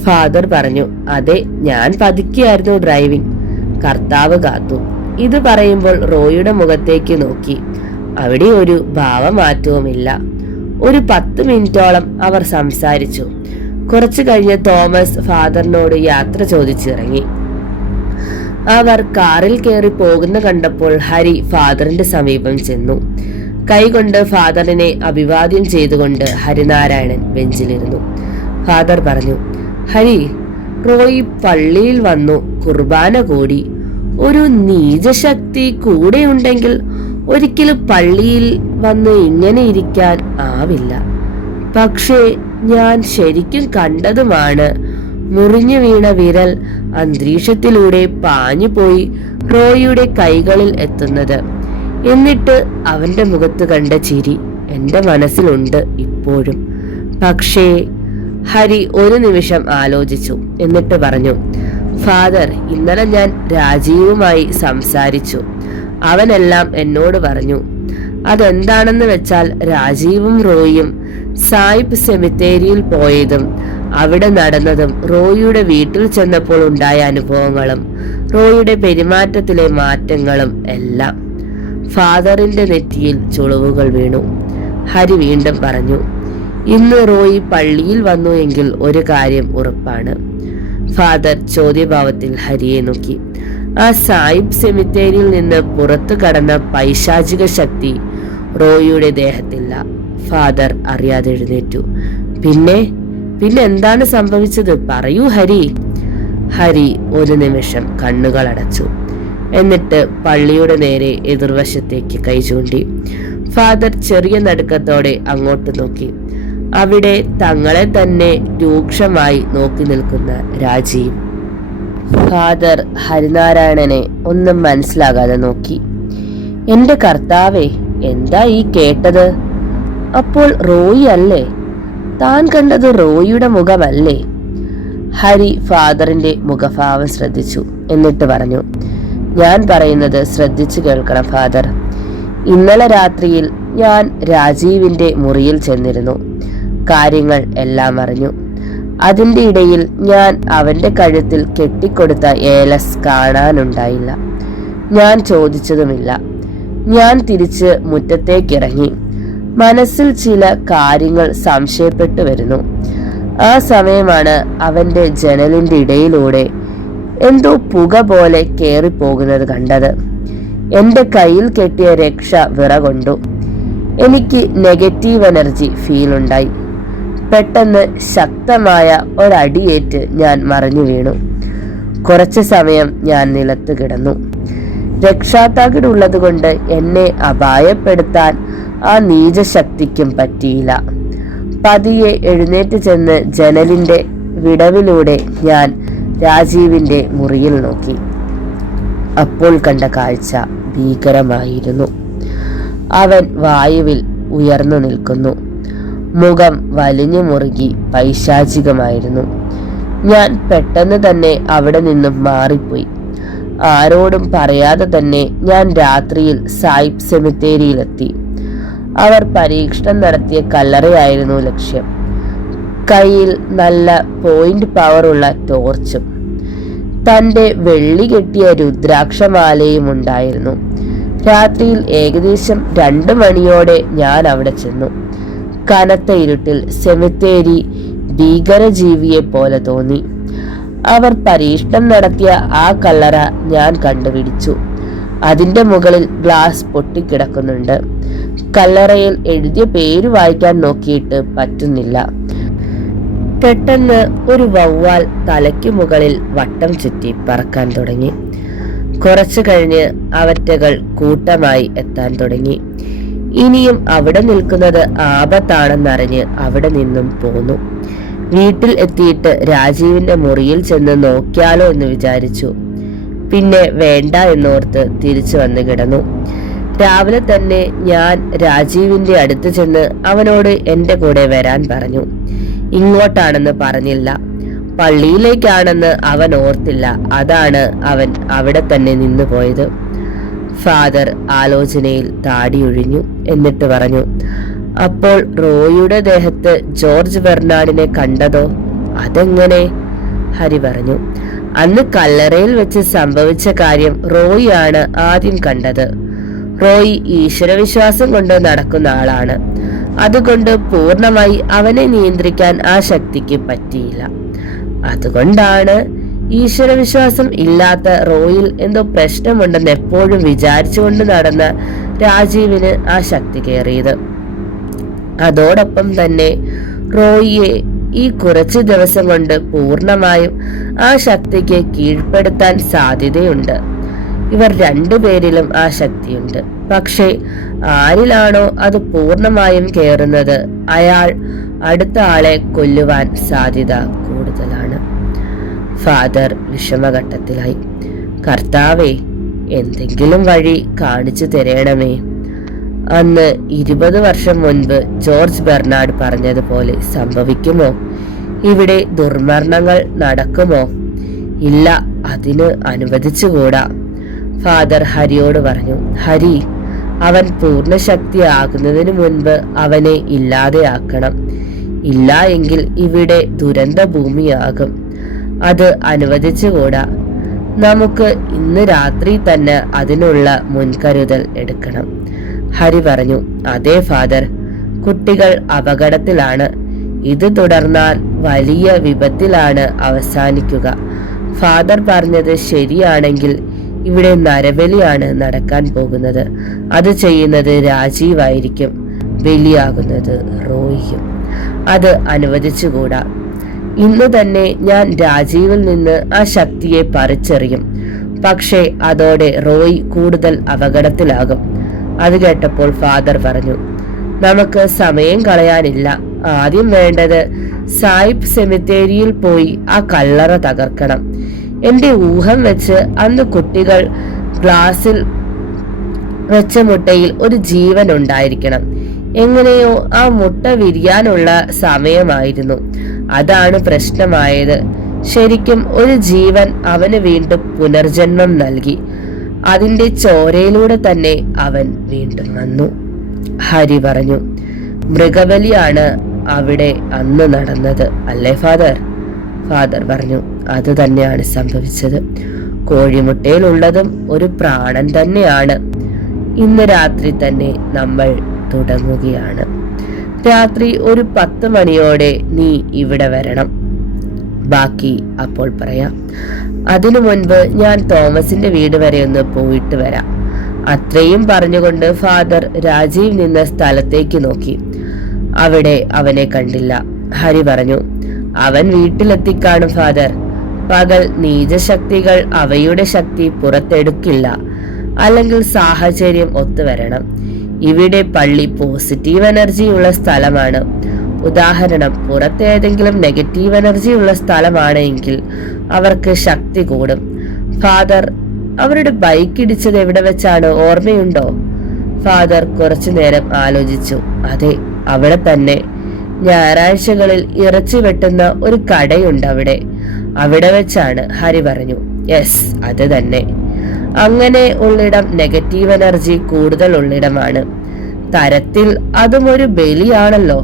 ഫാദർ പറഞ്ഞു, അതെ, ഞാൻ പതുക്കിയായിരുന്നു ഡ്രൈവിംഗ്, കർത്താവ് കാത്തു. ഇത് പറയുമ്പോൾ റോയിയുടെ മുഖത്തേക്ക് നോക്കി. അവിടെ ഒരു ഭാവമാറ്റവുമില്ല. ഒരു 10 മിനിറ്റോളം അവർ സംസാരിച്ചു. കുറച്ചു കഴിഞ്ഞ് തോമസ് ഫാദറിനോട് യാത്ര ചോദിച്ചിറങ്ങി. അവർ കാറിൽ കയറി പോകുന്ന കണ്ടപ്പോൾ ഹരി ഫാദറിന്റെ സമീപം ചെന്നു. കൈകൊണ്ട് ഫാദറിനെ അഭിവാദ്യം ചെയ്തുകൊണ്ട് ഹരിനാരായണൻ ബെഞ്ചിലിരുന്നു. ഫാദർ പറഞ്ഞു, ഹരി, റോയി പള്ളിയിൽ വന്നു, കുർബാന കൂടി. ഒരു നീചശക്തി കൂടെ ഉണ്ടെങ്കിൽ ഒരിക്കലും പള്ളിയിൽ വന്ന് ഇങ്ങനെ ഇരിക്കാൻ ആവില്ല. പക്ഷേ ഞാൻ ശരിക്കും കണ്ടതുമാണ്. മുറിഞ്ഞു വീണ വിരൽ അന്തരീക്ഷത്തിലൂടെ പാഞ്ഞുപോയി റോയിയുടെ കൈകളിൽ എത്തുന്നത്. എന്നിട്ട് അവന്റെ മുഖത്ത് കണ്ട ചിരി എന്റെ മനസ്സിലുണ്ട് ഇപ്പോഴും. പക്ഷേ ഹരി ഒരു നിമിഷം ആലോചിച്ചു. എന്നിട്ട് പറഞ്ഞു, ഫാദർ, ഇന്നലെ ഞാൻ രാജീവുമായി സംസാരിച്ചു. അവനെല്ലാം എന്നോട് പറഞ്ഞു. അതെന്താണെന്ന് വെച്ചാൽ രാജീവും റോയിയും സായിപ്പ് സെമിത്തേരിയിൽ പോയതും അവിടെ നടന്നതും റോയിയുടെ വീട്ടിൽ ചെന്നപ്പോൾ ഉണ്ടായ അനുഭവങ്ങളും റോയിയുടെ പെരുമാറ്റത്തിലെ മാറ്റങ്ങളും എല്ലാം. ഫാദറിന്റെ നെറ്റിയിൽ ചുളിവുകൾ വീണു. ഹരി വീണ്ടും പറഞ്ഞു, ഇന്ന് റോയി പള്ളിയിൽ വന്നു എങ്കിൽ ഒരു കാര്യം ഉറപ്പാണ്. ഫാദർ ചോദ്യഭാവത്തിൽ ഹരിയെ നോക്കി. ആ സായിബ് സെമിത്തേരിയിൽ നിന്ന് പുറത്തു കടന്ന പൈശാചിക ശക്തി റോയിയുടെ ദേഹത്തില്ല. ഫാദർ അറിയാതെ എഴുന്നേറ്റു. പിന്നെ എന്താണ് സംഭവിച്ചത്? പറയൂ ഹരി. ഹരി ഒരു നിമിഷം കണ്ണുകൾ അടച്ചു. എന്നിട്ട് പള്ളിയുടെ നേരെ എതിർവശത്തേക്ക് കൈ ചൂണ്ടി. ഫാദർ ചെറിയ നടുക്കത്തോടെ അങ്ങോട്ട് നോക്കി. അവിടെ തങ്ങളെ തന്നെ രൂക്ഷമായി നോക്കി നിൽക്കുന്ന രാജീവ്. ഫാദർ ഹരിനാരായണനെ ഒന്നും മനസ്സിലാകാതെ നോക്കി. എന്റെ കർത്താവേ, എന്താ ഈ കേട്ടത്? അപ്പോൾ റോയി അല്ലേ? താൻ കണ്ടത് റോയിയുടെ മുഖമല്ലേ? ഹരി ഫാദറിന്റെ മുഖഭാവം ശ്രദ്ധിച്ചു. എന്നിട്ട് പറഞ്ഞു, ഞാൻ പറയുന്നത് ശ്രദ്ധിച്ചു കേൾക്കണം ഫാദർ. ഇന്നലെ രാത്രിയിൽ ഞാൻ രാജീവിന്റെ മുറിയിൽ ചെന്നിരുന്നു. കാര്യങ്ങൾ എല്ലാം അറിഞ്ഞു. അതിന്റെ ഇടയിൽ ഞാൻ അവന്റെ കഴുത്തിൽ കെട്ടിക്കൊടുത്ത ഏലസ് കാണാനുണ്ടായില്ല. ഞാൻ ചോദിച്ചതുമില്ല. ഞാൻ തിരിച്ച് മുറ്റത്തേക്കിറങ്ങി. മനസ്സിൽ ചില കാര്യങ്ങൾ സംശയപ്പെട്ടു വരുന്നു. ആ സമയമാണ് അവന്റെ ജനലിന്റെ ഇടയിലൂടെ എന്തോ പുക പോലെ കേറിപ്പോകുന്നത് കണ്ടത്. എന്റെ കയ്യിൽ കെട്ടിയ രക്ഷ വിറകൊണ്ടു. എനിക്ക് നെഗറ്റീവ് എനർജി ഫീൽ ഉണ്ടായി. പെട്ടെന്ന് ശക്തമായ ഒരടിയേറ്റ് ഞാൻ മറിഞ്ഞു വീണു. കുറച്ചു സമയം ഞാൻ നിലത്ത് കിടന്നു. രക്ഷാതാകിടുള്ളത് കൊണ്ട് എന്നെ അപായപ്പെടുത്താൻ ആ നീചശക്തിക്കും പറ്റിയില്ല. പതിയെ എഴുന്നേറ്റ് ചെന്ന് ജനലിന്റെ വിടവിലൂടെ ഞാൻ രാജീവിന്റെ മുറിയിൽ നോക്കി. അപ്പോൾ കണ്ട കാഴ്ച ഭീകരമായിരുന്നു. അവൻ വായുവിൽ ഉയർന്നു നിൽക്കുന്നു. മുഖം വലിഞ്ഞു മുറുകി പൈശാചികമായിരുന്നു. ഞാൻ പെട്ടെന്ന് തന്നെ അവിടെ നിന്നും മാറിപ്പോയി. ആരോടും പറയാതെ തന്നെ ഞാൻ രാത്രിയിൽ സായിബ് സെമിത്തേരിയിലെത്തി. അവർ പരീക്ഷണം നടത്തിയ കല്ലറയായിരുന്നു ലക്ഷ്യം. കയ്യിൽ നല്ല പോയിന്റ് പവറുള്ള ടോർച്ചും തൻ്റെ വെള്ളി കെട്ടിയ രുദ്രാക്ഷമാലയും ഉണ്ടായിരുന്നു. രാത്രിയിൽ ഏകദേശം 2 മണിയോടെ ഞാൻ അവിടെ ചെന്നു. കനത്ത ഇരുട്ടിൽ സെമിത്തേരി ഭീകരജീവിയെ പോലെ തോന്നി. അവർ പരീക്ഷണം നടത്തിയ ആ കല്ലറ ഞാൻ കണ്ടുപിടിച്ചു. അതിന്റെ മുകളിൽ ഗ്ലാസ് പൊട്ടിക്കിടക്കുന്നുണ്ട്. കല്ലറയിൽ എഴുതിയ പേര് വായിക്കാൻ നോക്കിയിട്ട് പറ്റുന്നില്ല. പെട്ടെന്ന് ഒരു വവ്വാൽ തലയ്ക്ക് മുകളിൽ വട്ടം ചുറ്റി പറക്കാൻ തുടങ്ങി. കുറച്ചു കഴിഞ്ഞ് അവറ്റകൾ കൂട്ടമായി എത്താൻ തുടങ്ങി. ഇനിയും അവിടെ നിൽക്കുന്നത് ആപത്താണെന്നറിഞ്ഞ് അവിടെ നിന്നും പോന്നു. വീട്ടിൽ എത്തിയിട്ട് രാജീവിന്റെ മുറിയിൽ ചെന്ന് നോക്കിയാലോ എന്ന് വിചാരിച്ചു. പിന്നെ വേണ്ട എന്നോർത്ത് തിരിച്ചു വന്ന് കിടന്നു. രാവിലെ തന്നെ ഞാൻ രാജീവിന്റെ അടുത്ത് ചെന്ന് അവനോട് എന്റെ കൂടെ വരാൻ പറഞ്ഞു. ഇങ്ങോട്ടാണെന്ന് പറഞ്ഞില്ല. പള്ളിയിലേക്കാണെന്ന് അവൻ ഓർത്തില്ല. അതാണ് അവൻ അവിടെ തന്നെ നിന്നു പോയത്. ഫാദർ ആലോചനയിൽ താടിയൊഴിഞ്ഞു. എന്നിട്ട് പറഞ്ഞു, അപ്പോൾ റോയിയുടെ ദേഹത്ത് ജോർജ് ബെർണാഡിനെ കണ്ടതോ? അതെങ്ങനെ? ഹരി പറഞ്ഞു, അന്ന് കല്ലറയിൽ വെച്ച് സംഭവിച്ച കാര്യം റോയി ആണ് ആദ്യം കണ്ടത്. റോയി ഈശ്വരവിശ്വാസം കൊണ്ട് നടക്കുന്ന ആളാണ്. അതുകൊണ്ട് പൂർണ്ണമായി അവനെ നിയന്ത്രിക്കാൻ ആ ശക്തിക്ക് പറ്റിയില്ല. അതുകൊണ്ടാണ് ഈശ്വരവിശ്വാസം ഇല്ലാത്ത റോയിൽ എന്തോ പ്രശ്നമുണ്ടെന്ന് എപ്പോഴും വിചാരിച്ചുകൊണ്ട് നടന്ന രാജീവിന് ആ ശക്തി കയറിയത്. അതോടൊപ്പം തന്നെ റോയിയെ ഈ കുറച്ചു ദിവസം കൊണ്ട് പൂർണ്ണമായും ആ ശക്തിക്ക് കീഴ്പ്പെടുത്താൻ സാധ്യതയുണ്ട്. ഇവർ 2 പേരിലും ആ ശക്തിയുണ്ട്. പക്ഷേ ആരിലാണോ അത് പൂർണ്ണമായും കയറുന്നത് അയാൾ അടുത്ത ആളെ കൊല്ലുവാൻ സാധ്യത കൂടുതലാണ്. ഫാദർ വിഷമഘട്ടത്തിലായി. കർത്താവേ, എന്തെങ്കിലും വഴി കാണിച്ചു തരണമേ. അന്ന് 20 വർഷം മുൻപ് ജോർജ് ബെർണാഡ് പറഞ്ഞതുപോലെ സംഭവിക്കുമോ? ഇവിടെ ദുർമരണങ്ങൾ നടക്കുമോ? ഇല്ല, അതിന് അനുവദിച്ചുകൂടാ. ഫാദർ ഹരിയോട് പറഞ്ഞു, ഹരി, അവൻ പൂർണ്ണശക്തി ആകുന്നതിന് മുൻപ് അവനെ ഇല്ലാതെയാക്കണം. ഇല്ല എങ്കിൽ ഇവിടെ ദുരന്ത ഭൂമിയാകും. അത് അനുവദിച്ചുകൂടാ. നമുക്ക് ഇന്ന് രാത്രി തന്നെ അതിനുള്ള മുൻകരുതൽ എടുക്കണം. ഹരി പറഞ്ഞു, അതെ ഫാദർ, കുട്ടികൾ അപകടത്തിലാണ്. ഇത് തുടർന്നാൽ വലിയ വിപത്തിലാണ് അവസാനിക്കുക. ഫാദർ പറഞ്ഞത് ശരിയാണെങ്കിൽ ഇവിടെ നരബലിയാണ് നടക്കാൻ പോകുന്നത്. അത് ചെയ്യുന്നത് രാജീവായിരിക്കും, ബലിയാകുന്നത് റോയിയും. അത് അനുവദിച്ചുകൂടാ. ഇന്ന് തന്നെ ഞാൻ രാജീവിൽ നിന്ന് ആ ശക്തിയെ പറിച്ചെറിയും. പക്ഷേ അതോടെ റോയ് കൂടുതൽ അപകടത്തിലാകും. അത് കേട്ടപ്പോൾ ഫാദർ പറഞ്ഞു, നമുക്ക് സമയം കളയാനില്ല. ആദ്യം വേണ്ടത് സായിബ് സെമിത്തേരിയിൽ പോയി ആ കല്ലറ തകർക്കണം. എന്റെ ഊഹം വെച്ച് അന്ന് കുട്ടികൾ ഗ്ലാസിൽ വെച്ച മുട്ടയിൽ ഒരു ജീവൻ ഉണ്ടായിരിക്കണം. എങ്ങനെയോ ആ മുട്ട വിരിയാനുള്ള സമയമായിരുന്നു. അതാണ് പ്രശ്നമായത്. ശരിക്കും ഒരു ജീവൻ അവന് വീണ്ടും പുനർജന്മം നൽകി. അതിന്റെ ചോരയിലൂടെ തന്നെ അവൻ വീണ്ടും വന്നു. ഹരി പറഞ്ഞു. മൃഗബലിയാണ് അവിടെ അന്ന് നടന്നത് അല്ലേ ഫാദർ? ഫാദർ പറഞ്ഞു. അത് തന്നെയാണ് സംഭവിച്ചത്. കോഴിമുട്ടയിലുള്ളതും ഒരു പ്രാണൻ തന്നെയാണ്. ഇന്ന് രാത്രി തന്നെ നമ്മൾ തുടങ്ങുകയാണ്. രാത്രി ഒരു 10 മണിയോടെ നീ ഇവിടെ വരണം. ബാക്കി അപ്പോൾ പറയാം. അതിനു മുൻപ് ഞാൻ തോമസിന്റെ വീട് വരെ ഒന്ന് പോയിട്ട് വരാം. അത്രയും പറഞ്ഞുകൊണ്ട് ഫാദർ രാജീവ് നിന്ന സ്ഥലത്തേക്ക് നോക്കി. അവിടെ അവനെ കണ്ടില്ല. ഹരി പറഞ്ഞു. അവൻ വീട്ടിലെത്തിക്കാണും ഫാദർ. പകൽ നീചശക്തികൾ അവയുടെ ശക്തി പുറത്തെടുക്കില്ല. അല്ലെങ്കിൽ സാഹചര്യം ഒത്തുവരണം. ഇവിടെ പള്ളി പോസിറ്റീവ് എനർജി ഉള്ള സ്ഥലമാണ്. ഉദാഹരണം, പുറത്തേതെങ്കിലും നെഗറ്റീവ് എനർജി ഉള്ള സ്ഥലമാണെങ്കിൽ അവർക്ക് ശക്തി കൂടും. ഫാദർ, അവരുടെ ബൈക്ക് ഇടിച്ചത് എവിടെ വെച്ചാണ്, ഓർമ്മയുണ്ടോ? ഫാദർ കുറച്ചു നേരം ആലോചിച്ചു. അതെ, അവിടെ തന്നെ. ഞായറാഴ്ചകളിൽ ഇറച്ചി വെട്ടുന്ന ഒരു കടയുണ്ട് അവിടെ വെച്ചാണ്. ഹരി പറഞ്ഞു. യെസ്, അത് തന്നെ. അങ്ങനെ ഉള്ളിടം നെഗറ്റീവ് എനർജി കൂടുതൽ ഉള്ളിടമാണ്. തരത്തിൽ അതും ഒരു ബലിയാണല്ലോ.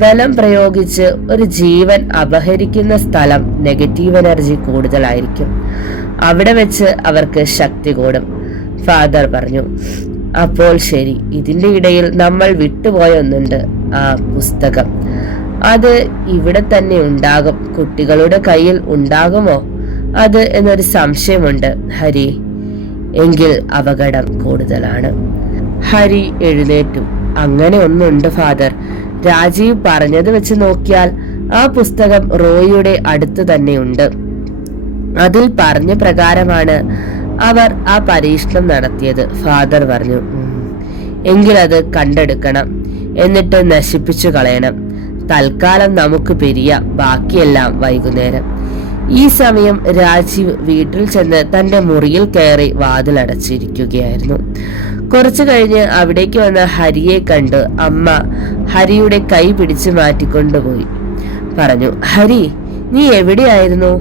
ബലം പ്രയോഗിച്ച് ഒരു ജീവൻ അപഹരിക്കുന്ന സ്ഥലം നെഗറ്റീവ് എനർജി കൂടുതലായിരിക്കും. അവിടെ വെച്ച് അവർക്ക് ശക്തി കൂടും. ഫാദർ പറഞ്ഞു. അപ്പോൾ ശരി. ഇതിന്റെ ഇടയിൽ നമ്മൾ വിട്ടുപോയ ഒന്നുണ്ട്, ആ പുസ്തകം. അത് ഇവിടെ തന്നെ ഉണ്ടാകും. കുട്ടികളുടെ കയ്യിൽ ഉണ്ടാകുമോ അത് എന്നൊരു സംശയമുണ്ട് ഹരി. എങ്കിൽ അപകടം കൂടുതലാണ്. ഹരി എഴുന്നേറ്റു. അങ്ങനെ ഒന്നുണ്ട് ഫാദർ. രാജീവ് പറഞ്ഞത് വെച്ച് നോക്കിയാൽ ആ പുസ്തകം റോയിയുടെ അടുത്ത് തന്നെയുണ്ട്. അതിൽ പറഞ്ഞ പ്രകാരമാണ് അവർ ആ പരീക്ഷണം നടത്തിയത്. ഫാദർ പറഞ്ഞു. എങ്കിൽ അത് കണ്ടെടുക്കണം, എന്നിട്ട് നശിപ്പിച്ചു കളയണം. തൽക്കാലം നമുക്ക് പിരിയാം, ബാക്കിയെല്ലാം വൈകുന്നേരം. ഈ സമയം രാജീവ് വീട്ടിൽ ചെന്ന് തന്റെ മുറിയിൽ കയറി വാതിലടച്ചിരിക്കുകയായിരുന്നു. കുറച്ചു കഴിഞ്ഞ് അവിടേക്ക് വന്ന ഹരിയെ കണ്ട് അമ്മ ഹരിയുടെ കൈ പിടിച്ചു മാറ്റിക്കൊണ്ടുപോയി. പറഞ്ഞു. ഹരി, നീ എവിടെയായിരുന്നു?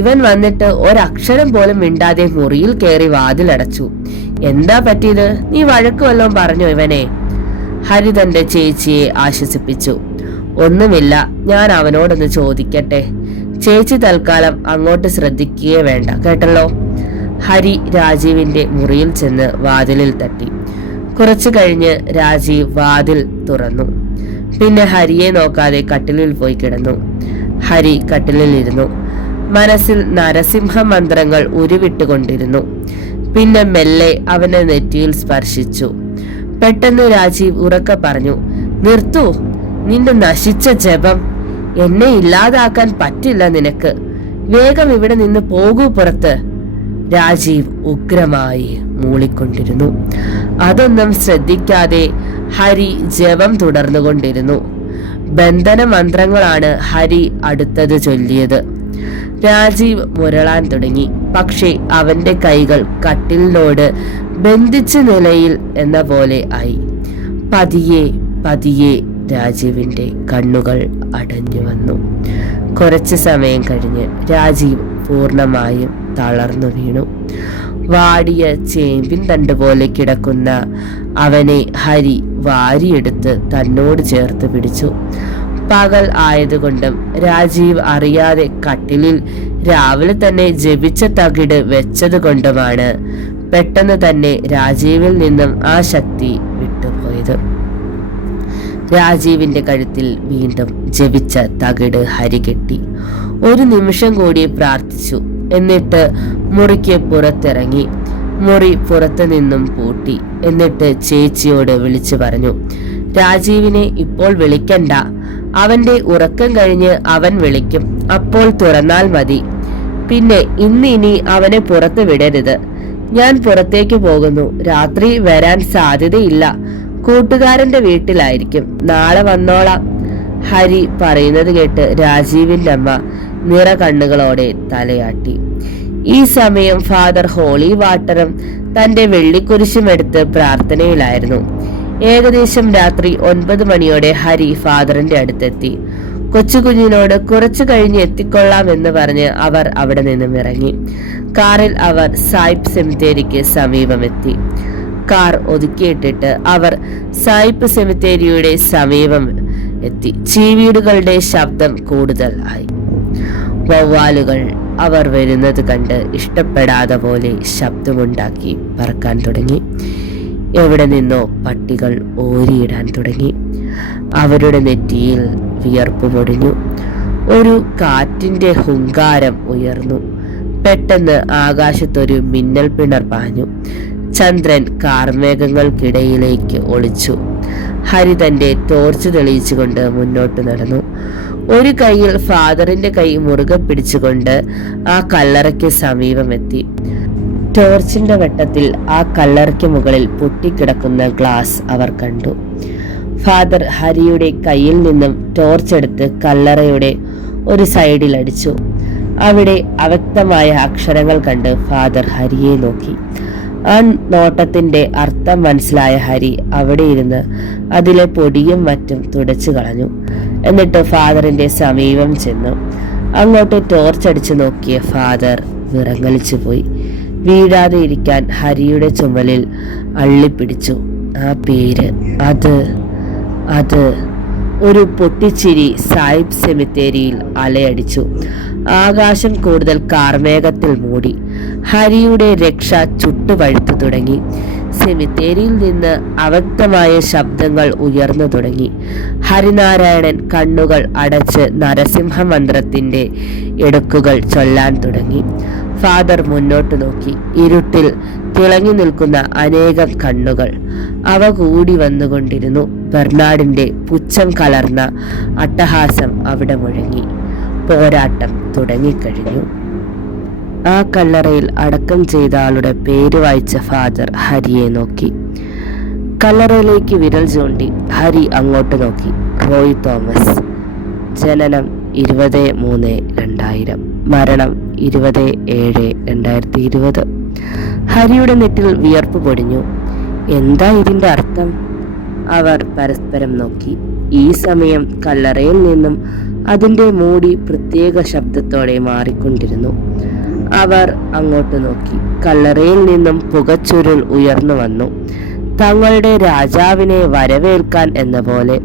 ഇവൻ വന്നിട്ട് ഒരക്ഷരം പോലും മിണ്ടാതെ മുറിയിൽ കയറി വാതിലടച്ചു. എന്താ പറ്റിയത്? നീ വഴക്ക് വല്ലതും പറഞ്ഞോ ഇവനെ? ഹരി തന്റെ ചേച്ചിയെ ആശ്വസിപ്പിച്ചു. ഒന്നുമില്ല, ഞാൻ അവനോടൊന്ന് ചോദിക്കട്ടെ. ചേച്ചി തൽക്കാലം അങ്ങോട്ട് ശ്രദ്ധിക്കുകയേ വേണ്ട, കേട്ടല്ലോ. ഹരി രാജീവിന്റെ മുറിയിൽ ചെന്ന് വാതിലിൽ തട്ടി. കുറച്ചു കഴിഞ്ഞ് രാജീവ് വാതിൽ തുറന്നു. പിന്നെ ഹരിയെ നോക്കാതെ കട്ടിലിൽ പോയി കിടന്നു. ഹരി കട്ടിലിൽ ഇരുന്നു. മനസ്സിൽ നരസിംഹ മന്ത്രങ്ങൾ ഉരുവിട്ടുകൊണ്ടിരുന്നു. പിന്നെ മെല്ലെ അവനെ നെറ്റിയിൽ സ്പർശിച്ചു. പെട്ടെന്ന് രാജീവ് ഉറക്കെ പറഞ്ഞു. നിർത്തൂ, നിന്റെ നശിച്ച ജപം. എന്നെ ഇല്ലാതാക്കാൻ പറ്റില്ല നിനക്ക്. വേഗം ഇവിടെ നിന്ന് പോകൂ പുറത്ത്. രാജീവ് ഉഗ്രമായി മൂളിക്കൊണ്ടിരുന്നു. അതൊന്നും ശ്രദ്ധിക്കാതെ ഹരി ജപം തുടർന്നുകൊണ്ടിരുന്നു. ബന്ധന മന്ത്രങ്ങളാണ് ഹരി അടുത്തത് ചൊല്ലിയത്. രാജീവ് മുരളാൻ തുടങ്ങി. പക്ഷേ അവന്റെ കൈകൾ കട്ടിലിനോട് ബന്ധിച്ച നിലയിൽ എന്ന പോലെ ആയി. പതിയെ പതിയെ രാജീവിന്റെ കണ്ണുകൾ അടഞ്ഞു വന്നു. കുറച്ചു സമയം കഴിഞ്ഞ് രാജീവ് പൂർണ്ണമായും തളർന്നു വീണു. വാടിയ ചേമ്പിൻ തണ്ട് പോലെ കിടക്കുന്ന അവനെ ഹരി വാരിയെടുത്ത് തന്നോട് ചേർത്ത് പിടിച്ചു. പകൽ ആയതുകൊണ്ടും രാജീവ് അറിയാതെ കട്ടിലിൽ രാവിലെ തന്നെ ജപിച്ച തകിട് വെച്ചത് കൊണ്ടുമാണ് പെട്ടെന്ന് തന്നെ രാജീവിൽ നിന്നും ആ ശക്തി വിട്ടുപോയത്. രാജീവിന്റെ കഴുത്തിൽ വീണ്ടും ജപിച്ച തകിട് ഹരി കെട്ടി. ഒരു നിമിഷം കൂടി പ്രാർത്ഥിച്ചു. എന്നിട്ട് മുറിക്ക് പുറത്തിറങ്ങി. മുറി പുറത്തു നിന്നും പൂട്ടി. എന്നിട്ട് ചേച്ചിയോട് വിളിച്ചു പറഞ്ഞു. രാജീവിനെ ഇപ്പോൾ വിളിക്കണ്ട. അവന്റെ ഉറക്കം കഴിഞ്ഞ് അവൻ വിളിക്കും, അപ്പോൾ തുറന്നാൽ മതി. പിന്നെ ഇനി അവനെ പുറത്ത് വിടരുത്. ഞാൻ പുറത്തേക്ക് പോകുന്നു. രാത്രി വരാൻ സാധ്യതയില്ല. കൂട്ടുകാരന്റെ വീട്ടിലായിരിക്കും. നാളെ വന്നോളാം. ഹരി പറയുന്നത് കേട്ട് രാജീവിന്റെ അമ്മ നിറ കണ്ണുകളോടെ തലയാട്ടി. ഈ സമയം ഫാദർ ഹോളി വാട്ടറും തന്റെ വെള്ളിക്കുരിശും എടുത്ത് പ്രാർത്ഥനയിലായിരുന്നു. ഏകദേശം രാത്രി 9 മണിയോടെ ഹരി ഫാദറിന്റെ അടുത്തെത്തി. കൊച്ചുകുഞ്ഞിനോട് കുറച്ചു കഴിഞ്ഞ് എത്തിക്കൊള്ളാം എന്ന് പറഞ്ഞ് അവർ അവിടെ നിന്നും ഇറങ്ങി. കാറിൽ അവർ സായിപ്പ് സെമിത്തേരിക്ക് സമീപമെത്തി. കാർ ഒതുക്കിയിട്ടിട്ട് അവർ സായിപ്പ് സെമിത്തേരിയുടെ സമീപം എത്തി. ചീവീടുകളുടെ ശബ്ദം കൂടുതലായി. വവ്വാലുകൾ അവർ വരുന്നത് കണ്ട് ഇഷ്ടപ്പെടാതെ പോലെ ശബ്ദമുണ്ടാക്കി പറക്കാൻ തുടങ്ങി. എവിടെ നിന്നോ പട്ടികൾ ഓരിയിടാൻ തുടങ്ങി. അവരുടെ നെറ്റിയിൽ വിയർപ്പ് പൊടിഞ്ഞു. ഒരു കാറ്റിന്റെ ഹുങ്കാരം ഉയർന്നു. പെട്ടെന്ന് ആകാശത്തൊരു മിന്നൽ പിണർ പാഞ്ഞു. ചന്ദ്രൻ കാർമേഘങ്ങൾക്കിടയിലേക്ക് ഒളിച്ചു. ഹരി തന്റെ ടോർച്ച് തെളിയിച്ചുകൊണ്ട് മുന്നോട്ട് നടന്നു. ഒരു കൈയിൽ ഫാദറിന്റെ കൈ മുറുകെ പിടിച്ചുകൊണ്ട് ആ കല്ലറയ്ക്ക് സമീപമെത്തി. ടോർച്ചിന്റെ വെട്ടത്തിൽ ആ കല്ലറയ്ക്ക് മുകളിൽ പൊട്ടിക്കിടക്കുന്ന ഗ്ലാസ് അവർ കണ്ടു. ഫാദർ ഹരിയുടെ കയ്യിൽ നിന്നും ടോർച്ച് എടുത്ത് കല്ലറയുടെ ഒരു സൈഡിൽ അടിച്ചു. അവിടെ അവ്യക്തമായ അക്ഷരങ്ങൾ കണ്ട് ഫാദർ ഹരിയെ നോക്കി. ആ നോട്ടത്തിന്റെ അർത്ഥം മനസ്സിലായ ഹരി അവിടെ ഇരുന്ന് അതിലെ പൊടിയും മറ്റും തുടച്ചു കളഞ്ഞു. എന്നിട്ട് ഫാദറിന്റെ സമീപം ചെന്നു. അങ്ങോട്ട് ടോർച്ചടിച്ചു നോക്കിയ ഫാദർ വിറങ്ങലിച്ചു പോയി. വീഴാതെ ഇരിക്കാൻ ഹരിയുടെ ചുമലിൽ അള്ളിപ്പിടിച്ചു. ആ പേര്, അത് ഒരു പൊട്ടിച്ചിരി സായിപ്പ് സെമിത്തേരിയിൽ അലയടിച്ചു. ആകാശം കൂടുതൽ കാർമേഘത്തിൽ മൂടി. ഹരിയുടെ രക്ഷ ചുട്ടുപഴുത്തു തുടങ്ങി. സെമിത്തേരിയിൽ നിന്ന് അവ്യക്തമായ ശബ്ദങ്ങൾ ഉയർന്നു തുടങ്ങി. ഹരിനാരായണൻ കണ്ണുകൾ അടച്ച് നരസിംഹ മന്ത്രത്തിന്റെ എടുക്കുകൾ ചൊല്ലാൻ തുടങ്ങി. ഫാദർ മുന്നോട്ട് നോക്കി. ഇരുട്ടിൽ തിളങ്ങി നിൽക്കുന്ന അനേകം കണ്ണുകൾ. അവ കൂടി വന്നുകൊണ്ടിരുന്നു. ബെർണാഡിന്റെ പുച്ഛം കലർന്ന അട്ടഹാസം അവിടെ മുഴങ്ങി. പോരാട്ടം തുടങ്ങിക്കഴിഞ്ഞു. ആ കല്ലറയിൽ അടക്കം ചെയ്ത ആളുടെ പേര് വായിച്ച ഫാദർ ഹരിയെ നോക്കി. കല്ലറയിലേക്ക് വിരൽ ചൂണ്ടി ഹരി അങ്ങോട്ട് നോക്കി. റോയ് തോമസ്. ജനനം 20/3/2000. മരണം 20/7/2020. ഹരിയുടെ നെറ്റിൽ വിയർപ്പ് പൊടിഞ്ഞു. എന്താ ഇതിന്റെ അർത്ഥം? അവർ പരസ്പരം നോക്കി. ഈ സമയം കല്ലറയിൽ നിന്നും അതിന്റെ മൂടി പ്രത്യേക ശബ്ദത്തോടെ മാറിക്കൊണ്ടിരുന്നു. അവർ അങ്ങോട്ട് നോക്കി. കല്ലറയിൽ നിന്നും പുകച്ചുരുൾ ഉയർന്നു വന്നു. തങ്ങളുടെ രാജാവിനെ വരവേൽക്കാൻ എന്ന പോലെ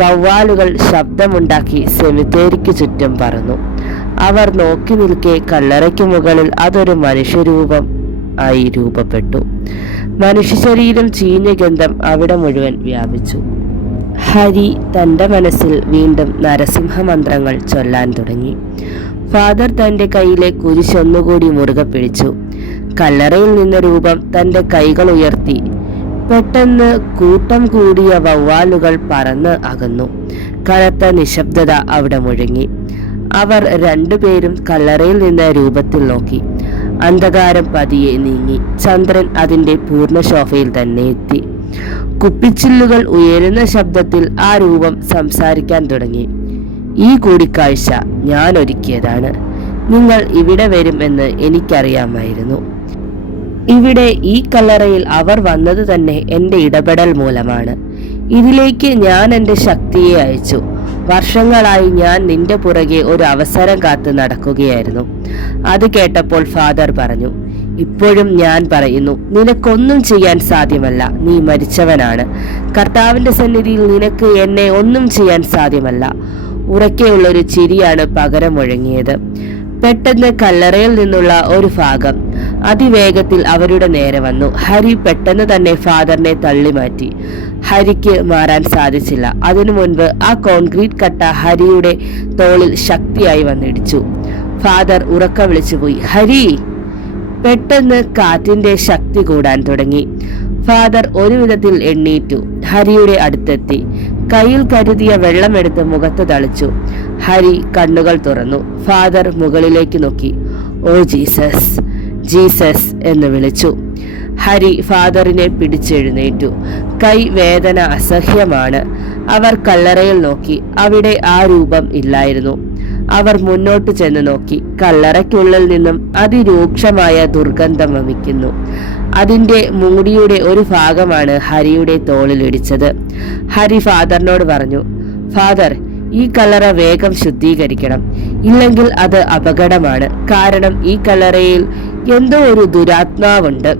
വവ്വാലുകൾ ശബ്ദമുണ്ടാക്കി സെമിത്തേരിക്ക് ചുറ്റും പറന്നു. അവർ നോക്കി നിൽക്കെ കല്ലറയ്ക്ക് മുകളിൽ അതൊരു മനുഷ്യരൂപം ആയി രൂപപ്പെട്ടു. മനുഷ്യ ശരീരം ചീഞ്ഞ ഗന്ധം അവിടെ മുഴുവൻ വ്യാപിച്ചു. ഹരി തന്റെ മനസ്സിൽ വീണ്ടും നരസിംഹ മന്ത്രങ്ങൾ ചൊല്ലാൻ തുടങ്ങി. ഫാദർ തന്റെ കയ്യിലെ കുരിശൊന്നുകൂടി മുറുകെ പിടിച്ചു. കല്ലറയിൽ നിന്ന രൂപം തന്റെ കൈകൾ ഉയർത്തി. പെട്ടെന്ന് കൂട്ടം കൂടിയ വവ്വാലുകൾ പറന്ന് അകന്നു. കനത്ത നിശബ്ദത അവിടെ മുഴങ്ങി. അവർ രണ്ടുപേരും കല്ലറയിൽ നിന്ന രൂപത്തിൽ നോക്കി. അന്ധകാരം പതിയെ നീങ്ങി. ചന്ദ്രൻ അതിന്റെ പൂർണ്ണ ശോഭയിൽ തന്നെ എത്തി. കുപ്പിച്ചില്ലുകൾ ഉയരുന്ന ശബ്ദത്തിൽ ആ രൂപം സംസാരിക്കാൻ തുടങ്ങി. ഈ കൂടിക്കാഴ്ച ഞാൻ ഒരുക്കിയതാണ്. നിങ്ങൾ ഇവിടെ വരും എന്ന് എനിക്കറിയാമായിരുന്നു. ഇവിടെ ഈ കല്ലറയിൽ അവർ വന്നത് തന്നെ എൻ്റെ ഇടപെടൽ മൂലമാണ്. ഇതിലേക്ക് ഞാൻ എൻ്റെ ശക്തിയെ അയച്ചു. വർഷങ്ങളായി ഞാൻ നിന്റെ പുറകെ ഒരു അവസരം കാത്ത് നടക്കുകയായിരുന്നു. അത് കേട്ടപ്പോൾ ഫാദർ പറഞ്ഞു, ഇപ്പോഴും ഞാൻ പറയുന്നു, നിനക്കൊന്നും ചെയ്യാൻ സാധ്യമല്ല. നീ മരിച്ചവനാണ്. കർത്താവിന്റെ സന്നിധിയിൽ നിനക്ക് എന്നെ ഒന്നും ചെയ്യാൻ സാധ്യമല്ല. ഉറക്കെയുള്ളൊരു ചിരിയാണ് പകരം മുഴങ്ങിയത്. പെട്ടെന്ന് കല്ലറയിൽ നിന്നുള്ള ഒരു ഭാഗം അതിവേഗത്തിൽ അവരുടെ നേരെ വന്നു. ഹരി പെട്ടെന്ന് തന്നെ ഫാദറിനെ തള്ളിമാറ്റി. ഹരിക്ക് മാറാൻ സാധിച്ചില്ല. അതിനു മുൻപ് ആ കോൺക്രീറ്റ് കട്ട ഹരിയുടെ തോളിൽ ശക്തിയായി വന്നിടിച്ചു. ഫാദർ ഉറക്ക വിളിച്ചുപോയി, ഹരി! പെട്ടെന്ന് കാറ്റിന്റെ ശക്തി കൂടാൻ തുടങ്ങി. ഫാദർ ഒരു വിധത്തിൽ എണ്ണീറ്റു. ഹരിയുടെ അടുത്തെത്തി. കയ്യിൽ കരുതിയ വെള്ളമെടുത്ത് മുഖത്ത് തളിച്ചു. ഹരി കണ്ണുകൾ തുറന്നു. ഫാദർ മുകളിലേക്ക് നോക്കി. ഓ ജീസസ്, ജീസസ് എന്ന് വിളിച്ചു. ഹരി ഫാദറിനെ പിടിച്ചെഴുന്നേറ്റു. കൈ വേദന അസഹ്യമാണ്. അവർ കല്ലറയിൽ നോക്കി. അവിടെ ആ രൂപം ഇല്ലായിരുന്നു. അവർ മുന്നോട്ട് ചെന്ന് നോക്കി. കല്ലറയ്ക്കുള്ളിൽ നിന്നും അതിരൂക്ഷമായ ദുർഗന്ധം വമിക്കുന്നു. അതിന്റെ മൂടിയുടെ ഒരു ഭാഗമാണ് ഹരിയുടെ തോളിൽ ഇടിച്ചത്. ഹരി ഫാദറിനോട് പറഞ്ഞു, ഫാദർ, ഈ കല്ലറ വേഗം ശുദ്ധീകരിക്കണം, ഇല്ലെങ്കിൽ അത് അപകടമാണ്. കാരണം ഈ കല്ലറയിൽ എന്തോ ഒരു ദുരാത്മാവുണ്ട്.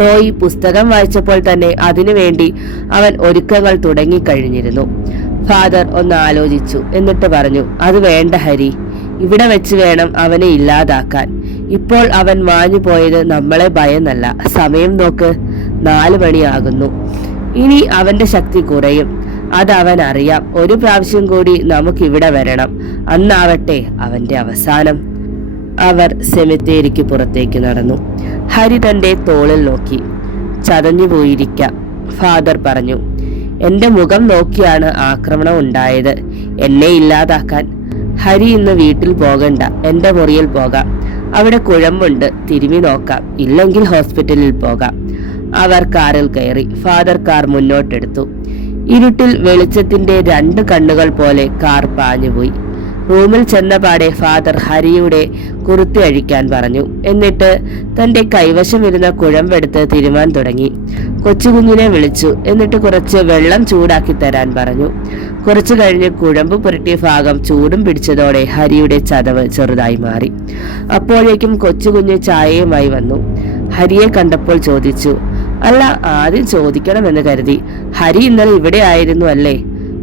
റോയി പുസ്തകം വായിച്ചപ്പോൾ തന്നെ അതിനുവേണ്ടി അവൻ ഒരുക്കങ്ങൾ തുടങ്ങിക്കഴിഞ്ഞിരുന്നു. ഫാദർ ഒന്ന് ആലോചിച്ചു, എന്നിട്ട് പറഞ്ഞു, അത് വേണ്ട ഹരി, ഇവിടെ വെച്ച് വേണം അവനെ ഇല്ലാതാക്കാൻ. ഇപ്പോൾ അവൻ മാഞ്ഞു പോയത് നമ്മളെ ഭയന്നല്ല. സമയം നോക്ക്, 4 മണിയാകുന്നു. ഇനി അവന്റെ ശക്തി കുറയും, അതവൻ അറിയാം. ഒരു പ്രാവശ്യം കൂടി നമുക്കിവിടെ വരണം, അന്നാവട്ടെ അവന്റെ അവസാനം. അവർ സെമിത്തേരിക്ക് പുറത്തേക്ക് നടന്നു. ഹരി തന്റെ തോളിൽ നോക്കി. ചതഞ്ഞു പോയിരിക്കാം, ഫാദർ പറഞ്ഞു. എന്റെ മുഖം നോക്കിയാണ് ആക്രമണം ഉണ്ടായത്, എന്നെ ഇല്ലാതാക്കാൻ. ഹരി ഇന്ന് വീട്ടിൽ പോകണ്ട, എന്റെ മുറിയിൽ പോകാം. അവിടെ കുഴമ്പുണ്ട്, തിരുമി നോക്കാം, ഇല്ലെങ്കിൽ ഹോസ്പിറ്റലിൽ പോകാം. അവർ കാറിൽ കയറി. ഫാദർ കാർ മുന്നോട്ടെടുത്തു. ഇരുട്ടിൽ വെളിച്ചത്തിന്റെ 2 കണ്ണുകൾ പോലെ കാർ പാഞ്ഞുപോയി. റൂമിൽ ചെന്നപാടെ ഫാദർ ഹരിയുടെ കുർത്തി അഴിക്കാൻ പറഞ്ഞു. എന്നിട്ട് തന്റെ കൈവശമിരുന്ന കുഴമ്പെടുത്ത് തിരുമാൻ തുടങ്ങി. കൊച്ചുകുഞ്ഞിനെ വിളിച്ചു. എന്നിട്ട് കുറച്ച് വെള്ളം ചൂടാക്കി തരാൻ പറഞ്ഞു. കുറച്ചു കഴിഞ്ഞ് കുഴമ്പ് പുരട്ടിയ ഭാഗം ചൂടും പിടിച്ചതോടെ ഹരിയുടെ ചതവ് ചെറുതായി മാറി. അപ്പോഴേക്കും കൊച്ചുകുഞ്ഞ് ചായയുമായി വന്നു. ഹരിയെ കണ്ടപ്പോൾ ചോദിച്ചു, അല്ല, ആദ്യം ചോദിക്കണമെന്ന് കരുതി, ഹരി ഇന്നലെ ഇവിടെ ആയിരുന്നു അല്ലേ?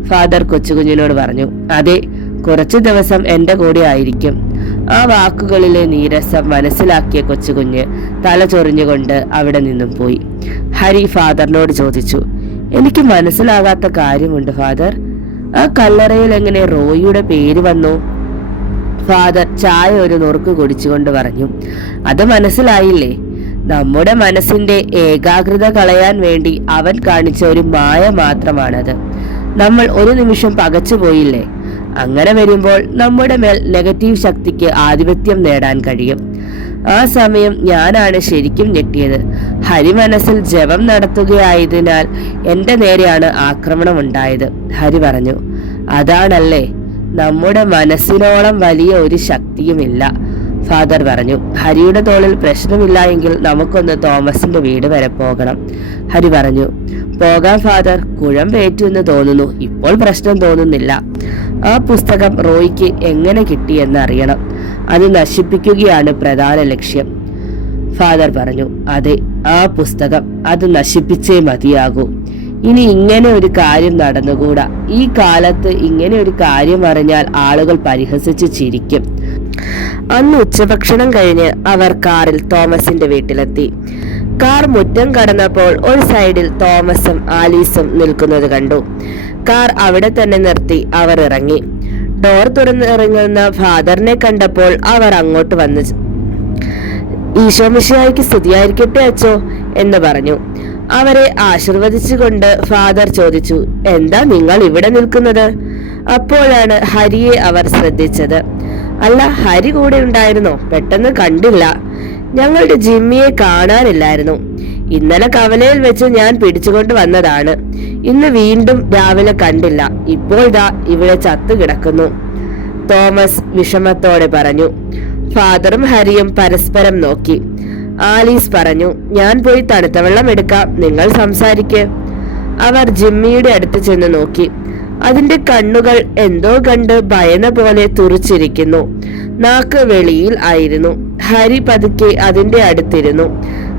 ഫാദർ കൊച്ചുകുഞ്ഞിനോട് പറഞ്ഞു. അതെ, കുറച്ചു ദിവസം എന്റെ കൂടെ ആയിരിക്കും. ആ വാക്കുകളിലെ നീരസം മനസ്സിലാക്കിയ കൊച്ചുകുഞ്ഞ് തല ചൊറിഞ്ഞുകൊണ്ട് അവിടെ നിന്നും പോയി. ഹരി ഫാദറിനോട് ചോദിച്ചു, എനിക്ക് മനസ്സിലാകാത്ത കാര്യമുണ്ട് ഫാദർ, ആ കല്ലറയിൽ എങ്ങനെ റോയിയുടെ പേര് വന്നു? ഫാദർ ചായ ഒരു നുറുക്ക് കുടിച്ചുകൊണ്ട് പറഞ്ഞു, അത് മനസ്സിലായില്ലേ? നമ്മുടെ മനസ്സിന്റെ ഏകാഗ്രത കളയാൻ വേണ്ടി അവൻ കാണിച്ച ഒരു മായ മാത്രമാണത്. നമ്മൾ ഒരു നിമിഷം പകച്ചുപോയില്ലേ? അങ്ങനെ വരുമ്പോൾ നമ്മുടെ മേൽ നെഗറ്റീവ് ശക്തിക്ക് ആധിപത്യം നേടാൻ കഴിയും. ആ സമയം ഞാനാണ് ശരിക്കും ഞെട്ടിയത്. ഹരി മനസ്സിൽ ജപം നടത്തുകയായതിനാൽ എന്റെ നേരെയാണ് ആക്രമണം ഉണ്ടായത്. ഹരി പറഞ്ഞു. അതാണല്ലേ, നമ്മുടെ മനസ്സിനോളം വലിയ ഒരു ശക്തിയുമില്ല, ഫാദർ പറഞ്ഞു. ഹരിയുടെ തോളിൽ പ്രശ്നമില്ല എങ്കിൽ നമുക്കൊന്ന് തോമസിന്റെ വീട് വരെ പോകണം. ഹരി പറഞ്ഞു. പോകാം ഫാദർ, കുഴമ്പേറ്റു എന്ന് തോന്നുന്നു, ഇപ്പോൾ പ്രശ്നം തോന്നുന്നില്ല. ആ പുസ്തകം റോയിക്ക് എങ്ങനെ കിട്ടിയെന്ന് അറിയണം, അത് നശിപ്പിക്കുകയാണ് പ്രധാന ലക്ഷ്യം, ഫാദർ പറഞ്ഞു. അതെ, ആ പുസ്തകം, അത് നശിപ്പിച്ചേ മതിയാകൂ. ഇനി ഇങ്ങനെ ഒരു കാര്യം നടന്നുകൂടാ. ഈ കാലത്ത് ഇങ്ങനെ ഒരു കാര്യം അറിഞ്ഞാൽ ആളുകൾ പരിഹസിച്ച് ചിരിക്കും. അന്ന് ഉച്ചഭക്ഷണം കഴിഞ്ഞ് അവർ കാറിൽ തോമസിന്റെ വീട്ടിലെത്തി. കാർ മുറ്റം കടന്നപ്പോൾ ഒരു സൈഡിൽ തോമസും ആലീസും നിൽക്കുന്നത് കണ്ടു. കാർ അവിടെ തന്നെ നിർത്തി അവർ ഇറങ്ങി. ഡോർ തുറന്നിറങ്ങുന്ന ഫാദറിനെ കണ്ടപ്പോൾ അവർ അങ്ങോട്ട് വന്നു. ഈശോ മിശിഹായ്ക്ക് സ്തുതിയായിരിക്കട്ടെ അച്ചോ എന്ന് പറഞ്ഞു. അവരെ ആശീർവദിച്ചുകൊണ്ട് ഫാദർ ചോദിച്ചു, എന്താ നിങ്ങൾ ഇവിടെ നിൽക്കുന്നത്? അപ്പോഴാണ് ഹരിയെ അവർ ശ്രദ്ധിച്ചത്. അല്ല, ഹരി കൂടെ ഉണ്ടായിരുന്നോ? പെട്ടെന്ന് കണ്ടില്ല. ഞങ്ങളുടെ ജിമ്മിയെ കാണാനില്ലായിരുന്നു. ഇന്നലെ കവലയിൽ വെച്ച് ഞാൻ പിടിച്ചുകൊണ്ട് വന്നതാണ്. ഇന്ന് വീണ്ടും രാവിലെ കണ്ടില്ല. ഇപ്പോൾ ദാ ഇവിടെ ചത്തു കിടക്കുന്നു, തോമസ് വിഷമത്തോടെ പറഞ്ഞു. ഫാദറും ഹരിയും പരസ്പരം നോക്കി. ആലീസ് പറഞ്ഞു, ഞാൻ പോയി തണുത്ത വെള്ളം എടുക്കാം, നിങ്ങൾ സംസാരിക്ക്. അവർ ജിമ്മിയുടെ അടുത്ത് ചെന്ന് നോക്കി. അതിന്റെ കണ്ണുകൾ എന്തോ കണ്ട് ഭയന്ന പോലെ തുറിച്ചിരിക്കുന്നു. നാക്ക് വെളിയിൽ ആയിരുന്നു. ഹരി പതുക്കെ അതിന്റെ അടുത്തിരുന്നു.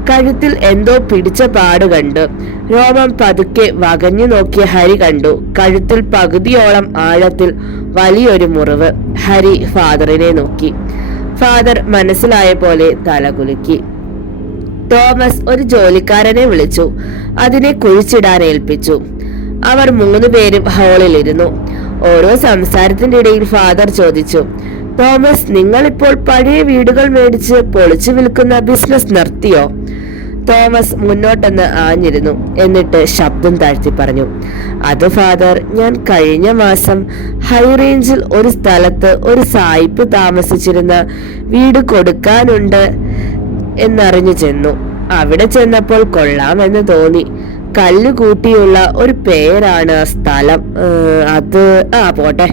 കഴുത്തിൽ എന്തോ പിടിച്ച പാട് കണ്ടു. രോമം പതുക്കെ വകഞ്ഞു നോക്കിയ ഹരി കണ്ടു കഴുത്തിൽ പകുതിയോളം ആഴത്തിൽ വലിയൊരു മുറിവ്. ഹരി ഫാദറിനെ നോക്കി. ഫാദർ മനസ്സിലായ പോലെ തലകുലുക്കി. തോമസ് ഒരു ജോലിക്കാരനെ വിളിച്ചു. അതിനെ കുഴിച്ചിടാൻ ഏൽപ്പിച്ചു. അവർ 3 പേരും ഹാളിലിരുന്നു. ഓരോ സംസാരത്തിന്റെ ഇടയിൽ ഫാദർ ചോദിച്ചു, തോമസ്, നിങ്ങൾ ഇപ്പോൾ പഴയ വീടുകൾ മേടിച്ച് പൊളിച്ചു വിൽക്കുന്ന ബിസിനസ് നിർത്തിയോ? തോമസ് മുന്നോട്ടെന്ന് ആഞ്ഞിരുന്നു. എന്നിട്ട് ശബ്ദം താഴ്ത്തി പറഞ്ഞു, അത് ഫാദർ, ഞാൻ കഴിഞ്ഞ മാസം ഹൈ റേഞ്ചിൽ ഒരു സ്ഥലത്ത് ഒരു സായിപ്പ് താമസിച്ചിരുന്ന വീട് കൊടുക്കാനുണ്ട് എന്നറിഞ്ഞു ചെന്നു. അവിടെ ചെന്നപ്പോൾ കൊള്ളാമെന്ന് തോന്നി. കല്ല് കൂട്ടിയുള്ള ഒരു പേരാണ് ആ സ്ഥലം. അത് പോട്ടെ.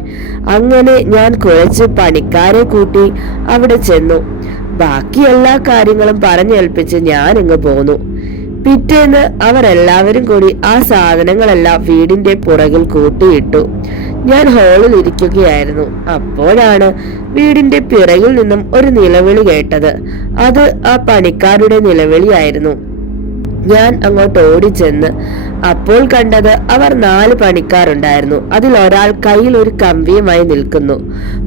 അങ്ങനെ ഞാൻ കുറച്ച് പണിക്കാരെ കൂട്ടി അവിടെ ചെന്നു. ബാക്കി എല്ലാ കാര്യങ്ങളും പറഞ്ഞേൽപ്പിച്ച് ഞാൻ ഇങ്ങ് പോന്നു. പിറ്റേന്ന് അവർ എല്ലാവരും കൂടി ആ സാധനങ്ങളെല്ലാം വീടിന്റെ പുറകിൽ കൂട്ടിയിട്ടു. ഞാൻ ഹാളിൽ ഇരിക്കുകയായിരുന്നു. അപ്പോഴാണ് വീടിന്റെ പിറകിൽ നിന്നും ഒരു നിലവിളി കേട്ടത്. അത് ആ പണിക്കാരുടെ നിലവിളിയായിരുന്നു. ഞാൻ അങ്ങോട്ട് ഓടിച്ചെന്ന് അപ്പോൾ കണ്ടത് അവർ 4 പണിക്കാരുണ്ടായിരുന്നു. അതിൽ ഒരാൾ കയ്യിൽ ഒരു കമ്പിയുമായി നിൽക്കുന്നു.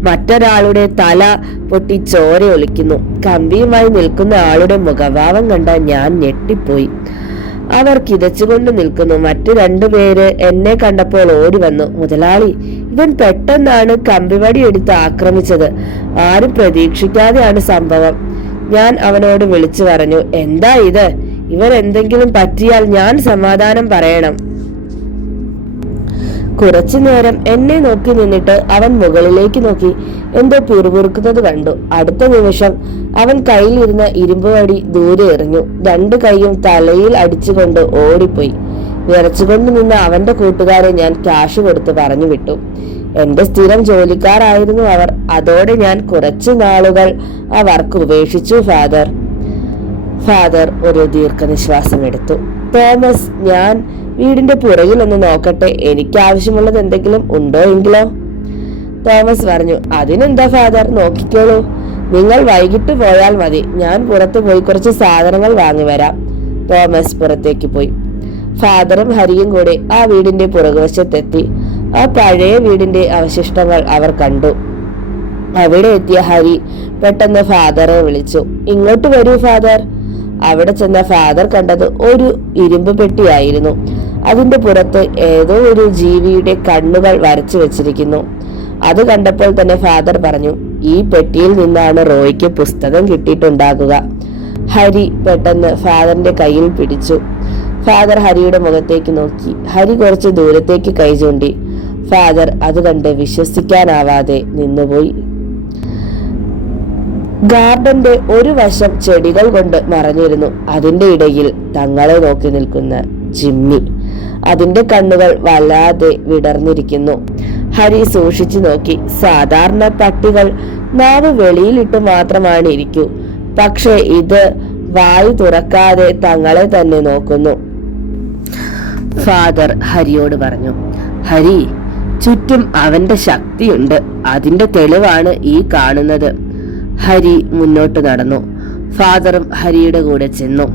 മറ്റൊരാളുടെ തല പൊട്ടി ചോര ഒലിക്കുന്നു. കമ്പിയുമായി നിൽക്കുന്ന ആളുടെ മുഖഭാവം കണ്ട ഞാൻ ഞെട്ടിപ്പോയി. അവർ കിതച്ചുകൊണ്ട് നിൽക്കുന്നു. മറ്റു 2 പേര് എന്നെ കണ്ടപ്പോൾ ഓടി വന്നു. മുതലാളി, ഇവൻ പെട്ടെന്നാണ് കമ്പിവടി എടുത്ത് ആക്രമിച്ചത്. ആരും പ്രതീക്ഷിക്കാതെയാണ് സംഭവം. ഞാൻ അവനോട് വിളിച്ചു പറഞ്ഞു, എന്താ ഇത്? ഇവരെന്തെങ്കിലും പറ്റിയാൽ ഞാൻ സമാധാനം പറയണം. കുറച്ചു നേരം എന്നെ നോക്കി നിന്നിട്ട് അവൻ മുകളിലേക്ക് നോക്കി എന്തോ പിറുപിറുക്കുന്നത് കണ്ടു. അടുത്ത നിമിഷം അവൻ കയ്യിലിരുന്ന ഇരുമ്പ് വടി ദൂരെ എറിഞ്ഞു. 2 കൈയും തലയിൽ അടിച്ചുകൊണ്ട് ഓടിപ്പോയി. വിറച്ചുകൊണ്ട് നിന്ന അവന്റെ കൂട്ടുകാരെ ഞാൻ ക്യാഷ് കൊടുത്ത് പറഞ്ഞു വിട്ടു. എന്റെ സ്ഥിരം ജോലിക്കാരായിരുന്നു അവർ. അതോടെ ഞാൻ കുറച്ചു നാളുകൾ ആ വർക്ക് ഉപേക്ഷിച്ചു ഫാദർ ഒരു ദീർഘനിശ്വാസം എടുത്തു. തോമസ്, ഞാൻ വീടിന്റെ പുറകിൽ ഒന്ന് നോക്കട്ടെ. എനിക്ക് ആവശ്യമുള്ളത് എന്തെങ്കിലും ഉണ്ടോ എങ്കിലോ? തോമസ് പറഞ്ഞു, അതിനെന്താ ഫാദർ, നോക്കിക്കോളൂ. നിങ്ങൾ വൈകിട്ട് പോയാൽ മതി. ഞാൻ പുറത്തു പോയി കുറച്ച് സാധനങ്ങൾ വാങ്ങി വരാം. തോമസ് പുറത്തേക്ക് പോയി. ഫാദറും ഹരിയും കൂടി ആ വീടിന്റെ പുറകുവശത്തെത്തി. ആ പഴയ വീടിന്റെ അവശിഷ്ടങ്ങൾ അവർ കണ്ടു. അവിടെ എത്തിയ ഹരി പെട്ടെന്ന് ഫാദറെ വിളിച്ചു. ഇങ്ങോട്ട് വരൂ ഫാദർ. അവിടെ ചെന്ന ഫാദർ കണ്ടത് ഒരു ഇരുമ്പ് പെട്ടിയായിരുന്നു. അതിന്റെ പുറത്ത് ഏതോ ഒരു ജീവിയുടെ കണ്ണുകൾ വരച്ചു വെച്ചിരിക്കുന്നു. അത് കണ്ടപ്പോൾ തന്നെ ഫാദർ പറഞ്ഞു, ഈ പെട്ടിയിൽ നിന്നാണ് റോയ്ക്ക് പുസ്തകം കിട്ടിയിട്ടുണ്ടാകുക. ഹരി പെട്ടെന്ന് ഫാദറിന്റെ കയ്യിൽ പിടിച്ചു. ഫാദർ ഹരിയുടെ മുഖത്തേക്ക് നോക്കി. ഹരി കുറച്ച് ദൂരത്തേക്ക് കൈ ചൂണ്ടി. ഫാദർ അത് കണ്ട് വിശ്വസിക്കാനാവാതെ നിന്നുപോയി. ഗാർഡന്റെ ഒരു വശം ചെടികൾ കൊണ്ട് മറഞ്ഞിരുന്നു. അതിന്റെ ഇടയിൽ തങ്ങളെ നോക്കി നിൽക്കുന്ന ജിമ്മി. അതിന്റെ കണ്ണുകൾ വല്ലാതെ വിടർന്നിരിക്കുന്നു. ഹരി സൂക്ഷിച്ചു നോക്കി. സാധാരണ പട്ടികൾ നാവ് വെളിയിലിട്ട് മാത്രമാണ് ഇരിക്കൂ. പക്ഷെ ഇത് വായു തുറക്കാതെ തങ്ങളെ തന്നെ നോക്കുന്നു. ഫാദർ ഹരിയോട് പറഞ്ഞു, ഹരി, ചുറ്റും അവന്റെ ശക്തിയുണ്ട്. അതിന്റെ തെളിവാണ് ഈ കാണുന്നത്. ഹരി മുന്നോട്ട് നടന്നു. ഫാദറും ഹരിയുടെ കൂടെ ചെന്നു.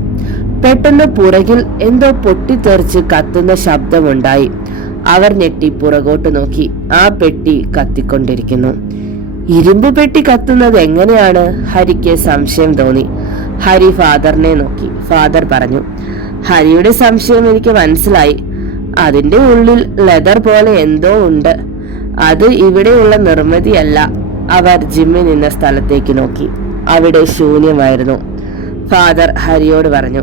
പെട്ടെന്ന് പുറകിൽ എന്തോ പൊട്ടിത്തെറിച്ച് കത്തുന്ന ശബ്ദമുണ്ടായി. അവർ ഞെട്ടി പുറകോട്ട് നോക്കി. ആ പെട്ടി കത്തിക്കൊണ്ടിരിക്കുന്നു. ഇരുമ്പ് പെട്ടി കത്തുന്നത് എങ്ങനെയാണ്? ഹരിക്ക് സംശയം തോന്നി. ഹരി ഫാദറിനെ നോക്കി. ഫാദർ പറഞ്ഞു, ഹരിയുടെ സംശയം എനിക്ക് മനസ്സിലായി. അതിന്റെ ഉള്ളിൽ ലെതർ പോലെ എന്തോ ഉണ്ട്. അത് ഇവിടെയുള്ള നിർമ്മിതിയല്ല. അവർ ജിമ്മി നിന്ന സ്ഥലത്തേക്ക് നോക്കി. അവിടെ ശൂന്യമായിരുന്നു. ഫാദർ ഹരിയോട് പറഞ്ഞു,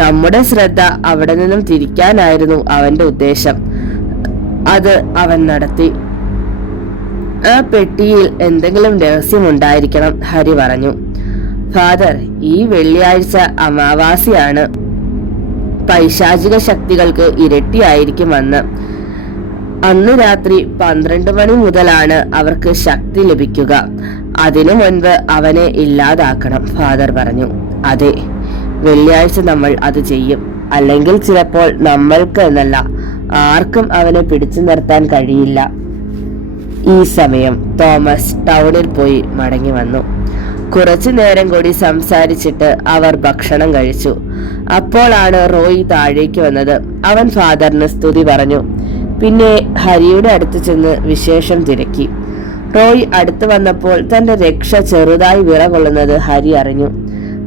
നമ്മുടെ ശ്രദ്ധ അവിടെ നിന്നും തിരിക്കാനായിരുന്നു അവന്റെ ഉദ്ദേശം. അത് അവൻ നടത്തി. ആ പെട്ടിയിൽ എന്തെങ്കിലും രഹസ്യമുണ്ടായിരിക്കണം, ഹരി പറഞ്ഞു. ഫാദർ, ഈ വെള്ളിയാഴ്ച അമാവാസിയാണ്. പൈശാചിക ശക്തികൾക്ക് ഇരട്ടിയായിരിക്കും അന്ന് രാത്രി 12 മണി മുതലാണ് അവർക്ക് ശക്തി ലഭിക്കുക. അതിനു മുൻപ് അവനെ ഇല്ലാതാക്കണം, ഫാദർ പറഞ്ഞു. അതെ, വെള്ളിയാഴ്ച നമ്മൾ അത് ചെയ്യും. അല്ലെങ്കിൽ ചിലപ്പോൾ നമ്മൾക്ക് എന്നല്ല, ആർക്കും അവനെ പിടിച്ചു നിർത്താൻ കഴിയില്ല. ഈ സമയം തോമസ് ടൗണിൽ പോയി മടങ്ങി വന്നു. കുറച്ചു നേരം കൂടി സംസാരിച്ചിട്ട് അവർ ഭക്ഷണം കഴിച്ചു. അപ്പോഴാണ് റോയ് താഴേക്ക് വന്നത്. അവൻ ഫാദറിന് സ്തുതി പറഞ്ഞു. പിന്നെ ഹരിയുടെ അടുത്ത് ചെന്ന് വിശേഷം തിരക്കി. റോയ് അടുത്ത് വന്നപ്പോൾ തന്റെ രക്ഷ ചെറുതായി വിറകൊള്ളുന്നത് ഹരി അറിഞ്ഞു.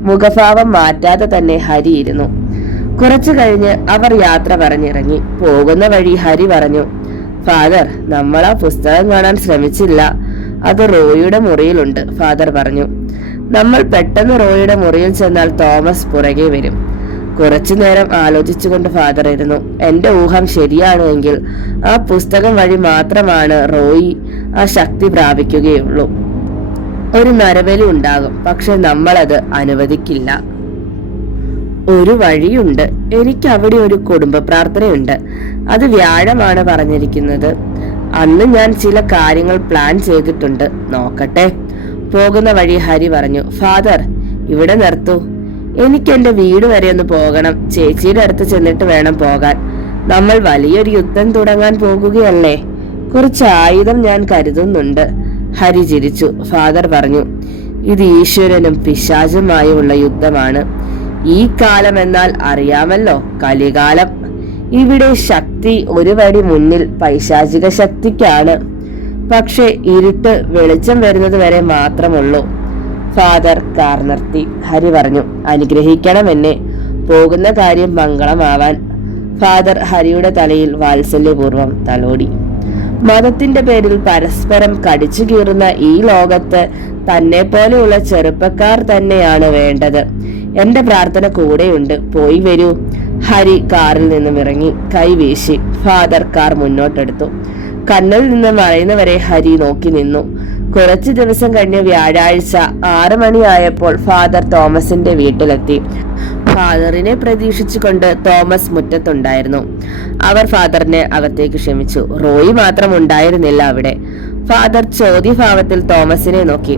മുഖഭാവം മാറ്റാതെ തന്നെ ഹരി ഇരുന്നു. കുറച്ചു കഴിഞ്ഞ് അവർ യാത്ര പറഞ്ഞിറങ്ങി. പോകുന്ന വഴി ഹരി പറഞ്ഞു, ഫാദർ, നമ്മൾ ആ പുസ്തകം കാണാൻ ശ്രമിച്ചില്ല. അത് റോയിയുടെ മുറിയിലുണ്ട്, ഫാദർ പറഞ്ഞു. നമ്മൾ പെട്ടെന്ന് റോയിയുടെ മുറിയിൽ ചെന്നാൽ തോമസ് പുറകെ വരും. കുറച്ചു നേരം ആലോചിച്ചുകൊണ്ട് ഫാദർ ഇരുന്നു. എന്റെ ഊഹം ശരിയാണ് എങ്കിൽ ആ പുസ്തകം വഴി മാത്രമാണ് റോയി ആ ശക്തി പ്രാപിക്കുകയുള്ളൂ. ഒരു നരബലി ഉണ്ടാകും, പക്ഷെ നമ്മളത് അനുവദിക്കില്ല. ഒരു വഴിയുണ്ട്. എനിക്ക് അവിടെ ഒരു കുടുംബ പ്രാർത്ഥനയുണ്ട്. അത് വ്യാഴമാണ് പറഞ്ഞിരിക്കുന്നത്. അന്ന് ഞാൻ ചില കാര്യങ്ങൾ പ്ലാൻ ചെയ്തിട്ടുണ്ട്. നോക്കട്ടെ. പോകുന്ന വഴി ഹരി പറഞ്ഞു, ഫാദർ, ഇവിടെ നിർത്തൂ. എനിക്ക് എന്റെ വീട് വരെ ഒന്ന് പോകണം. ചേച്ചിയുടെ അടുത്ത് ചെന്നിട്ട് വേണം പോകാൻ. നമ്മൾ വലിയൊരു യുദ്ധം തുടങ്ങാൻ പോകുകയല്ലേ. കുറച്ച് ആയുധം ഞാൻ കരുതുന്നുണ്ട്. ഹരി ചിരിച്ചു. ഫാദർ പറഞ്ഞു, ഇത് ഈശ്വരനും പിശാചുമായുള്ള യുദ്ധമാണ്. ഈ കാലം എന്നാൽ അറിയാമല്ലോ, കലികാലം. ഇവിടെ ശക്തി ഒരു വടി മുന്നിൽ പൈശാചിക ശക്തിക്കാണ്. പക്ഷെ ഇരുട്ട് വെളിച്ചം വരുന്നത് വരെ മാത്രമുള്ളൂ. ഫാദർ കാർ നിർത്തി. ഹരി പറഞ്ഞു, അനുഗ്രഹിക്കണം എന്നെ, പോകുന്ന കാര്യം മംഗളമാവാൻ. ഫാദർ ഹരിയുടെ തലയിൽ വാത്സല്യപൂർവ്വം തലോടി. മതത്തിന്റെ പേരിൽ പരസ്പരം കടിച്ചു കീറുന്ന ഈ ലോകത്ത് തന്നെ പോലെയുള്ള ചെറുപ്പക്കാർ തന്നെയാണ് വേണ്ടത്. എന്റെ പ്രാർത്ഥന കൂടെയുണ്ട്. പോയി വരൂ. ഹരി കാറിൽ നിന്നും ഇറങ്ങി. കൈവീശി. ഫാദർ കാർ മുന്നോട്ടെടുത്തു. കണ്ണിൽ നിന്ന് മറയുന്നവരെ ഹരി നോക്കി നിന്നു. കുറച്ചു ദിവസം കഴിഞ്ഞ് വ്യാഴാഴ്ച 6 മണിയായപ്പോൾ ഫാദർ തോമസിന്റെ വീട്ടിലെത്തി. ഫാദറിനെ പ്രതീക്ഷിച്ചുകൊണ്ട് തോമസ് മുറ്റത്തുണ്ടായിരുന്നു. അവർ ഫാദറിനെ അകത്തേക്ക് ക്ഷണിച്ചു. റോയി മാത്രം ഉണ്ടായിരുന്നില്ല അവിടെ. ഫാദർ ചോദ്യഭാവത്തിൽ തോമസിനെ നോക്കി.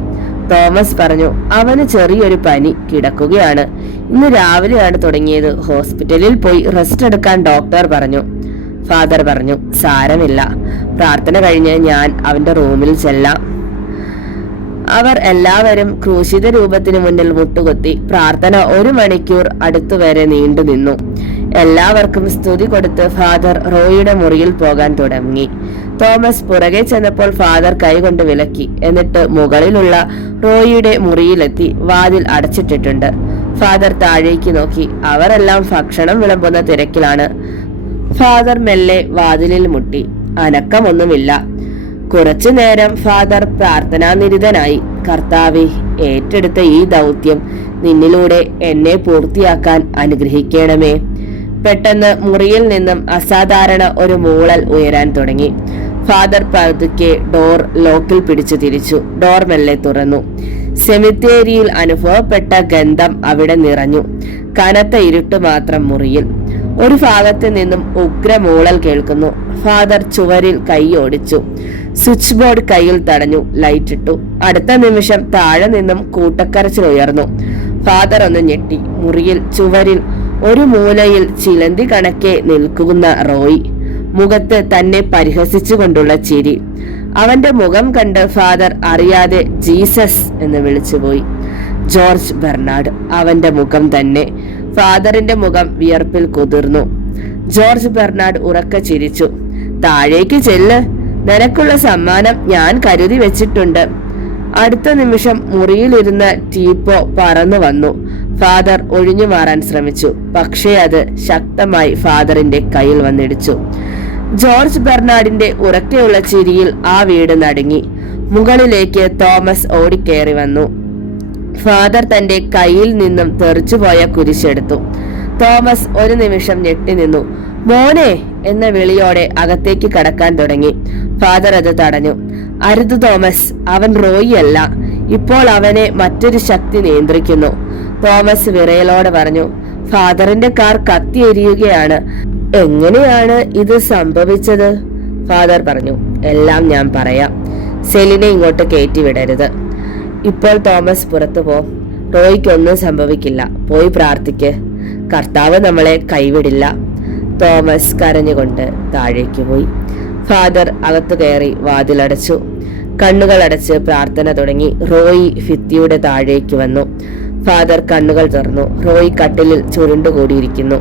തോമസ് പറഞ്ഞു, അവന് ചെറിയൊരു പനി, കിടക്കുകയാണ്. ഇന്ന് രാവിലെയാണ് തുടങ്ങിയത്. ഹോസ്പിറ്റലിൽ പോയി റെസ്റ്റ് എടുക്കാൻ ഡോക്ടർ പറഞ്ഞു. ഫാദർ പറഞ്ഞു, സാരമില്ല, പ്രാർത്ഥന കഴിഞ്ഞ് ഞാൻ അവന്റെ റൂമിൽ ചെല്ലാം. അവർ എല്ലാവരും ക്രൂശിത രൂപത്തിന് മുന്നിൽ മുട്ടുകുത്തി. പ്രാർത്ഥന 1 മണിക്കൂർ അടുത്തുവരെ നീണ്ടു നിന്നു. എല്ലാവർക്കും സ്തുതി കൊടുത്ത് ഫാദർ റോയിയുടെ മുറിയിൽ പോകാൻ തുടങ്ങി. തോമസ് പുറകെ ചെന്നപ്പോൾ ഫാദർ കൈകൊണ്ട് വിലക്കി. എന്നിട്ട് മുകളിലുള്ള റോയിയുടെ മുറിയിലെത്തി. വാതിൽ അടച്ചിട്ടിട്ടുണ്ട്. ഫാദർ താഴേക്ക് നോക്കി. അവരെല്ലാം ഭക്ഷണം വിളമ്പുന്ന തിരക്കിലാണ്. ഫാദർ മെല്ലെ വാതിലിൽ മുട്ടി. അനക്കമൊന്നുമില്ല. കുറച്ചു നേരം ഫാദർ പ്രാർത്ഥനാനിരതനായി. കർത്താവേ, ഏറ്റെടുത്ത ഈ ദൗത്യം നിന്നിലൂടെ എന്നെ പൂർത്തിയാക്കാൻ അനുഗ്രഹിക്കണമേ. പെട്ടെന്ന് മുറിയിൽ നിന്നും അസാധാരണ ഒരു മൂളൽ ഉയരാൻ തുടങ്ങി. ഫാദർ പതുക്കെ ഡോർ ലോക്കിൽ പിടിച്ചു തിരിച്ചു. ഡോർ മെല്ലെ തുറന്നു. സെമിത്തേരിയിൽ അനുഭവപ്പെട്ട ഗന്ധം അവിടെ നിറഞ്ഞു. കനത്ത ഇരുട്ട് മാത്രം മുറിയിൽ. ഒരു ഭാഗത്ത് നിന്നും ഉഗ്രമൂളൽ കേൾക്കുന്നു. ഫാദർ ചുവരിൽ കൈ ഓടിച്ചു. സ്വിച്ച് ബോർഡ് കയ്യിൽ തടഞ്ഞു. ലൈറ്റ് ഇട്ടു. അടുത്ത നിമിഷം താഴെ നിന്നും കൂട്ടക്കരച്ചിൽ ഉയർന്നു. ഫാദർ ഒന്ന് ഞെട്ടി. മുറിയിൽ ചുവരിൽ ഒരു മൂലയിൽ ചിലന്തി കണക്കെ നിൽക്കുന്ന റോയ്. മുഖത്ത് തന്നെ പരിഹസിച്ചുകൊണ്ടുള്ള ചിരി. അവന്റെ മുഖം കണ്ട് ഫാദർ അറിയാതെ ജീസസ് എന്ന് വിളിച്ചുപോയി. George Bernard. അവന്റെ മുഖം തന്നെ. ഫാദറിന്റെ മുഖം വിയർപ്പിൽ കുതിർന്നു. ജോർജ് ബെർണാഡ് ഉറക്കെ ചിരിച്ചു. താഴേക്ക് ചെല്ല്, നിനക്കുള്ള സമ്മാനം ഞാൻ കരുതി വെച്ചിട്ടുണ്ട്. അടുത്ത നിമിഷം മുറിയിലിരുന്ന ടീപ്പോ പറന്നു വന്നു. ഫാദർ ഒഴിഞ്ഞു മാറാൻ ശ്രമിച്ചു. പക്ഷേ അത് ശക്തമായി ഫാദറിന്റെ കയ്യിൽ വന്നിടിച്ചു. ജോർജ് ബെർണാഡിന്റെ ഉറക്കെയുള്ള ചിരിയിൽ ആ വീട് നടുങ്ങി. മുകളിലേക്ക് തോമസ് ഓടിക്കേറി വന്നു. ഫാദർ തന്റെ കയ്യിൽ നിന്നും തെറിച്ചുപോയ കുരിശെടുത്തു. തോമസ് ഒരു നിമിഷം ഞെട്ടി നിന്നു. മോനെ എന്ന വിളിയോടെ അകത്തേക്ക് കടക്കാൻ തുടങ്ങി. ഫാദർ അത് തടഞ്ഞു. അരുത് തോമസ്, അവൻ റോയി അല്ല. ഇപ്പോൾ അവനെ മറ്റൊരു ശക്തി നിയന്ത്രിക്കുന്നു. തോമസ് വിറയലോടെ പറഞ്ഞു. ഫാദറിന്റെ കാർ കത്തിയെരിയുകയാണ്. എങ്ങനെയാണ് ഇത് സംഭവിച്ചത്? ഫാദർ പറഞ്ഞു. എല്ലാം ഞാൻ പറയാം. സെലിനെ ഇങ്ങോട്ട് കയറ്റി വിടരുത്. ഇപ്പോൾ തോമസ് പുറത്തു പോ. റോയ്ക്കൊന്നും സംഭവിക്കില്ല. പോയി പ്രാർത്ഥിക്ക്. കർത്താവ് നമ്മളെ കൈവിടില്ല. തോമസ് കരഞ്ഞുകൊണ്ട് താഴേക്ക് പോയി. ഫാദർ അകത്തു കയറി വാതിലടച്ചു. കണ്ണുകൾ അടച്ച് പ്രാർത്ഥന തുടങ്ങി. റോയി ഭിത്തിയുടെ താഴേക്ക് വന്നു. ഫാദർ കണ്ണുകൾ തുറന്നു. റോയി കട്ടിലിൽ ചുരുണ്ടുകൂടിയിരിക്കുന്നു.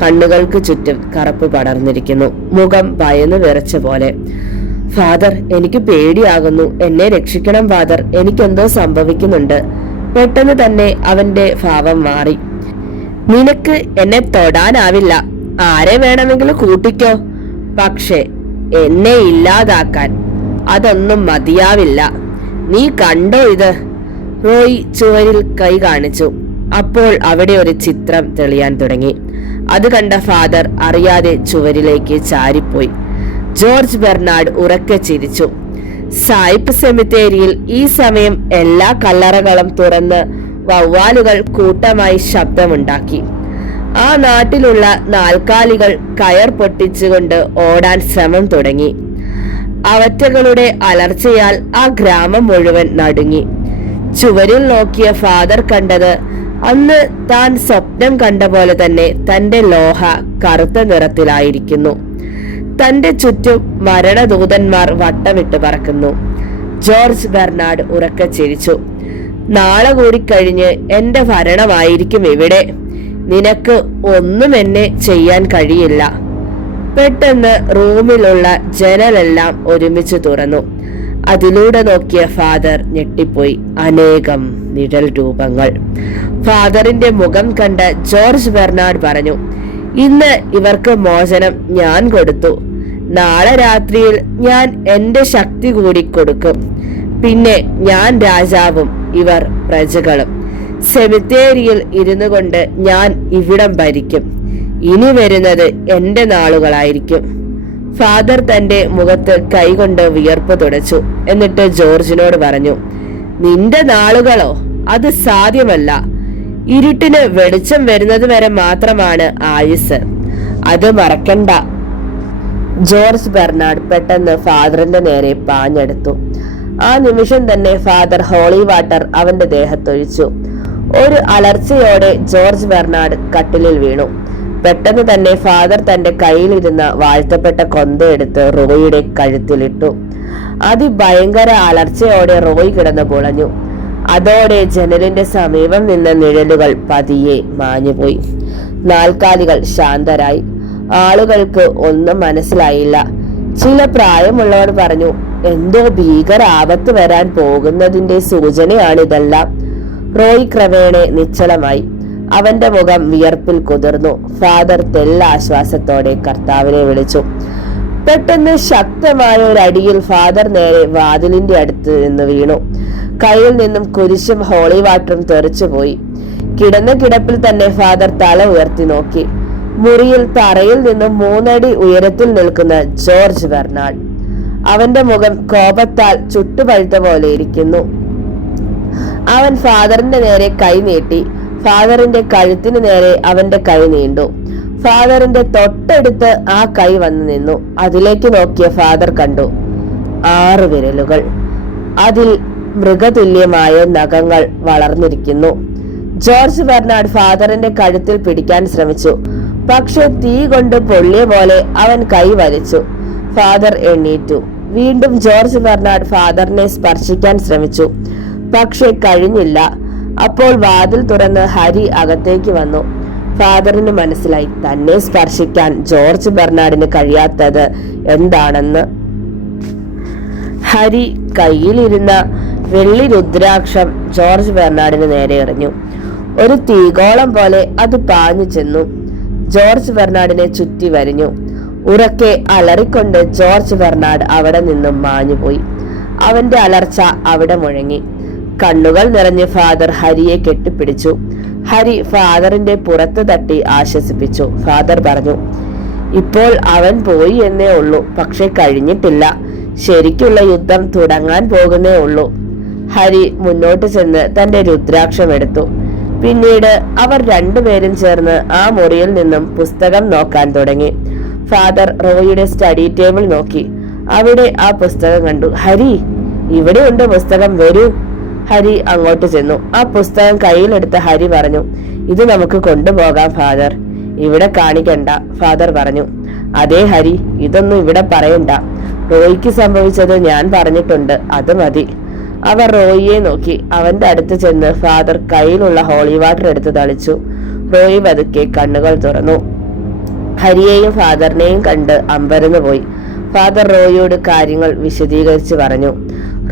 കണ്ണുകൾക്ക് ചുറ്റും കറുപ്പ് പടർന്നിരിക്കുന്നു. മുഖം ഭയന്ന് വിറച്ച പോലെ. ഫാദർ, എനിക്ക് പേടിയാകുന്നു. എന്നെ രക്ഷിക്കണം ഫാദർ, എനിക്കെന്തോ സംഭവിക്കുന്നുണ്ട്. പെട്ടെന്ന് തന്നെ അവന്റെ ഭാവം മാറി. നിനക്ക് എന്നെ തൊടാനാവില്ല. ആരെ വേണമെങ്കിലും കൂട്ടിക്കോ. പക്ഷേ എന്നെ ഇല്ലാതാക്കാൻ അതൊന്നും മതിയാവില്ല. നീ കണ്ടോ ഇത്? റോയ് ചുവരിൽ കൈ കാണിച്ചു. അപ്പോൾ അവിടെ ഒരു ചിത്രം തെളിയാൻ തുടങ്ങി. അത് കണ്ട ഫാദർ അറിയാതെ ചുവരിലേക്ക് ചാരിപ്പോയി. ജോർജ് ബെർണാഡ് ഉറക്കെ ചിരിച്ചു. സായിപ്പ് സെമിത്തേരിയിൽ ഈ സമയം എല്ലാ കല്ലറകളും തുറന്ന് വവ്വാലുകൾ കൂട്ടമായി ശബ്ദമുണ്ടാക്കി. ആ നാട്ടിലുള്ള നാൽക്കാലികൾ കയർ പൊട്ടിച്ചുകൊണ്ട് ഓടാൻ ശ്രമം തുടങ്ങി. അവറ്റകളുടെ അലർച്ചയാൽ ആ ഗ്രാമം മുഴുവൻ നടുങ്ങി. ചുവരിൽ നോക്കിയ ഫാദർ കണ്ടത് അന്ന് താൻ സ്വപ്നം കണ്ട പോലെ തന്നെ തന്റെ ലോഹ കറുത്ത നിറത്തിലായിരിക്കുന്നു. തന്റെ ചുറ്റും മരണദൂതന്മാർ വട്ടമിട്ട് പറക്കുന്നു. ജോർജ് ബെർണാഡ് ഉറക്കെ ചിരിച്ചു. നാളെ കൂടി കഴിഞ്ഞ് എന്റെ ഭരണമായിരിക്കും ഇവിടെ. നിനക്ക് ഒന്നും എന്നെ ചെയ്യാൻ കഴിയില്ല. പെട്ടെന്ന് റൂമിലുള്ള ജനലെല്ലാം ഒരുമിച്ച് തുറന്നു. അതിലൂടെ നോക്കിയ ഫാദർ ഞെട്ടിപ്പോയി. അനേകം നിഴൽ രൂപങ്ങൾ. ഫാദറിന്റെ മുഖം കണ്ട ജോർജ് ബെർണാഡ് പറഞ്ഞു, ഇന്ന് ഇവർക്ക് മോചനം ഞാൻ കൊടുത്തു. നാളെ രാത്രിയിൽ ഞാൻ എന്റെ ശക്തി കൂടി കൊടുക്കും. പിന്നെ ഞാൻ രാജാവും ഇവർ പ്രജകളും. സെമിത്തേരിയിൽ ഇരുന്നു കൊണ്ട് ഞാൻ ഇവിടം ഭരിക്കും. ഇനി വരുന്നത് എന്റെ നാളുകളായിരിക്കും. ഫാദർ തന്റെ മുഖത്ത് കൈകൊണ്ട് വിയർപ്പ് തുടച്ചു. എന്നിട്ട് ജോർജിനോട് പറഞ്ഞു, നിന്റെ നാളുകളോ? അത് സാധ്യമല്ല. ഇരുട്ടിന് വെളിച്ചം വരുന്നത് വരെ മാത്രമാണ് ആയുസ്. അത് മറക്കണ്ട. ജോർജ് ബെർണാഡ് പെട്ടെന്ന് ഫാദറിന്റെ നേരെ പാഞ്ഞെടുത്തു. ആ നിമിഷം തന്നെ ഫാദർ ഹോളി വാട്ടർ അവന്റെ ദേഹത്തൊഴിച്ചു. ഒരു അലർച്ചയോടെ ജോർജ് ബെർണാഡ് കട്ടിലിൽ വീണു. പെട്ടെന്ന് തന്നെ ഫാദർ തന്റെ കയ്യിലിരുന്ന വാഴ്ത്തപ്പെട്ട കൊന്തയെടുത്ത് റോയിയുടെ കഴുത്തിലിട്ടു. അതിഭയങ്കര അലർച്ചയോടെ റോയ് കിടന്നു പുളഞ്ഞു. അതോടെ ജനലിന്റെ സമീപം നിന്ന നിഴലുകൾ പതിയെ മാഞ്ഞുപോയി. നാൽക്കാലികൾ ശാന്തരായി. ആളുകൾക്ക് ഒന്നും മനസ്സിലായില്ല. ചില പ്രായമുള്ളവർ പറഞ്ഞു, എന്തോ ഭീകര ആപത്ത് വരാൻ പോകുന്നതിന്റെ സൂചനയാണിതെല്ലാം. റോയ് ക്രമേണ നിശ്ചലമായി. അവന്റെ മുഖം വിയർപ്പിൽ കുതിർന്നു. ഫാദർ തെല്ലാശ്വാസത്തോടെ കർത്താവിനെ വിളിച്ചു. പെട്ടെന്ന് ശക്തമായ ഒരു അടിയിൽ ഫാദർ നേരെ വാതിലിന്റെ അടുത്ത് നിന്ന് വീണു. കയ്യിൽ നിന്നും കുരിശും ഹോളി വാട്ടറും തെറിച്ചുപോയി. കിടന്ന കിടപ്പിൽ തന്നെ ഫാദർ തല ഉയർത്തി നോക്കി. മുറിയിൽ തറയിൽ നിന്നും 3 അടി ഉയരത്തിൽ നിൽക്കുന്ന ജോർജ് ബെർണാഡ്. അവന്റെ മുഖം കോപത്താൽ ചുട്ടുപഴുത്ത പോലെ ഇരിക്കുന്നു. അവൻ ഫാദറിന്റെ നേരെ കൈ നീട്ടി. ഫാദറിന്റെ കഴുത്തിന് നേരെ അവന്റെ കൈ നീണ്ടു. ഫാദറിന്റെ തൊട്ടടുത്ത് ആ കൈ വന്നു നിന്നു. അതിലേക്ക് നോക്കിയ ഫാദർ കണ്ടു 6 വിരലുകൾ. അതിൽ മൃഗതുല്യമായ നഖങ്ങൾ വളർന്നിരിക്കുന്നു. ജോർജ് ബെർണാഡ് ഫാദറിന്റെ കഴുത്തിൽ പിടിക്കാൻ ശ്രമിച്ചു. പക്ഷെ തീ കൊണ്ട് പൊള്ളിയ പോലെ അവൻ കൈ വലിച്ചു. ഫാദർ എണ്ണീറ്റു. വീണ്ടും ജോർജ് ബെർണാഡ് ഫാദറിനെ സ്പർശിക്കാൻ ശ്രമിച്ചു. പക്ഷെ കഴിഞ്ഞില്ല. അപ്പോൾ വാതിൽ തുറന്ന് ഹരി അകത്തേക്ക് വന്നു. ഫാദറിന് മനസ്സിലായി തന്നെ സ്പർശിക്കാൻ ജോർജ് ബെർണാഡിന് കഴിയാത്തത് എന്താണെന്ന്. ഹരി കയ്യിലിരുന്ന വെള്ളി രുദ്രാക്ഷം ജോർജ് ബെർണാഡിന് നേരെ എറിഞ്ഞു. ഒരു തീഗോളം പോലെ അത് പാഞ്ഞു ചെന്നു. ജോർജ് ബെർണാഡിനെ ചുറ്റി വരിഞ്ഞു. ഉറക്കെ അലറിക്കൊണ്ട് ജോർജ് ബെർണാഡ് അവിടെ നിന്നും മാഞ്ഞുപോയി. അവന്റെ അലർച്ച അവിടെ മുഴങ്ങി. കണ്ണുകൾ നിറഞ്ഞ് ഫാദർ ഹരിയെ കെട്ടിപ്പിടിച്ചു. ഹരി ഫാദറിന്റെ പുറത്ത് തട്ടി ആശ്വസിപ്പിച്ചു. ഫാദർ പറഞ്ഞു, ഇപ്പോൾ അവൻ പോയി എന്നേ ഉള്ളൂ, പക്ഷെ കഴിഞ്ഞിട്ടില്ല. ശരിക്കുള്ള യുദ്ധം തുടങ്ങാൻ പോകുന്നേ ഉള്ളൂ. ഹരി മുന്നോട്ട് ചെന്ന് തന്റെ രുദ്രാക്ഷം എടുത്തു. പിന്നീട് അവർ രണ്ടുപേരും ചേർന്ന് ആ മുറിയിൽ നിന്നും പുസ്തകം നോക്കാൻ തുടങ്ങി. ഫാദർ റോയിയുടെ സ്റ്റഡി ടേബിൾ നോക്കി. അവിടെ ആ പുസ്തകം കണ്ടു. ഹരി, ഇവിടെയുണ്ട് പുസ്തകം, വരൂ. ഹരി അങ്ങോട്ട് ചെന്നു. ആ പുസ്തകം കയ്യിലെടുത്ത ഹരി പറഞ്ഞു, ഇത് നമുക്ക് കൊണ്ടുപോകാം ഫാദർ. ഇവിടെ കാണിക്കണ്ട, ഫാദർ പറഞ്ഞു. അതേ ഹരി, ഇതൊന്നും ഇവിടെ പറയണ്ട. റോയിക്ക് സംഭവിച്ചത് ഞാൻ പറഞ്ഞിട്ടുണ്ട്, അത് മതി. അവർ റോയിയെ നോക്കി. അവന്റെ അടുത്ത് ചെന്ന് ഫാദർ കയ്യിലുള്ള ഹോളി വാട്ടർ എടുത്ത് തളിച്ചു. റോയി പതുക്കെ കണ്ണുകൾ തുറന്നു. ഹരിയെയും ഫാദറിനെയും കണ്ട് അമ്പരന്ന് പോയി. ഫാദർ റോയിയോട് കാര്യങ്ങൾ വിശദീകരിച്ച് പറഞ്ഞു.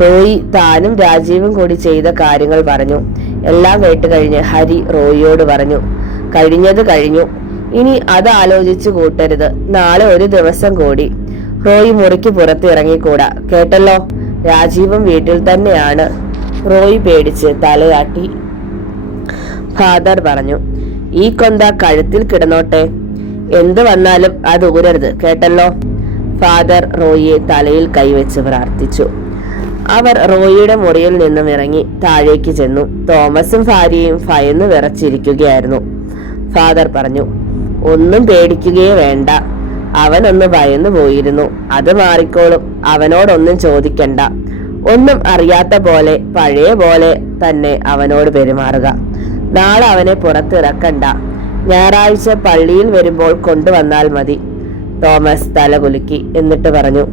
റോയി താനും രാജീവും കൂടി ചെയ്ത കാര്യങ്ങൾ പറഞ്ഞു. എല്ലാം കേട്ട് കഴിഞ്ഞ് ഹരി റോയിയോട് പറഞ്ഞു, കഴിഞ്ഞത് കഴിഞ്ഞു, ഇനി അത് ആലോചിച്ചു കൂട്ടരുത്. നാളെ ഒരു ദിവസം കൂടി. റോയി മുറിക്ക് പുറത്ത് ഇറങ്ങിക്കൂടാ, കേട്ടല്ലോ. രാജീവും വീട്ടിൽ തന്നെയാണ്. റോയി പേടിച്ച് തലയാട്ടി. ഫാദർ പറഞ്ഞു, ഈ കൊന്ത കഴുത്തിൽ കിടന്നോട്ടെ, എന്ത് വന്നാലും അത് ഊരരുത്, കേട്ടല്ലോ. ഫാദർ റോയിയെ തലയിൽ കൈവച്ച് പ്രാർത്ഥിച്ചു. അവർ റോയിയുടെ മുറിയിൽ നിന്നും ഇറങ്ങി താഴേക്ക് ചെന്നു. തോമസും ഭാര്യയും ഭയന്ന് വിറച്ചിരിക്കുകയായിരുന്നു. ഫാദർ പറഞ്ഞു, ഒന്നും പേടിക്കുകയേ വേണ്ട. അവനൊന്ന് ഭയന്നു പോയിരുന്നു, അത് മാറിക്കോളും. അവനോടൊന്നും ചോദിക്കണ്ട. ഒന്നും അറിയാത്ത പോലെ പഴയ പോലെ തന്നെ അവനോട് പെരുമാറുക. നാളെ അവനെ പുറത്തിറക്കണ്ട, ഞായറാഴ്ച പള്ളിയിൽ വരുമ്പോൾ കൊണ്ടുവന്നാൽ മതി. തോമസ് തലകുലുക്കി. എന്നിട്ട് പറഞ്ഞു,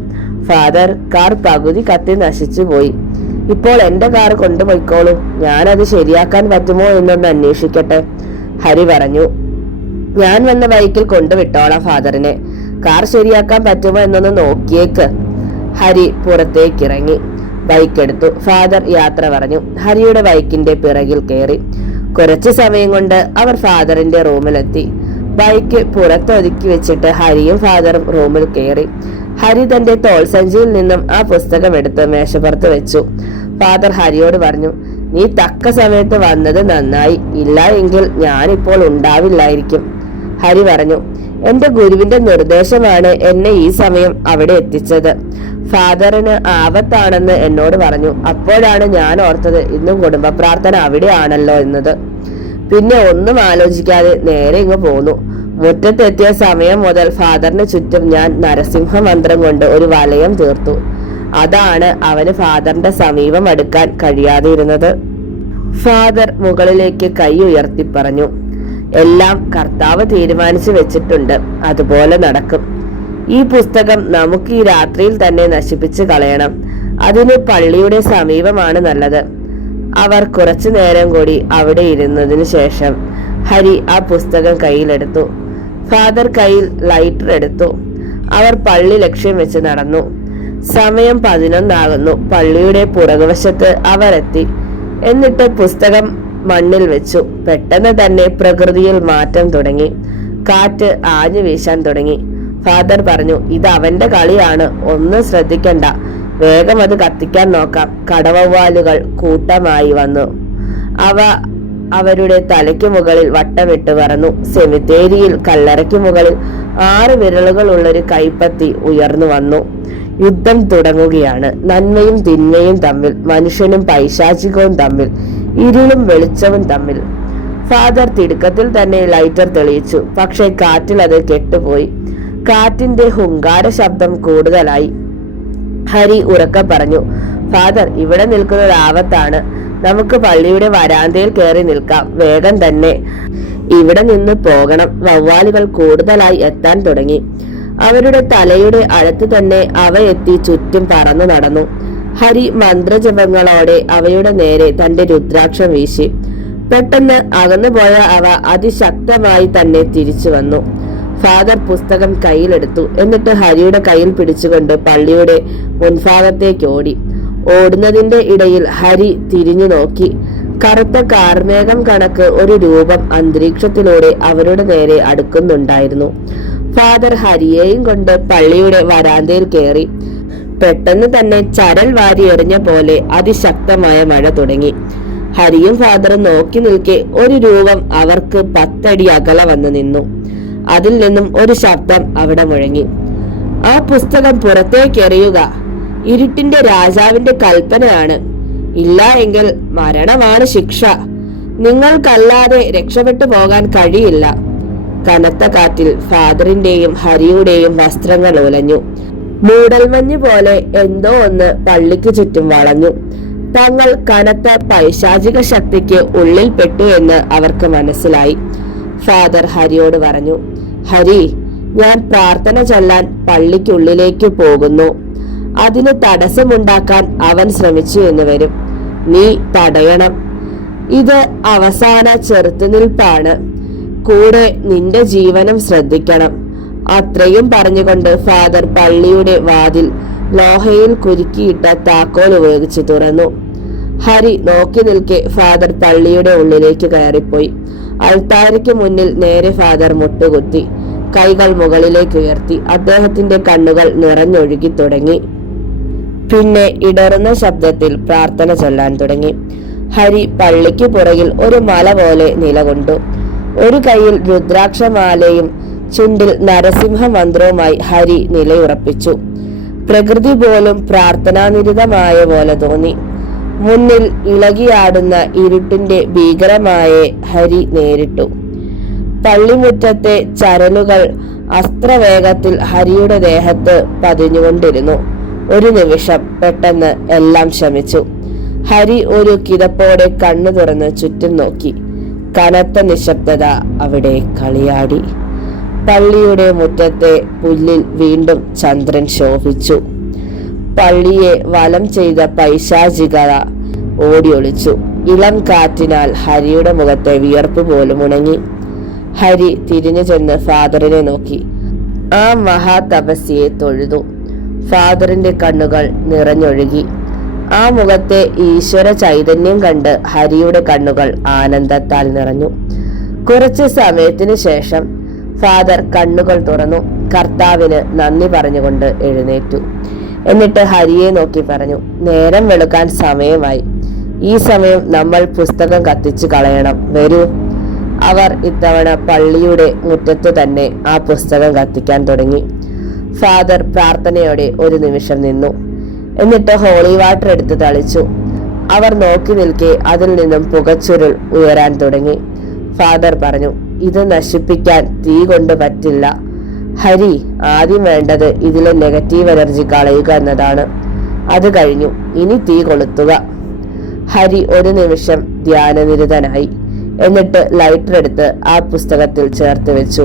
ഫാദർ, കാർ പകുതി കത്തി നശിച്ചു പോയി. ഇപ്പോൾ എന്റെ കാർ കൊണ്ടുപോയിക്കോളൂ, ഞാനത് ശരിയാക്കാൻ പറ്റുമോ എന്നൊന്ന് അന്വേഷിക്കട്ടെ. ഹരി പറഞ്ഞു, ഞാൻ വന്ന ബൈക്കിൽ കൊണ്ടുവിട്ടോളാം ഫാദറിനെ. കാർ ശരിയാക്കാൻ പറ്റുമോ എന്നൊന്ന് നോക്കിയേക്ക്. ഹരി പുറത്തേക്കിറങ്ങി ബൈക്ക് എടുത്തു. ഫാദർ യാത്ര പറഞ്ഞു. ഹരിയുടെ ബൈക്കിന്റെ പിറകിൽ കയറി. കുറച്ചു സമയം കൊണ്ട് അവർ ഫാദറിന്റെ റൂമിലെത്തി. ബൈക്ക് പുറത്തൊതുക്കി വെച്ചിട്ട് ഹരിയും ഫാദറും റൂമിൽ കയറി. ഹരി തന്റെ തോൾസഞ്ചിയിൽ നിന്നും ആ പുസ്തകം എടുത്ത് മേശപ്പുറത്ത് വെച്ചു. ഫാദർ ഹരിയോട് പറഞ്ഞു, നീ തക്ക സമയത്ത് വന്നത് നന്നായി, ഇല്ല എങ്കിൽ ഞാനിപ്പോൾ ഉണ്ടാവില്ലായിരിക്കും. ഹരി പറഞ്ഞു, എന്റെ ഗുരുവിന്റെ നിർദ്ദേശമാണ് എന്നെ ഈ സമയം അവിടെ എത്തിച്ചത്. ഫാദറിന് ആപത്താണെന്ന് എന്നോട് പറഞ്ഞു. അപ്പോഴാണ് ഞാൻ ഓർത്തത് ഇന്നും കുടുംബ പ്രാർത്ഥന അവിടെയാണല്ലോ എന്നത്. പിന്നെ ഒന്നും ആലോചിക്കാതെ നേരെ ഇങ്ങ് പോന്നു. മുറ്റത്തെത്തിയ സമയം മുതൽ ഫാദറിന് ചുറ്റും ഞാൻ നരസിംഹ മന്ത്രം കൊണ്ട് ഒരു വലയം തീർത്തു. അതാണ് അവന് ഫാദറിന്റെ സമീപം അടുക്കാൻ കഴിയാതെ ഇരുന്നത്. ഫാദർ മുകളിലേക്ക് കൈ ഉയർത്തി പറഞ്ഞു, എല്ലാം കർത്താവ് തീരുമാനിച്ചു വെച്ചിട്ടുണ്ട്, അതുപോലെ നടക്കും. ഈ പുസ്തകം നമുക്ക് ഈ രാത്രിയിൽ തന്നെ നശിപ്പിച്ചു കളയണം. അതിന് പള്ളിയുടെ സമീപമാണ് നല്ലത്. അവർ കുറച്ചു നേരം കൂടി അവിടെ ഇരുന്നതിനു ശേഷം ഹരി ആ പുസ്തകം കയ്യിലെടുത്തു. ഫാദർ കയ്യിൽ ലൈറ്റർ എടുത്തു. അവർ പള്ളി ലക്ഷ്യം വെച്ച് നടന്നു. സമയം 11 ആകുന്നു. പള്ളിയുടെ പുറകുവശത്ത് അവർ എത്തി. എന്നിട്ട് പുസ്തകം മണ്ണിൽ വെച്ചു. പെട്ടെന്ന് തന്നെ പ്രകൃതിയിൽ മാറ്റം തുടങ്ങി. കാറ്റ് ആഞ്ഞു വീശാൻ തുടങ്ങി. ഫാദർ പറഞ്ഞു, ഇത് അവന്റെ കളിയാണ്, ഒന്നും ശ്രദ്ധിക്കണ്ട, വേഗം അത് കത്തിക്കാൻ നോക്കാം. കടവവ്വാലുകൾ കൂട്ടമായി വന്നു. അവ അവരുടെ തലയ്ക്ക് മുകളിൽ വട്ടമിട്ട് പറന്നു. സെമിത്തേരിയിൽ കല്ലറയ്ക്ക് മുകളിൽ 6 വിരലുകൾ ഉള്ളൊരു കൈപ്പത്തി ഉയർന്നു വന്നു. യുദ്ധം തുടങ്ങുകയാണ്. നന്മയും തിന്മയും തമ്മിൽ, മനുഷ്യനും പൈശാചികവും തമ്മിൽ, ഇരുളും വെളിച്ചവും തമ്മിൽ. ഫാദർ തിടുക്കത്തിൽ തന്നെ ലൈറ്റർ തെളിയിച്ചു. പക്ഷെ കാറ്റിൽ അത് കെട്ടുപോയി. കാറ്റിന്റെ ഹുങ്കാര ശബ്ദം കൂടുതലായി. ഹരി ഉറക്കെ പറഞ്ഞു, ഫാദർ, ഇവിടെ നിൽക്കുന്നത് ആപത്താണ്. നമുക്ക് പള്ളിയുടെ വരാന്തയിൽ കയറി നിൽക്കാം, വേഗം തന്നെ ഇവിടെ നിന്ന് പോകണം. വവ്വാലുകൾ കൂടുതലായി എത്താൻ തുടങ്ങി. അവരുടെ തലയുടെ അടുത്ത് തന്നെ അവ എത്തി ചുറ്റും പറന്നു നടന്നു. ഹരി മന്ത്രജപങ്ങളോടെ അവയുടെ നേരെ തന്റെ രുദ്രാക്ഷം വീശി. പെട്ടെന്ന് അകന്നുപോയ അവ അതിശക്തമായി തന്നെ തിരിച്ചു വന്നു. ഫാദർ പുസ്തകം കയ്യിലെടുത്തു. എന്നിട്ട് ഹരിയുടെ കയ്യിൽ പിടിച്ചുകൊണ്ട് പള്ളിയുടെ മുൻഭാഗത്തേക്ക് ഓടി. ഓടുന്നതിന്റെ ഇടയിൽ ഹരി തിരിഞ്ഞു നോക്കി. കറുത്ത കാർമേഘം കണക്ക് ഒരു രൂപം അന്തരീക്ഷത്തിലൂടെ അവരുടെ നേരെ അടുക്കുന്നുണ്ടായിരുന്നു. ഫാദർ ഹരിയെയും കൊണ്ട് പള്ളിയുടെ വരാന്തയിൽ കയറി. പെട്ടെന്ന് തന്നെ ചരൽ വാരി എറിഞ്ഞ പോലെ അതിശക്തമായ മഴ തുടങ്ങി. ഹരിയും ഫാദറും നോക്കി നിൽക്കെ ഒരു രൂപം അവർക്ക് 10 അടി അകലെ വന്നു നിന്നു. അതിൽ നിന്നും ഒരു ശബ്ദം അവിടെ മുഴങ്ങി, ആ പുസ്തകം പുറത്തേക്ക് എറിയുക. ഇരുട്ടിന്റെ രാജാവിന്റെ കൽപ്പനയാണ്. ഇല്ല എങ്കിൽ മരണമാണ് ശിക്ഷ. നിങ്ങൾക്കല്ലാതെ രക്ഷപ്പെട്ടു പോകാൻ കഴിയില്ല. കനത്ത കാറ്റിൽ ഫാദറിന്റെയും ഹരിയുടെയും വസ്ത്രങ്ങൾ ഉലഞ്ഞു. മൂടൽമഞ്ഞ് പോലെ എന്തോ ഒന്ന് പള്ളിക്ക് ചുറ്റും വളഞ്ഞു. തങ്ങൾ കനത്ത പൈശാചിക ശക്തിക്ക് ഉള്ളിൽ പെട്ടു എന്ന് അവർക്ക് മനസ്സിലായി. ഫാദർ ഹരിയോട് പറഞ്ഞു, ഹരി, ഞാൻ പ്രാർത്ഥന ചൊല്ലാൻ പള്ളിക്കുള്ളിലേക്ക് പോകുന്നു. അതിന് തടസ്സമുണ്ടാക്കാൻ അവൻ ശ്രമിച്ചു എന്ന് വരും. നീ തടയണം. ഇത് അവസാന ചെറുത്തുനിൽപ്പാണ്. കൂടെ നിന്റെ ജീവനം ശ്രദ്ധിക്കണം. അത്രയും പറഞ്ഞുകൊണ്ട് ഫാദർ പള്ളിയുടെ വാതിൽ ലോഹയിൽ കുരുക്കിയിട്ട താക്കോൽ ഉപയോഗിച്ച് തുറന്നു. ഹരി നോക്കി നിൽക്കെ ഫാദർ പള്ളിയുടെ ഉള്ളിലേക്ക് കയറിപ്പോയി. അൾത്താരയ്ക്ക് മുന്നിൽ നേരെ ഫാദർ മുട്ടുകുത്തി. കൈകൾ മുകളിലേക്ക് ഉയർത്തി. അദ്ദേഹത്തിന്റെ കണ്ണുകൾ നിറഞ്ഞൊഴുകി തുടങ്ങി. പിന്നെ ഇടറുന്ന ശബ്ദത്തിൽ പ്രാർത്ഥന ചൊല്ലാൻ തുടങ്ങി. ഹരി പള്ളിക്ക് പുറകിൽ ഒരു മല പോലെ നിലകൊണ്ടു. ഒരു കൈയിൽ രുദ്രാക്ഷമാലയും ചുണ്ടിൽ നരസിംഹ മന്ത്രവുമായി ഹരി നിലയുറപ്പിച്ചു. പ്രകൃതി പോലും പ്രാർത്ഥനാനിരതമായ പോലെ തോന്നി. മുന്നിൽ ഇളകിയാടുന്ന ഇരുട്ടിന്റെ ഭീകരമായ ഹരി നേരിട്ടു. പള്ളിമുറ്റത്തെ ചരലുകൾ അസ്ത്രവേഗത്തിൽ ഹരിയുടെ ദേഹത്ത് പതിഞ്ഞുകൊണ്ടിരുന്നു. ഒരു നിമിഷം പെട്ടെന്ന് എല്ലാം ശമിച്ചു. ഹരി ഒരു കിതപ്പോടെ കണ്ണു തുറന്ന് ചുറ്റും നോക്കി. കനത്ത നിശബ്ദത അവിടെ കളിയാടി. പള്ളിയുടെ മുറ്റത്തെ പുല്ലിൽ വീണ്ടും ചന്ദ്രൻ ശോഭിച്ചു. പള്ളിയെ വലം ചെയ്ത പൈശാചികത ഓടിയൊളിച്ചു. ഇളം കാറ്റിനാൽ ഹരിയുടെ മുഖത്തെ വിയർപ്പ് പോലും ഉണങ്ങി. ഹരി തിരിഞ്ഞു ചെന്ന് ഫാദറിനെ നോക്കി. ആ മഹാതപസ്യയെ തൊഴുതു. ഫാദറിന്റെ കണ്ണുകൾ നിറഞ്ഞൊഴുകി. ആ മുഖത്തെ ഈശ്വര ചൈതന്യം കണ്ട് ഹരിയുടെ കണ്ണുകൾ ആനന്ദത്താൽ നിറഞ്ഞു. കുറച്ചു സമയത്തിനു ശേഷം ഫാദർ കണ്ണുകൾ തുറന്നു. കർത്താവിന് നന്ദി പറഞ്ഞുകൊണ്ട് എഴുന്നേറ്റു. എന്നിട്ട് ഹരിയെ നോക്കി പറഞ്ഞു, നേരം വെളുക്കാൻ സമയമായി. ഈ സമയം നമ്മൾ പുസ്തകം കത്തിച്ചു കളയണം. വരൂ. അവർ ഇത്തവണ പള്ളിയുടെ മുറ്റത്ത് തന്നെ ആ പുസ്തകം കത്തിക്കാൻ തുടങ്ങി. ഫാദർ പ്രാർത്ഥനയോടെ ഒരു നിമിഷം നിന്നു. എന്നിട്ട് ഹോളി വാട്ടർ എടുത്ത് തളിച്ചു. അവർ നോക്കി നിൽക്കെ അതിൽ നിന്നും പുകച്ചുരുൾ ഉയരാൻ തുടങ്ങി. ഫാദർ പറഞ്ഞു, ഇത് നശിപ്പിക്കാൻ തീ കൊണ്ട് പറ്റില്ല. ഹരി, ആദ്യം വേണ്ടത് ഇതിലെ നെഗറ്റീവ് എനർജി കളയുക എന്നതാണ്. അത് കഴിഞ്ഞു, ഇനി തീ കൊളുത്തുക. ഹരി ഒരു നിമിഷം ധ്യാനനിരതനായി. എന്നിട്ട് ലൈറ്റർ എടുത്ത് ആ പുസ്തകത്തിൽ ചേർത്ത് വെച്ചു.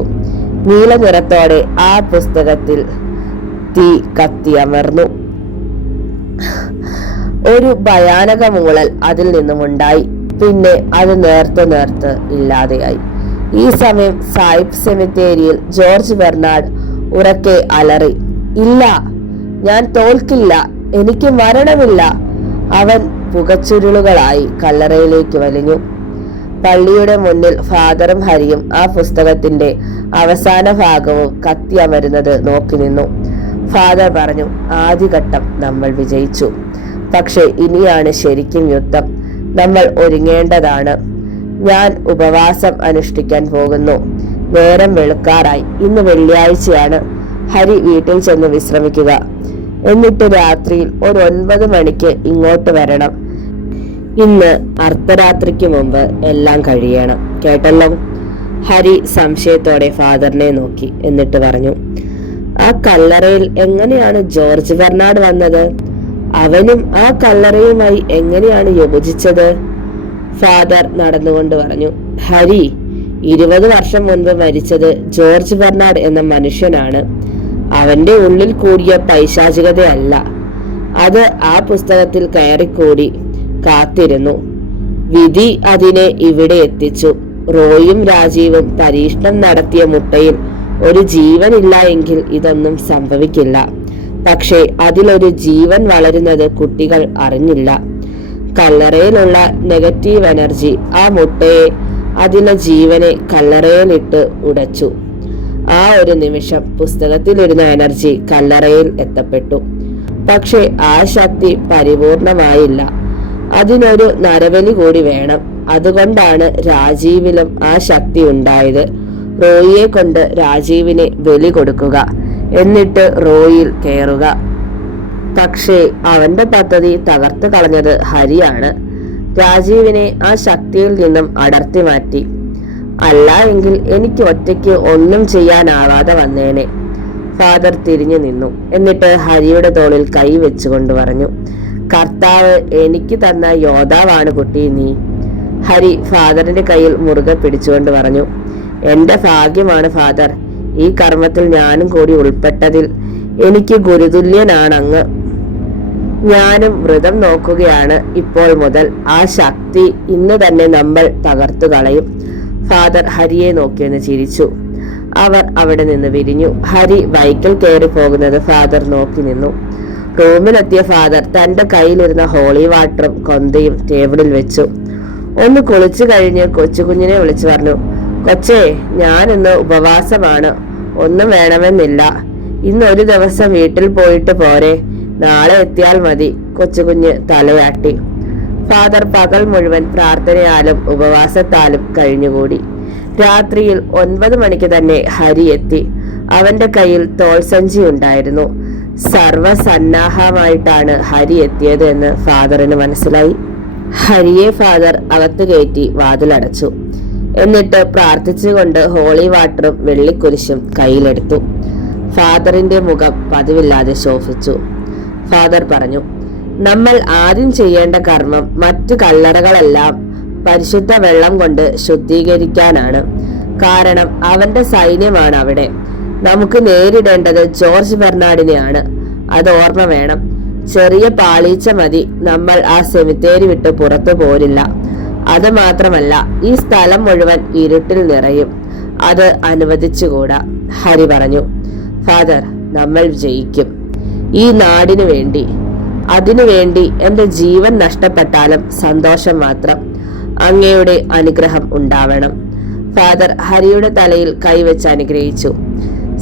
നീല നിറത്തോടെ ആ പുസ്തകത്തിൽ തീ കത്തിയമർന്നു. ഒരു ഭയാനക മൂളൽ അതിൽ നിന്നുമുണ്ടായി. പിന്നെ അത് നേർത്ത് ഇല്ലാതെയായി. ഈ സമയം സായിപ്പ് സെമിത്തേരിയിൽ ജോർജ് ബെർണാഡ് ഉറക്കെ അലറി, ഇല്ല, ഞാൻ തോൽക്കില്ല, എനിക്ക് മരണമില്ല. അവൻ പുകച്ചുരുളുകളായി കല്ലറയിലേക്ക് വലിഞ്ഞു. പള്ളിയുടെ മുന്നിൽ ഫാദറും ഹരിയും ആ പുസ്തകത്തിന്റെ അവസാന ഭാഗവും കത്തിയമരുന്നത് നോക്കി നിന്നു. ഫാദർ പറഞ്ഞു, ആദ്യഘട്ടം നമ്മൾ വിജയിച്ചു. പക്ഷെ ഇനിയാണ് ശരിക്കും യുദ്ധം. നമ്മൾ ഒരുങ്ങേണ്ടതാണ്. ഞാൻ ഉപവാസം അനുഷ്ഠിക്കാൻ പോകുന്നു. നേരം വെളുക്കാറായി. ഇന്ന് വെള്ളിയാഴ്ചയാണ്. ഹരി വീട്ടിൽ ചെന്ന് വിശ്രമിക്കുക. എന്നിട്ട് രാത്രിയിൽ ഒരു 9 മണിക്ക് ഇങ്ങോട്ട് വരണം. ഇന്ന് അർദ്ധരാത്രിക്ക് മുമ്പ് എല്ലാം കഴിയണം. കേട്ടല്ലോ? ഹരി സംശയത്തോടെ ഫാദറിനെ നോക്കി. എന്നിട്ട് പറഞ്ഞു, ആ കല്ലറയിൽ എങ്ങനെയാണ് ജോർജ് ബെർണാഡ് വന്നത്? അവനും ആ കല്ലറയുമായി എങ്ങനെയാണ് യോജിച്ചത്? ഫാദർ നടന്നുകൊണ്ട് പറഞ്ഞു, ഹരി, 20 വർഷം മുൻപ് മരിച്ചത് ജോർജ് ബെർണാഡ് എന്ന മനുഷ്യനാണ്. അവന്റെ ഉള്ളിൽ കൂടിയ പൈശാചികതയല്ല. അത് ആ പുസ്തകത്തിൽ കയറിക്കൂടി കാത്തിരുന്നു. വിധി അതിനെ ഇവിടെ എത്തിച്ചു. റോയും രാജീവും പരീക്ഷണം നടത്തിയ മുട്ടയിൽ ഒരു ജീവനില്ല എങ്കിൽ ഇതൊന്നും സംഭവിക്കില്ല. പക്ഷേ അതിലൊരു ജീവൻ വളരുന്നത് കുട്ടികൾ അറിഞ്ഞില്ല. കല്ലറയിലുള്ള നെഗറ്റീവ് എനർജി ആ മുട്ടയെ, അതിലെ ജീവനെ കല്ലറയിലിട്ട് ഉടച്ചു. ആ ഒരു നിമിഷം പുസ്തകത്തിലിരുന്ന എനർജി കല്ലറയിൽ എത്തപ്പെട്ടു. പക്ഷെ ആ ശക്തി പരിപൂർണമായില്ല. അതിനൊരു നരബലി കൂടി വേണം. അതുകൊണ്ടാണ് രാജീവിലും ആ ശക്തി ഉണ്ടായത്. റോയിയെ കൊണ്ട് രാജീവിനെ ബലി കൊടുക്കുക, എന്നിട്ട് റോയിൽ കയറുക. പക്ഷേ അവന്റെ പദ്ധതി തകർത്ത് കളഞ്ഞത് ഹരിയാണ്. രാജീവിനെ ആ ശക്തിയിൽ നിന്നും അടർത്തി മാറ്റി. അല്ല എങ്കിൽ എനിക്ക് ഒറ്റയ്ക്ക് ഒന്നും ചെയ്യാനാവാതെ വന്നേനെ. ഫാദർ തിരിഞ്ഞു നിന്നു. എന്നിട്ട് ഹരിയുടെ തോളിൽ കൈ വെച്ചുകൊണ്ട് പറഞ്ഞു, കർത്താവ് എനിക്ക് തന്ന യോദ്ധാവാണ് കുട്ടി നീ. ഹരി ഫാദറിന്റെ കയ്യിൽ മുറുകെ പിടിച്ചുകൊണ്ട് പറഞ്ഞു, എന്റെ ഭാഗ്യമാണ് ഫാദർ. ഈ കർമ്മത്തിൽ ഞാനും കൂടി ഉൾപ്പെട്ടതിൽ എനിക്ക് ഗുരുതുല്യനാണ് അങ്ങ്. ഞാനും വ്രതം നോക്കുകയാണ് ഇപ്പോൾ മുതൽ. ആ ശക്തി ഇന്ന് തന്നെ നമ്മൾ തകർത്തു കളയും. ഫാദർ ഹരിയെ നോക്കിയെന്ന് ചിരിച്ചു. അവർ അവിടെ നിന്ന് വിരിഞ്ഞു. ഹരി ബൈക്കിൽ കയറി പോകുന്നത് ഫാദർ നോക്കി നിന്നു. റൂമിലെത്തിയ ഫാദർ തന്റെ കയ്യിലിരുന്ന ഹോളി വാട്ടറും കൊന്തയും ടേബിളിൽ വെച്ചു. ഒന്ന് കുളിച്ചു കഴിഞ്ഞ് കൊച്ചുകുഞ്ഞിനെ വിളിച്ചു പറഞ്ഞു, കൊച്ചേ, ഞാനിന്ന് ഉപവാസമാണ്. ഒന്നും വേണമെന്നില്ല. ഇന്ന് ഒരു ദിവസം വീട്ടിൽ പോയിട്ട് പോരെ, നാളെ എത്തിയാൽ മതി. കൊച്ചുകുഞ്ഞ് തലയാട്ടി. ഫാദർ പകൽ മുഴുവൻ പ്രാർത്ഥനയാലും ഉപവാസത്താലും കഴിഞ്ഞുകൂടി. രാത്രിയിൽ 9 മണിക്ക് തന്നെ ഹരി എത്തി. അവന്റെ കയ്യിൽ തോൾസഞ്ചി ഉണ്ടായിരുന്നു. സർവസന്നാഹമായിട്ടാണ് ഹരി എത്തിയത് എന്ന് ഫാദറിന് മനസ്സിലായി. ഹരിയെ ഫാദർ അകത്ത് കയറ്റി വാതിലടച്ചു. എന്നിട്ട് പ്രാർത്ഥിച്ചുകൊണ്ട് ഹോളി വാട്ടറും വെള്ളിക്കുരിശും കയ്യിലെടുത്തു. ഫാദറിന്റെ മുഖം പതിവില്ലാതെ ശോഭിച്ചു. ഫാദർ പറഞ്ഞു. നമ്മൾ ആദ്യം ചെയ്യേണ്ട കർമ്മം മറ്റു കല്ലറകളെല്ലാം പരിശുദ്ധ വെള്ളം കൊണ്ട് ശുദ്ധീകരിക്കാനാണ്. കാരണം അവന്റെ സൈന്യമാണ് അവിടെ. നമുക്ക് നേരിടേണ്ടത് ജോർജ് ബെർണാഡിനെയാണ്. അത് ഓർമ്മ വേണം. ചെറിയ പാളീച്ച മതി, നമ്മൾ ആ സെമിത്തേരി വിട്ട് പുറത്തു പോരില്ല. അത് മാത്രമല്ല, ഈ സ്ഥലം മുഴുവൻ ഇരുട്ടിൽ നിറയും. അത് അനുവദിച്ചുകൂടാ. ഹരി പറഞ്ഞു. ഫാദർ, നമ്മൾ ജയിക്കും. ഈ നാടിനു വേണ്ടി, അതിനുവേണ്ടി എന്റെ ജീവൻ നഷ്ടപ്പെട്ടാലും സന്തോഷം മാത്രം. അങ്ങയുടെ അനുഗ്രഹം ഉണ്ടാവണം. ഫാദർ ഹരിയുടെ തലയിൽ കൈവച്ച് അനുഗ്രഹിച്ചു.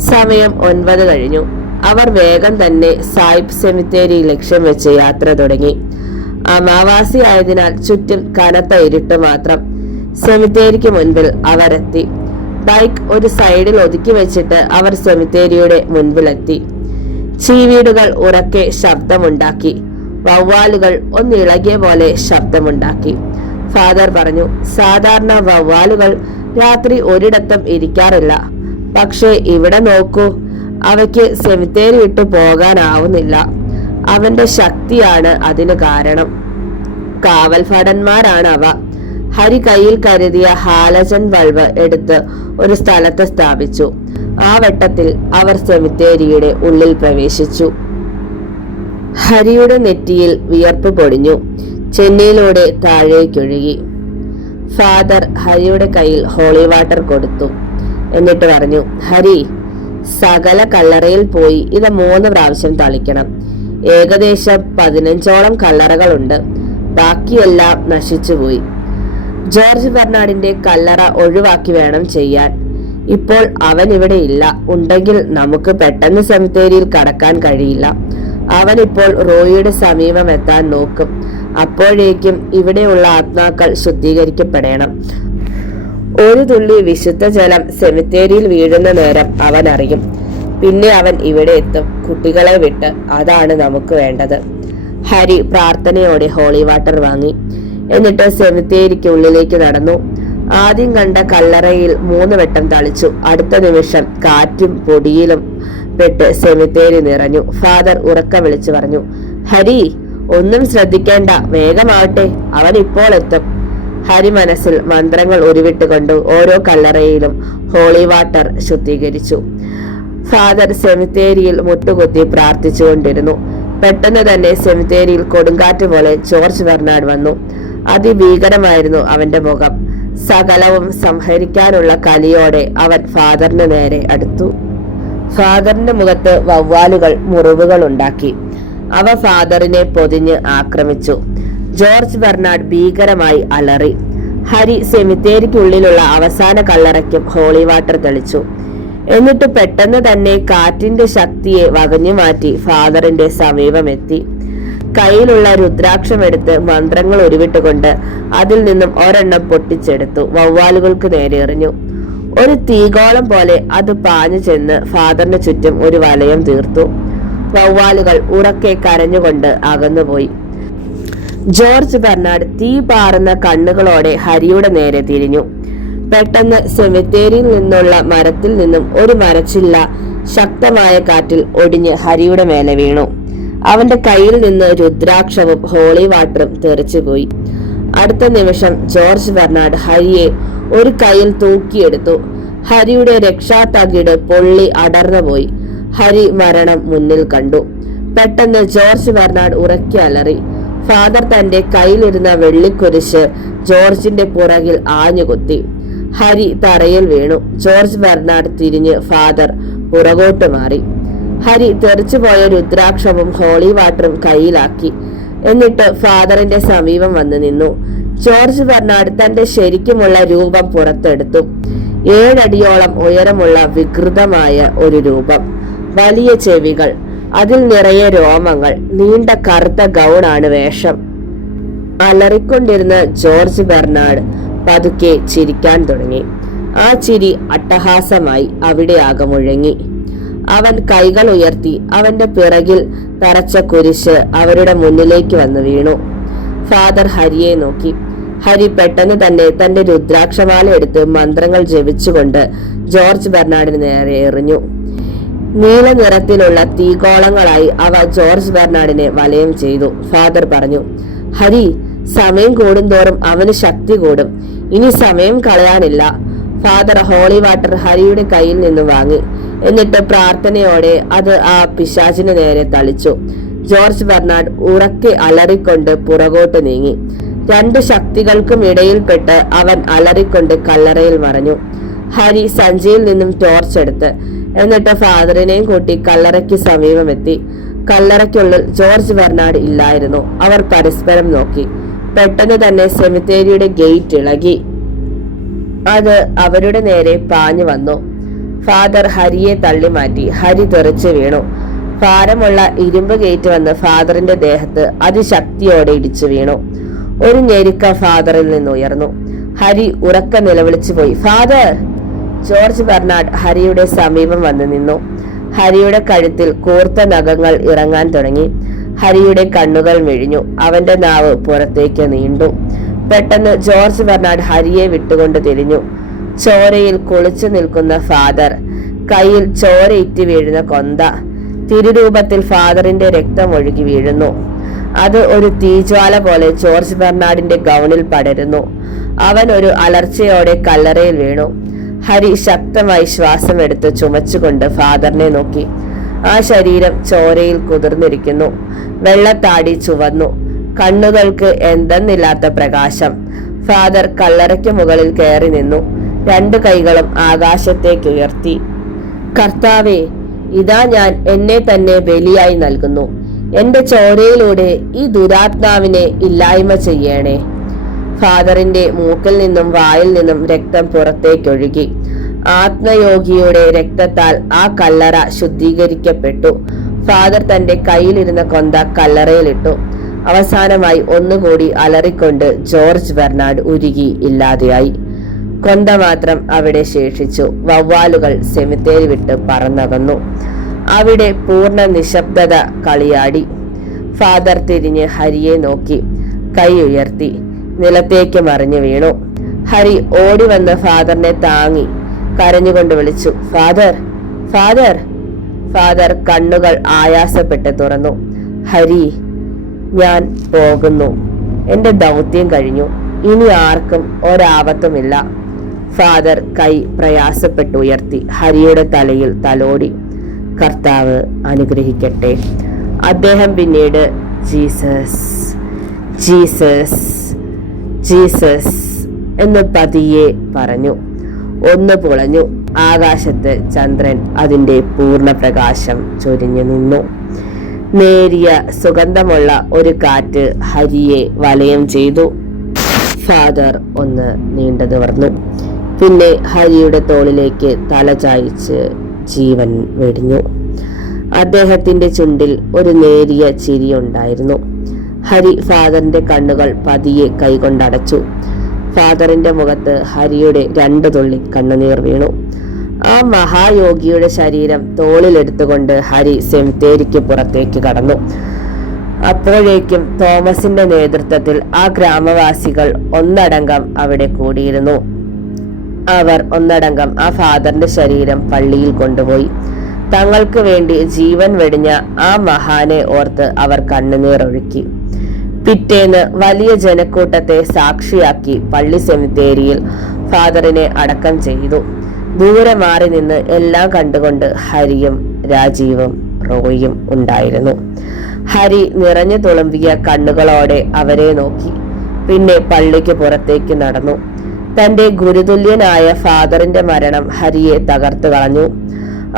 സമയം 9 കഴിഞ്ഞു. അവർ വേഗം തന്നെ സായിബ് സെമിത്തേരി ലക്ഷ്യം വെച്ച് യാത്ര തുടങ്ങി. അമാവാസി ആയതിനാൽ ചുറ്റും കനത്ത ഇരുട്ട് മാത്രം. സെമിത്തേരിക്ക് മുൻപിൽ അവരെത്തി. ബൈക്ക് ഒരു സൈഡിൽ ഒതുക്കി വെച്ചിട്ട് അവർ സെമിത്തേരിയുടെ മുൻപിലെത്തി. ചീവീടുകൾ ഉറക്കെ ശബ്ദമുണ്ടാക്കി. വവ്വാലുകൾ ഒന്നിളകിയ പോലെ ശബ്ദമുണ്ടാക്കി. ഫാദർ പറഞ്ഞു, സാധാരണ വവ്വാലുകൾ രാത്രി ഒരിടത്തും ഇരിക്കാറില്ല. പക്ഷെ ഇവിടെ നോക്കൂ, അവയ്ക്ക് സെമിത്തേരി വിട്ടു പോകാനാവുന്നില്ല. അവന്റെ ശക്തിയാണ് അതിന് കാരണം. കാവൽ ഭടന്മാരാണ് അവ. ഹരി കയ്യിൽ കരുതിയ ഹാലജൻ ബൾബ് എടുത്ത് ഒരു സ്ഥലത്ത് സ്ഥാപിച്ചു. ആ വെട്ടത്തിൽ അവർ സെമിത്തേരിയുടെ ഉള്ളിൽ പ്രവേശിച്ചു. ഹരിയുടെ നെറ്റിയിൽ വിയർപ്പ് പൊടിഞ്ഞു. ചെന്നൈയിലൂടെ താഴേക്കൊഴുകി. ഫാദർ ഹരിയുടെ കയ്യിൽ ഹോളി വാട്ടർ കൊടുത്തു. എന്നിട്ട് പറഞ്ഞു, ഹരി, സകല കല്ലറയിൽ പോയി ഇത് 3 പ്രാവശ്യം തളിക്കണം. ഏകദേശം 15ഓളം കല്ലറകളുണ്ട്. ബാക്കിയെല്ലാം നശിച്ചുപോയി. ജോർജ് ബെർണാഡിന്റെ കല്ലറ ഒഴിവാക്കി വേണം ചെയ്യാൻ. ഇപ്പോൾ അവൻ ഇവിടെ ഇല്ല. ഉണ്ടെങ്കിൽ നമുക്ക് പെട്ടെന്ന് സെമിത്തേരിയിൽ കടക്കാൻ കഴിയില്ല. അവൻ ഇപ്പോൾ റോയിയുടെ സമീപം എത്താൻ നോക്കും. അപ്പോഴേക്കും ഇവിടെയുള്ള ആത്മാക്കൾ ശുദ്ധീകരിക്കപ്പെടണം. ഒരു തുള്ളി വിശുദ്ധ ജലം സെമിത്തേരിയിൽ വീഴുന്ന നേരം അവൻ അറിയും. പിന്നെ അവൻ ഇവിടെ എത്തും, കുട്ടികളെ വിട്ട്. അതാണ് നമുക്ക് വേണ്ടത്. ഹരി പ്രാർത്ഥനയോടെ ഹോളി വാട്ടർ വാങ്ങി. എന്നിട്ട് സെമിത്തേരിക്ക് ഉള്ളിലേക്ക് നടന്നു. ആദ്യം കണ്ട കല്ലറയിൽ 3 വട്ടം തളിച്ചു. അടുത്ത നിമിഷം കാറ്റും പൊടിയിലും പെട്ട് സെമിത്തേരി നിറഞ്ഞു. ഫാദർ ഉറക്ക വിളിച്ചു പറഞ്ഞു, ഹരി, ഒന്നും ശ്രദ്ധിക്കേണ്ട, വേഗമാവട്ടെ, അവൻ ഇപ്പോൾ എത്തും. ഹരി മനസ്സിൽ മന്ത്രങ്ങൾ ഉരുവിട്ടുകൊണ്ട് ഓരോ കല്ലറയിലും ഹോളി വാട്ടർ ശുദ്ധീകരിച്ചു. ഫാദർ സെമിത്തേരിയിൽ മുട്ടുകുത്തി പ്രാർത്ഥിച്ചുകൊണ്ടിരുന്നു. പെട്ടെന്ന് തന്നെ സെമിത്തേരിയിൽ കൊടുങ്കാറ്റ് പോലെ ജോർജ് ബെർണാഡ് വന്നു. അതിഭീകരമായിരുന്നു അവന്റെ മുഖം. സകലവും സംഹരിക്കാനുള്ള കലിയോടെ അവൻ ഫാദറിന് നേരെ അടുത്തു. ഫാദറിന്റെ മുഖത്ത് വവ്വാലുകൾ മുറിവുകൾ ഉണ്ടാക്കി. അവ ഫാദറിനെ പൊതിഞ്ഞ് ആക്രമിച്ചു. ജോർജ് ബെർണാഡ് ഭീകരമായി അലറി. ഹരി സെമിത്തേരിക്കുള്ളിലുള്ള അവസാന കല്ലറയ്ക്കും ഹോളി വാട്ടർ തെളിച്ചു. എന്നിട്ട് പെട്ടെന്ന് തന്നെ കാറ്റിന്റെ ശക്തിയെ വകഞ്ഞു മാറ്റി ഫാദറിന്റെ സമീപമെത്തി. കയ്യിലുള്ള രുദ്രാക്ഷം എടുത്ത് മന്ത്രങ്ങൾ ഉരുവിട്ടുകൊണ്ട് അതിൽ നിന്നും ഒരെണ്ണം പൊട്ടിച്ചെടുത്തു. വവ്വാലുകൾക്ക് നേരെ എറിഞ്ഞു. ഒരു തീഗോളം പോലെ അത് പാഞ്ഞു ചെന്ന് ഫാദറിന് ചുറ്റും ഒരു വലയം തീർത്തു. വവ്വാലുകൾ ഉറക്കെ കരഞ്ഞുകൊണ്ട് അകന്നുപോയി. ജോർജ് ബെർണാഡ് തീ പാറുന്ന കണ്ണുകളോടെ ഹരിയുടെ നേരെ തിരിഞ്ഞു. പെട്ടെന്ന് സെമിത്തേരിയിൽ നിന്നുള്ള മരത്തിൽ നിന്നും ഒരു മരച്ചില്ല ശക്തമായ കാറ്റിൽ ഒടിഞ്ഞ് ഹരിയുടെ മേലെ വീണു. അവന്റെ കയ്യിൽ നിന്ന് രുദ്രാക്ഷവും ഹോളി വാട്ടറും തെറിച്ചുപോയി. അടുത്ത നിമിഷം ജോർജ് ബെർണാഡ് ഹരിയെ ഒരു കൈയിൽ തൂക്കിയെടുത്തു. ഹരിയുടെ രക്ഷാതകിട് പൊള്ളി അടർന്നുപോയി. ഹരി മരണം മുന്നിൽ കണ്ടു. പെട്ടെന്ന് ജോർജ് ബെർണാഡ് ഉറക്കി അലറി. ഫാദർ തന്റെ കയ്യിലിരുന്ന വെള്ളിക്കുരിശ് ജോർജിന്റെ പുറകിൽ ആഞ്ഞുകുത്തി. ഹരി തറയിൽ വീണു. ജോർജ് ബെർണാഡ് തിരിഞ്ഞ് ഫാദർ പുറകോട്ട് മാറി. ഹരി തെറിച്ചുപോയ രുദ്രാക്ഷവും ഹോളി വാട്ടറും കയ്യിലാക്കി. എന്നിട്ട് ഫാദറിന്റെ സമീപം വന്ന് നിന്നു. ജോർജ് ബെർണാഡ് തന്റെ ശരിക്കുമുള്ള രൂപം പുറത്തെടുത്തു. 7 അടിയോളം ഉയരമുള്ള വികൃതമായ ഒരു രൂപം. വലിയ ചെവികൾ, അതിൽ നിറയെ രോമങ്ങൾ, നീണ്ട കറുത്ത ഗൗണാണ് വേഷം. അലറിക്കൊണ്ടിരുന്ന ജോർജ് ബെർണാഡ് പതുക്കെ ചിരിക്കാൻ തുടങ്ങി. ആ ചിരി അട്ടഹാസമായി അവിടെ ആകെ മുഴങ്ങി. അവൻ കൈകൾ ഉയർത്തി. അവന്റെ പിറകിൽ തറച്ച കുരിശ് അവരുടെ മുന്നിലേക്ക് വന്നു വീണു. ഫാദർ ഹരിയെ നോക്കി. ഹരി പെട്ടെന്ന് തന്നെ തന്റെ രുദ്രാക്ഷമാല എടുത്ത് മന്ത്രങ്ങൾ ജപിച്ചുകൊണ്ട് ജോർജ് ബെർണാഡിന് നേരെ എറിഞ്ഞു. നീല നിറത്തിലുള്ള തീഗോളങ്ങളായി അവ ജോർജ് ബെർണാഡിനെ വലയം ചെയ്തു. ഫാദർ പറഞ്ഞു, ഹരി, സമയം കൂടുന്തോറും അവന് ശക്തി കൂടും. ഇനി സമയം കളയാനില്ല. ഫാദർ ഹോളി വാട്ടർ ഹരിയുടെ കയ്യിൽ നിന്നും വാങ്ങി. എന്നിട്ട് പ്രാർത്ഥനയോടെ അത് ആ പിശാചിന് നേരെ തളിച്ചു. ജോർജ് ബെർണാഡ് ഉറക്കെ അലറിക്കൊണ്ട് പുറകോട്ട് നീങ്ങി. രണ്ടു ശക്തികൾക്കും ഇടയിൽപ്പെട്ട് അവൻ അലറിക്കൊണ്ട് കല്ലറയിൽ മറഞ്ഞു. ഹരി സഞ്ചിയിൽ നിന്നും ടോർച്ച് എടുത്ത് എന്നിട്ട് ഫാദറിനെയും കൂട്ടി കല്ലറയ്ക്ക് സമീപമെത്തി. കല്ലറയ്ക്കുള്ളിൽ ജോർജ് ബെർണാഡ് ഇല്ലായിരുന്നു. അവർ പരസ്പരം നോക്കി. പെട്ടെന്ന് തന്നെ സെമിത്തേരിയുടെ ഗേറ്റ് ഇളകി. അത് അവരുടെ നേരെ പാഞ്ഞു വന്നു. ഫാദർ ഹരിയെ തള്ളി മാറ്റി. ഹരി തെറിച്ചു വീണു. ഭാരമുള്ള ഇരുമ്പ് ഗേറ്റ് വന്ന് ഫാദറിന്റെ ദേഹത്ത് അതിശക്തിയോടെ ഇടിച്ചു വീണു. ഒരു ഞെരുക്ക ഫാദറിൽ നിന്ന് ഉയർന്നു. ഹരി ഉറക്ക നിലവിളിച്ചു പോയി. ഫാദർ! ജോർജ് ബെർണാഡ് ഹരിയുടെ സമീപം വന്നു നിന്നു. ഹരിയുടെ കഴുത്തിൽ കൂർത്ത നഖങ്ങൾ ഇറങ്ങാൻ തുടങ്ങി. ഹരിയുടെ കണ്ണുകൾ മിഴിഞ്ഞു. അവന്റെ നാവ് പുറത്തേക്ക് നീണ്ടു. പെട്ടെന്ന് ജോർജ് ബെർണാഡ് ഹരിയെ വിട്ടുകൊണ്ട് തിരിഞ്ഞു. ചോരയിൽ കുളിച്ചു നിൽക്കുന്ന ഫാദർ, കയ്യിൽ ചോരയിറ്റ് വീഴുന്ന കൊന്ത, തിരുരൂപത്തിൽ ഫാദറിന്റെ രക്തം ഒഴുകി വീഴുന്നു. അത് ഒരു തീജ്വാല പോലെ ജോർജ് ബെർണാഡിന്റെ ഗൗണിൽ പടരുന്നു. അവൻ ഒരു അലർച്ചയോടെ കല്ലറയിൽ വീണു. ഹരി ശക്തമായി ശ്വാസമെടുത്ത് ചുമച്ചുകൊണ്ട് ഫാദറിനെ നോക്കി. ആ ശരീരം ചോരയിൽ കുതിർന്നിരിക്കുന്നു. വെള്ളത്താടി ചുവന്നു. കണ്ണുകൾക്ക് എന്തെന്നില്ലാത്ത പ്രകാശം. ഫാദർ കല്ലറയ്ക്ക് മുകളിൽ കയറി നിന്നു. രണ്ടു കൈകളും ആകാശത്തേക്ക് ഉയർത്തി. കർത്താവേ, ഇതാ ഞാൻ എന്നെ തന്നെ ബലിയായി നൽകുന്നു. എന്റെ ചോരയിലൂടെ ഈ ദുരാത്മാവിനെ ഇല്ലായ്മ ചെയ്യണേ. ഫാദറിന്റെ മൂക്കിൽ നിന്നും വായിൽ നിന്നും രക്തം പുറത്തേക്കൊഴുകി. ആത്മയോഗിയുടെ രക്തത്താൽ ആ കല്ലറ ശുദ്ധീകരിക്കപ്പെട്ടു. ഫാദർ തന്റെ കയ്യിലിരുന്ന കൊന്ത കല്ലറയിലിട്ടു. അവസാനമായി ഒന്നുകൂടി അലറിക്കൊണ്ട് ജോർജ് ബെർണാഡ് ഉരുകി ഇല്ലാതെയായി. കൊന്ത മാത്രം അവിടെ ശേഷിച്ചു. വവ്വാലുകൾ സെമിത്തേരി വിട്ട് പറന്നകന്നു. അവിടെ പൂർണ്ണ നിശബ്ദത കളിയാടി. ഫാദർ തിരിഞ്ഞ് ഹരിയെ നോക്കി. കൈ ഉയർത്തി. നിലത്തേക്ക് മറിഞ്ഞു വീണു. ഹരി ഓടി വന്ന് ഫാദറിനെ താങ്ങി കരഞ്ഞുകൊണ്ട് വിളിച്ചു, ഫാദർ, ഫാദർ. ഫാദർ കണ്ണുകൾ ആയാസപ്പെട്ട് തുറന്നു. ഹരി, ഞാൻ പോകുന്നു. എന്റെ ദൗത്യം കഴിഞ്ഞു. ഇനി ആർക്കും ഒരാപത്തുമില്ല. ഫാദർ കൈ പ്രയാസപ്പെട്ട് ഉയർത്തി ഹരിയുടെ തലയിൽ തലോടി. കർത്താവ് അനുഗ്രഹിക്കട്ടെ. അദ്ദേഹം പിന്നീട് ജീസസ്, ജീസസ്, ജീസസ് എന്ന് പതിയെ പറഞ്ഞു. ഒന്ന് പുളഞ്ഞു. ആകാശത്ത് ചന്ദ്രൻ അതിന്റെ പൂർണ്ണ പ്രകാശം ചൊരിഞ്ഞു നിന്നു. നേരിയ സുഗന്ധമുള്ള ഒരു കാറ്റ് ഹരിയെ വലയം ചെയ്തു. ഫാദർ ഒന്ന് നീണ്ടു നിവർന്നു. പിന്നെ ഹരിയുടെ തോളിലേക്ക് തല ചായ്ച്ച് ജീവൻ വെടിഞ്ഞു. അദ്ദേഹത്തിന്റെ ചുണ്ടിൽ ഒരു നേരിയ ചിരിയുണ്ടായിരുന്നു. ഹരി ഫാദറിന്റെ കണ്ണുകൾ പതിയെ കൈകൊണ്ടടച്ചു. ഫാദറിന്റെ മുഖത്ത് ഹരിയുടെ 2 തുള്ളി കണ്ണുനീർ വീണു. ആ മഹായോഗിയുടെ ശരീരം തോളിലെടുത്തുകൊണ്ട് ഹരി സെമിത്തേരിക്ക് പുറത്തേക്ക് കടന്നു. അപ്പോഴേക്കും തോമസിന്റെ നേതൃത്വത്തിൽ ആ ഗ്രാമവാസികൾ ഒന്നടങ്കം അവിടെ കൂടിയിരുന്നു. അവർ ഒന്നടങ്കം ആ ഫാദറിന്റെ ശരീരം പള്ളിയിൽ കൊണ്ടുപോയി. തങ്ങൾക്ക് വേണ്ടി ജീവൻ വെടിഞ്ഞ ആ മഹാനെ ഓർത്ത് അവർ കണ്ണുനീർ ഒഴുക്കി. പിറ്റേന്ന് വലിയ ജനക്കൂട്ടത്തെ സാക്ഷിയാക്കി പള്ളി സെമിത്തേരിയിൽ ഫാദറിനെ അടക്കം ചെയ്തു. ദൂരെ മാറി നിന്ന് എല്ലാം കണ്ടുകൊണ്ട് ഹരിയും രാജീവും റോയിയും ഉണ്ടായിരുന്നു. ഹരി നിറഞ്ഞു തുളുമ്പിയ കണ്ണുകളോടെ അവരെ നോക്കി. പിന്നെ പള്ളിക്ക് പുറത്തേക്ക് നടന്നു. തന്റെ ഗുരുതുല്യനായ ഫാദറിന്റെ മരണം ഹരിയെ തകർത്തു കളഞ്ഞു.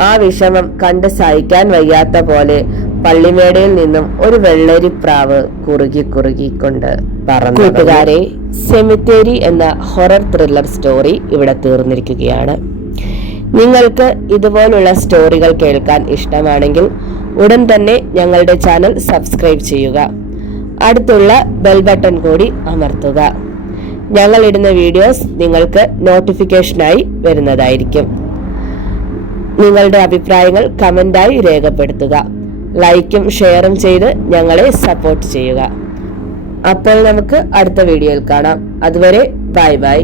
ആ വിഷമം കണ്ട് സഹിക്കാൻ വയ്യാത്ത പോലെ പള്ളിമേടയിൽ നിന്നും ഒരു വെള്ളരിപ്രാവ് കുറുകിക്കൊണ്ട് പറന്നു. കൂട്ടുകാരെ, സെമിത്തേരി എന്ന ഹൊറർ ത്രില്ലർ സ്റ്റോറി ഇവിടെ തീർന്നിരിക്കുകയാണ്. നിങ്ങൾക്ക് ഇതുപോലുള്ള സ്റ്റോറികൾ കേൾക്കാൻ ഇഷ്ടമാണെങ്കിൽ ഉടൻ തന്നെ ഞങ്ങളുടെ ചാനൽ സബ്സ്ക്രൈബ് ചെയ്യുക. അടുത്തുള്ള ബെൽ ബട്ടൺ കൂടി അമർത്തുക. ഞങ്ങൾ ഇടുന്ന വീഡിയോസ് നിങ്ങൾക്ക് നോട്ടിഫിക്കേഷനായി വരുന്നതായിരിക്കും. നിങ്ങളുടെ അഭിപ്രായങ്ങൾ കമന്റായി രേഖപ്പെടുത്തുക. ലൈക്കും ഷെയറും ചെയ്ത് ഞങ്ങളെ സപ്പോർട്ട് ചെയ്യുക. അപ്പോൾ നമുക്ക് അടുത്ത വീഡിയോയിൽ കാണാം. അതുവരെ ബൈ ബൈ.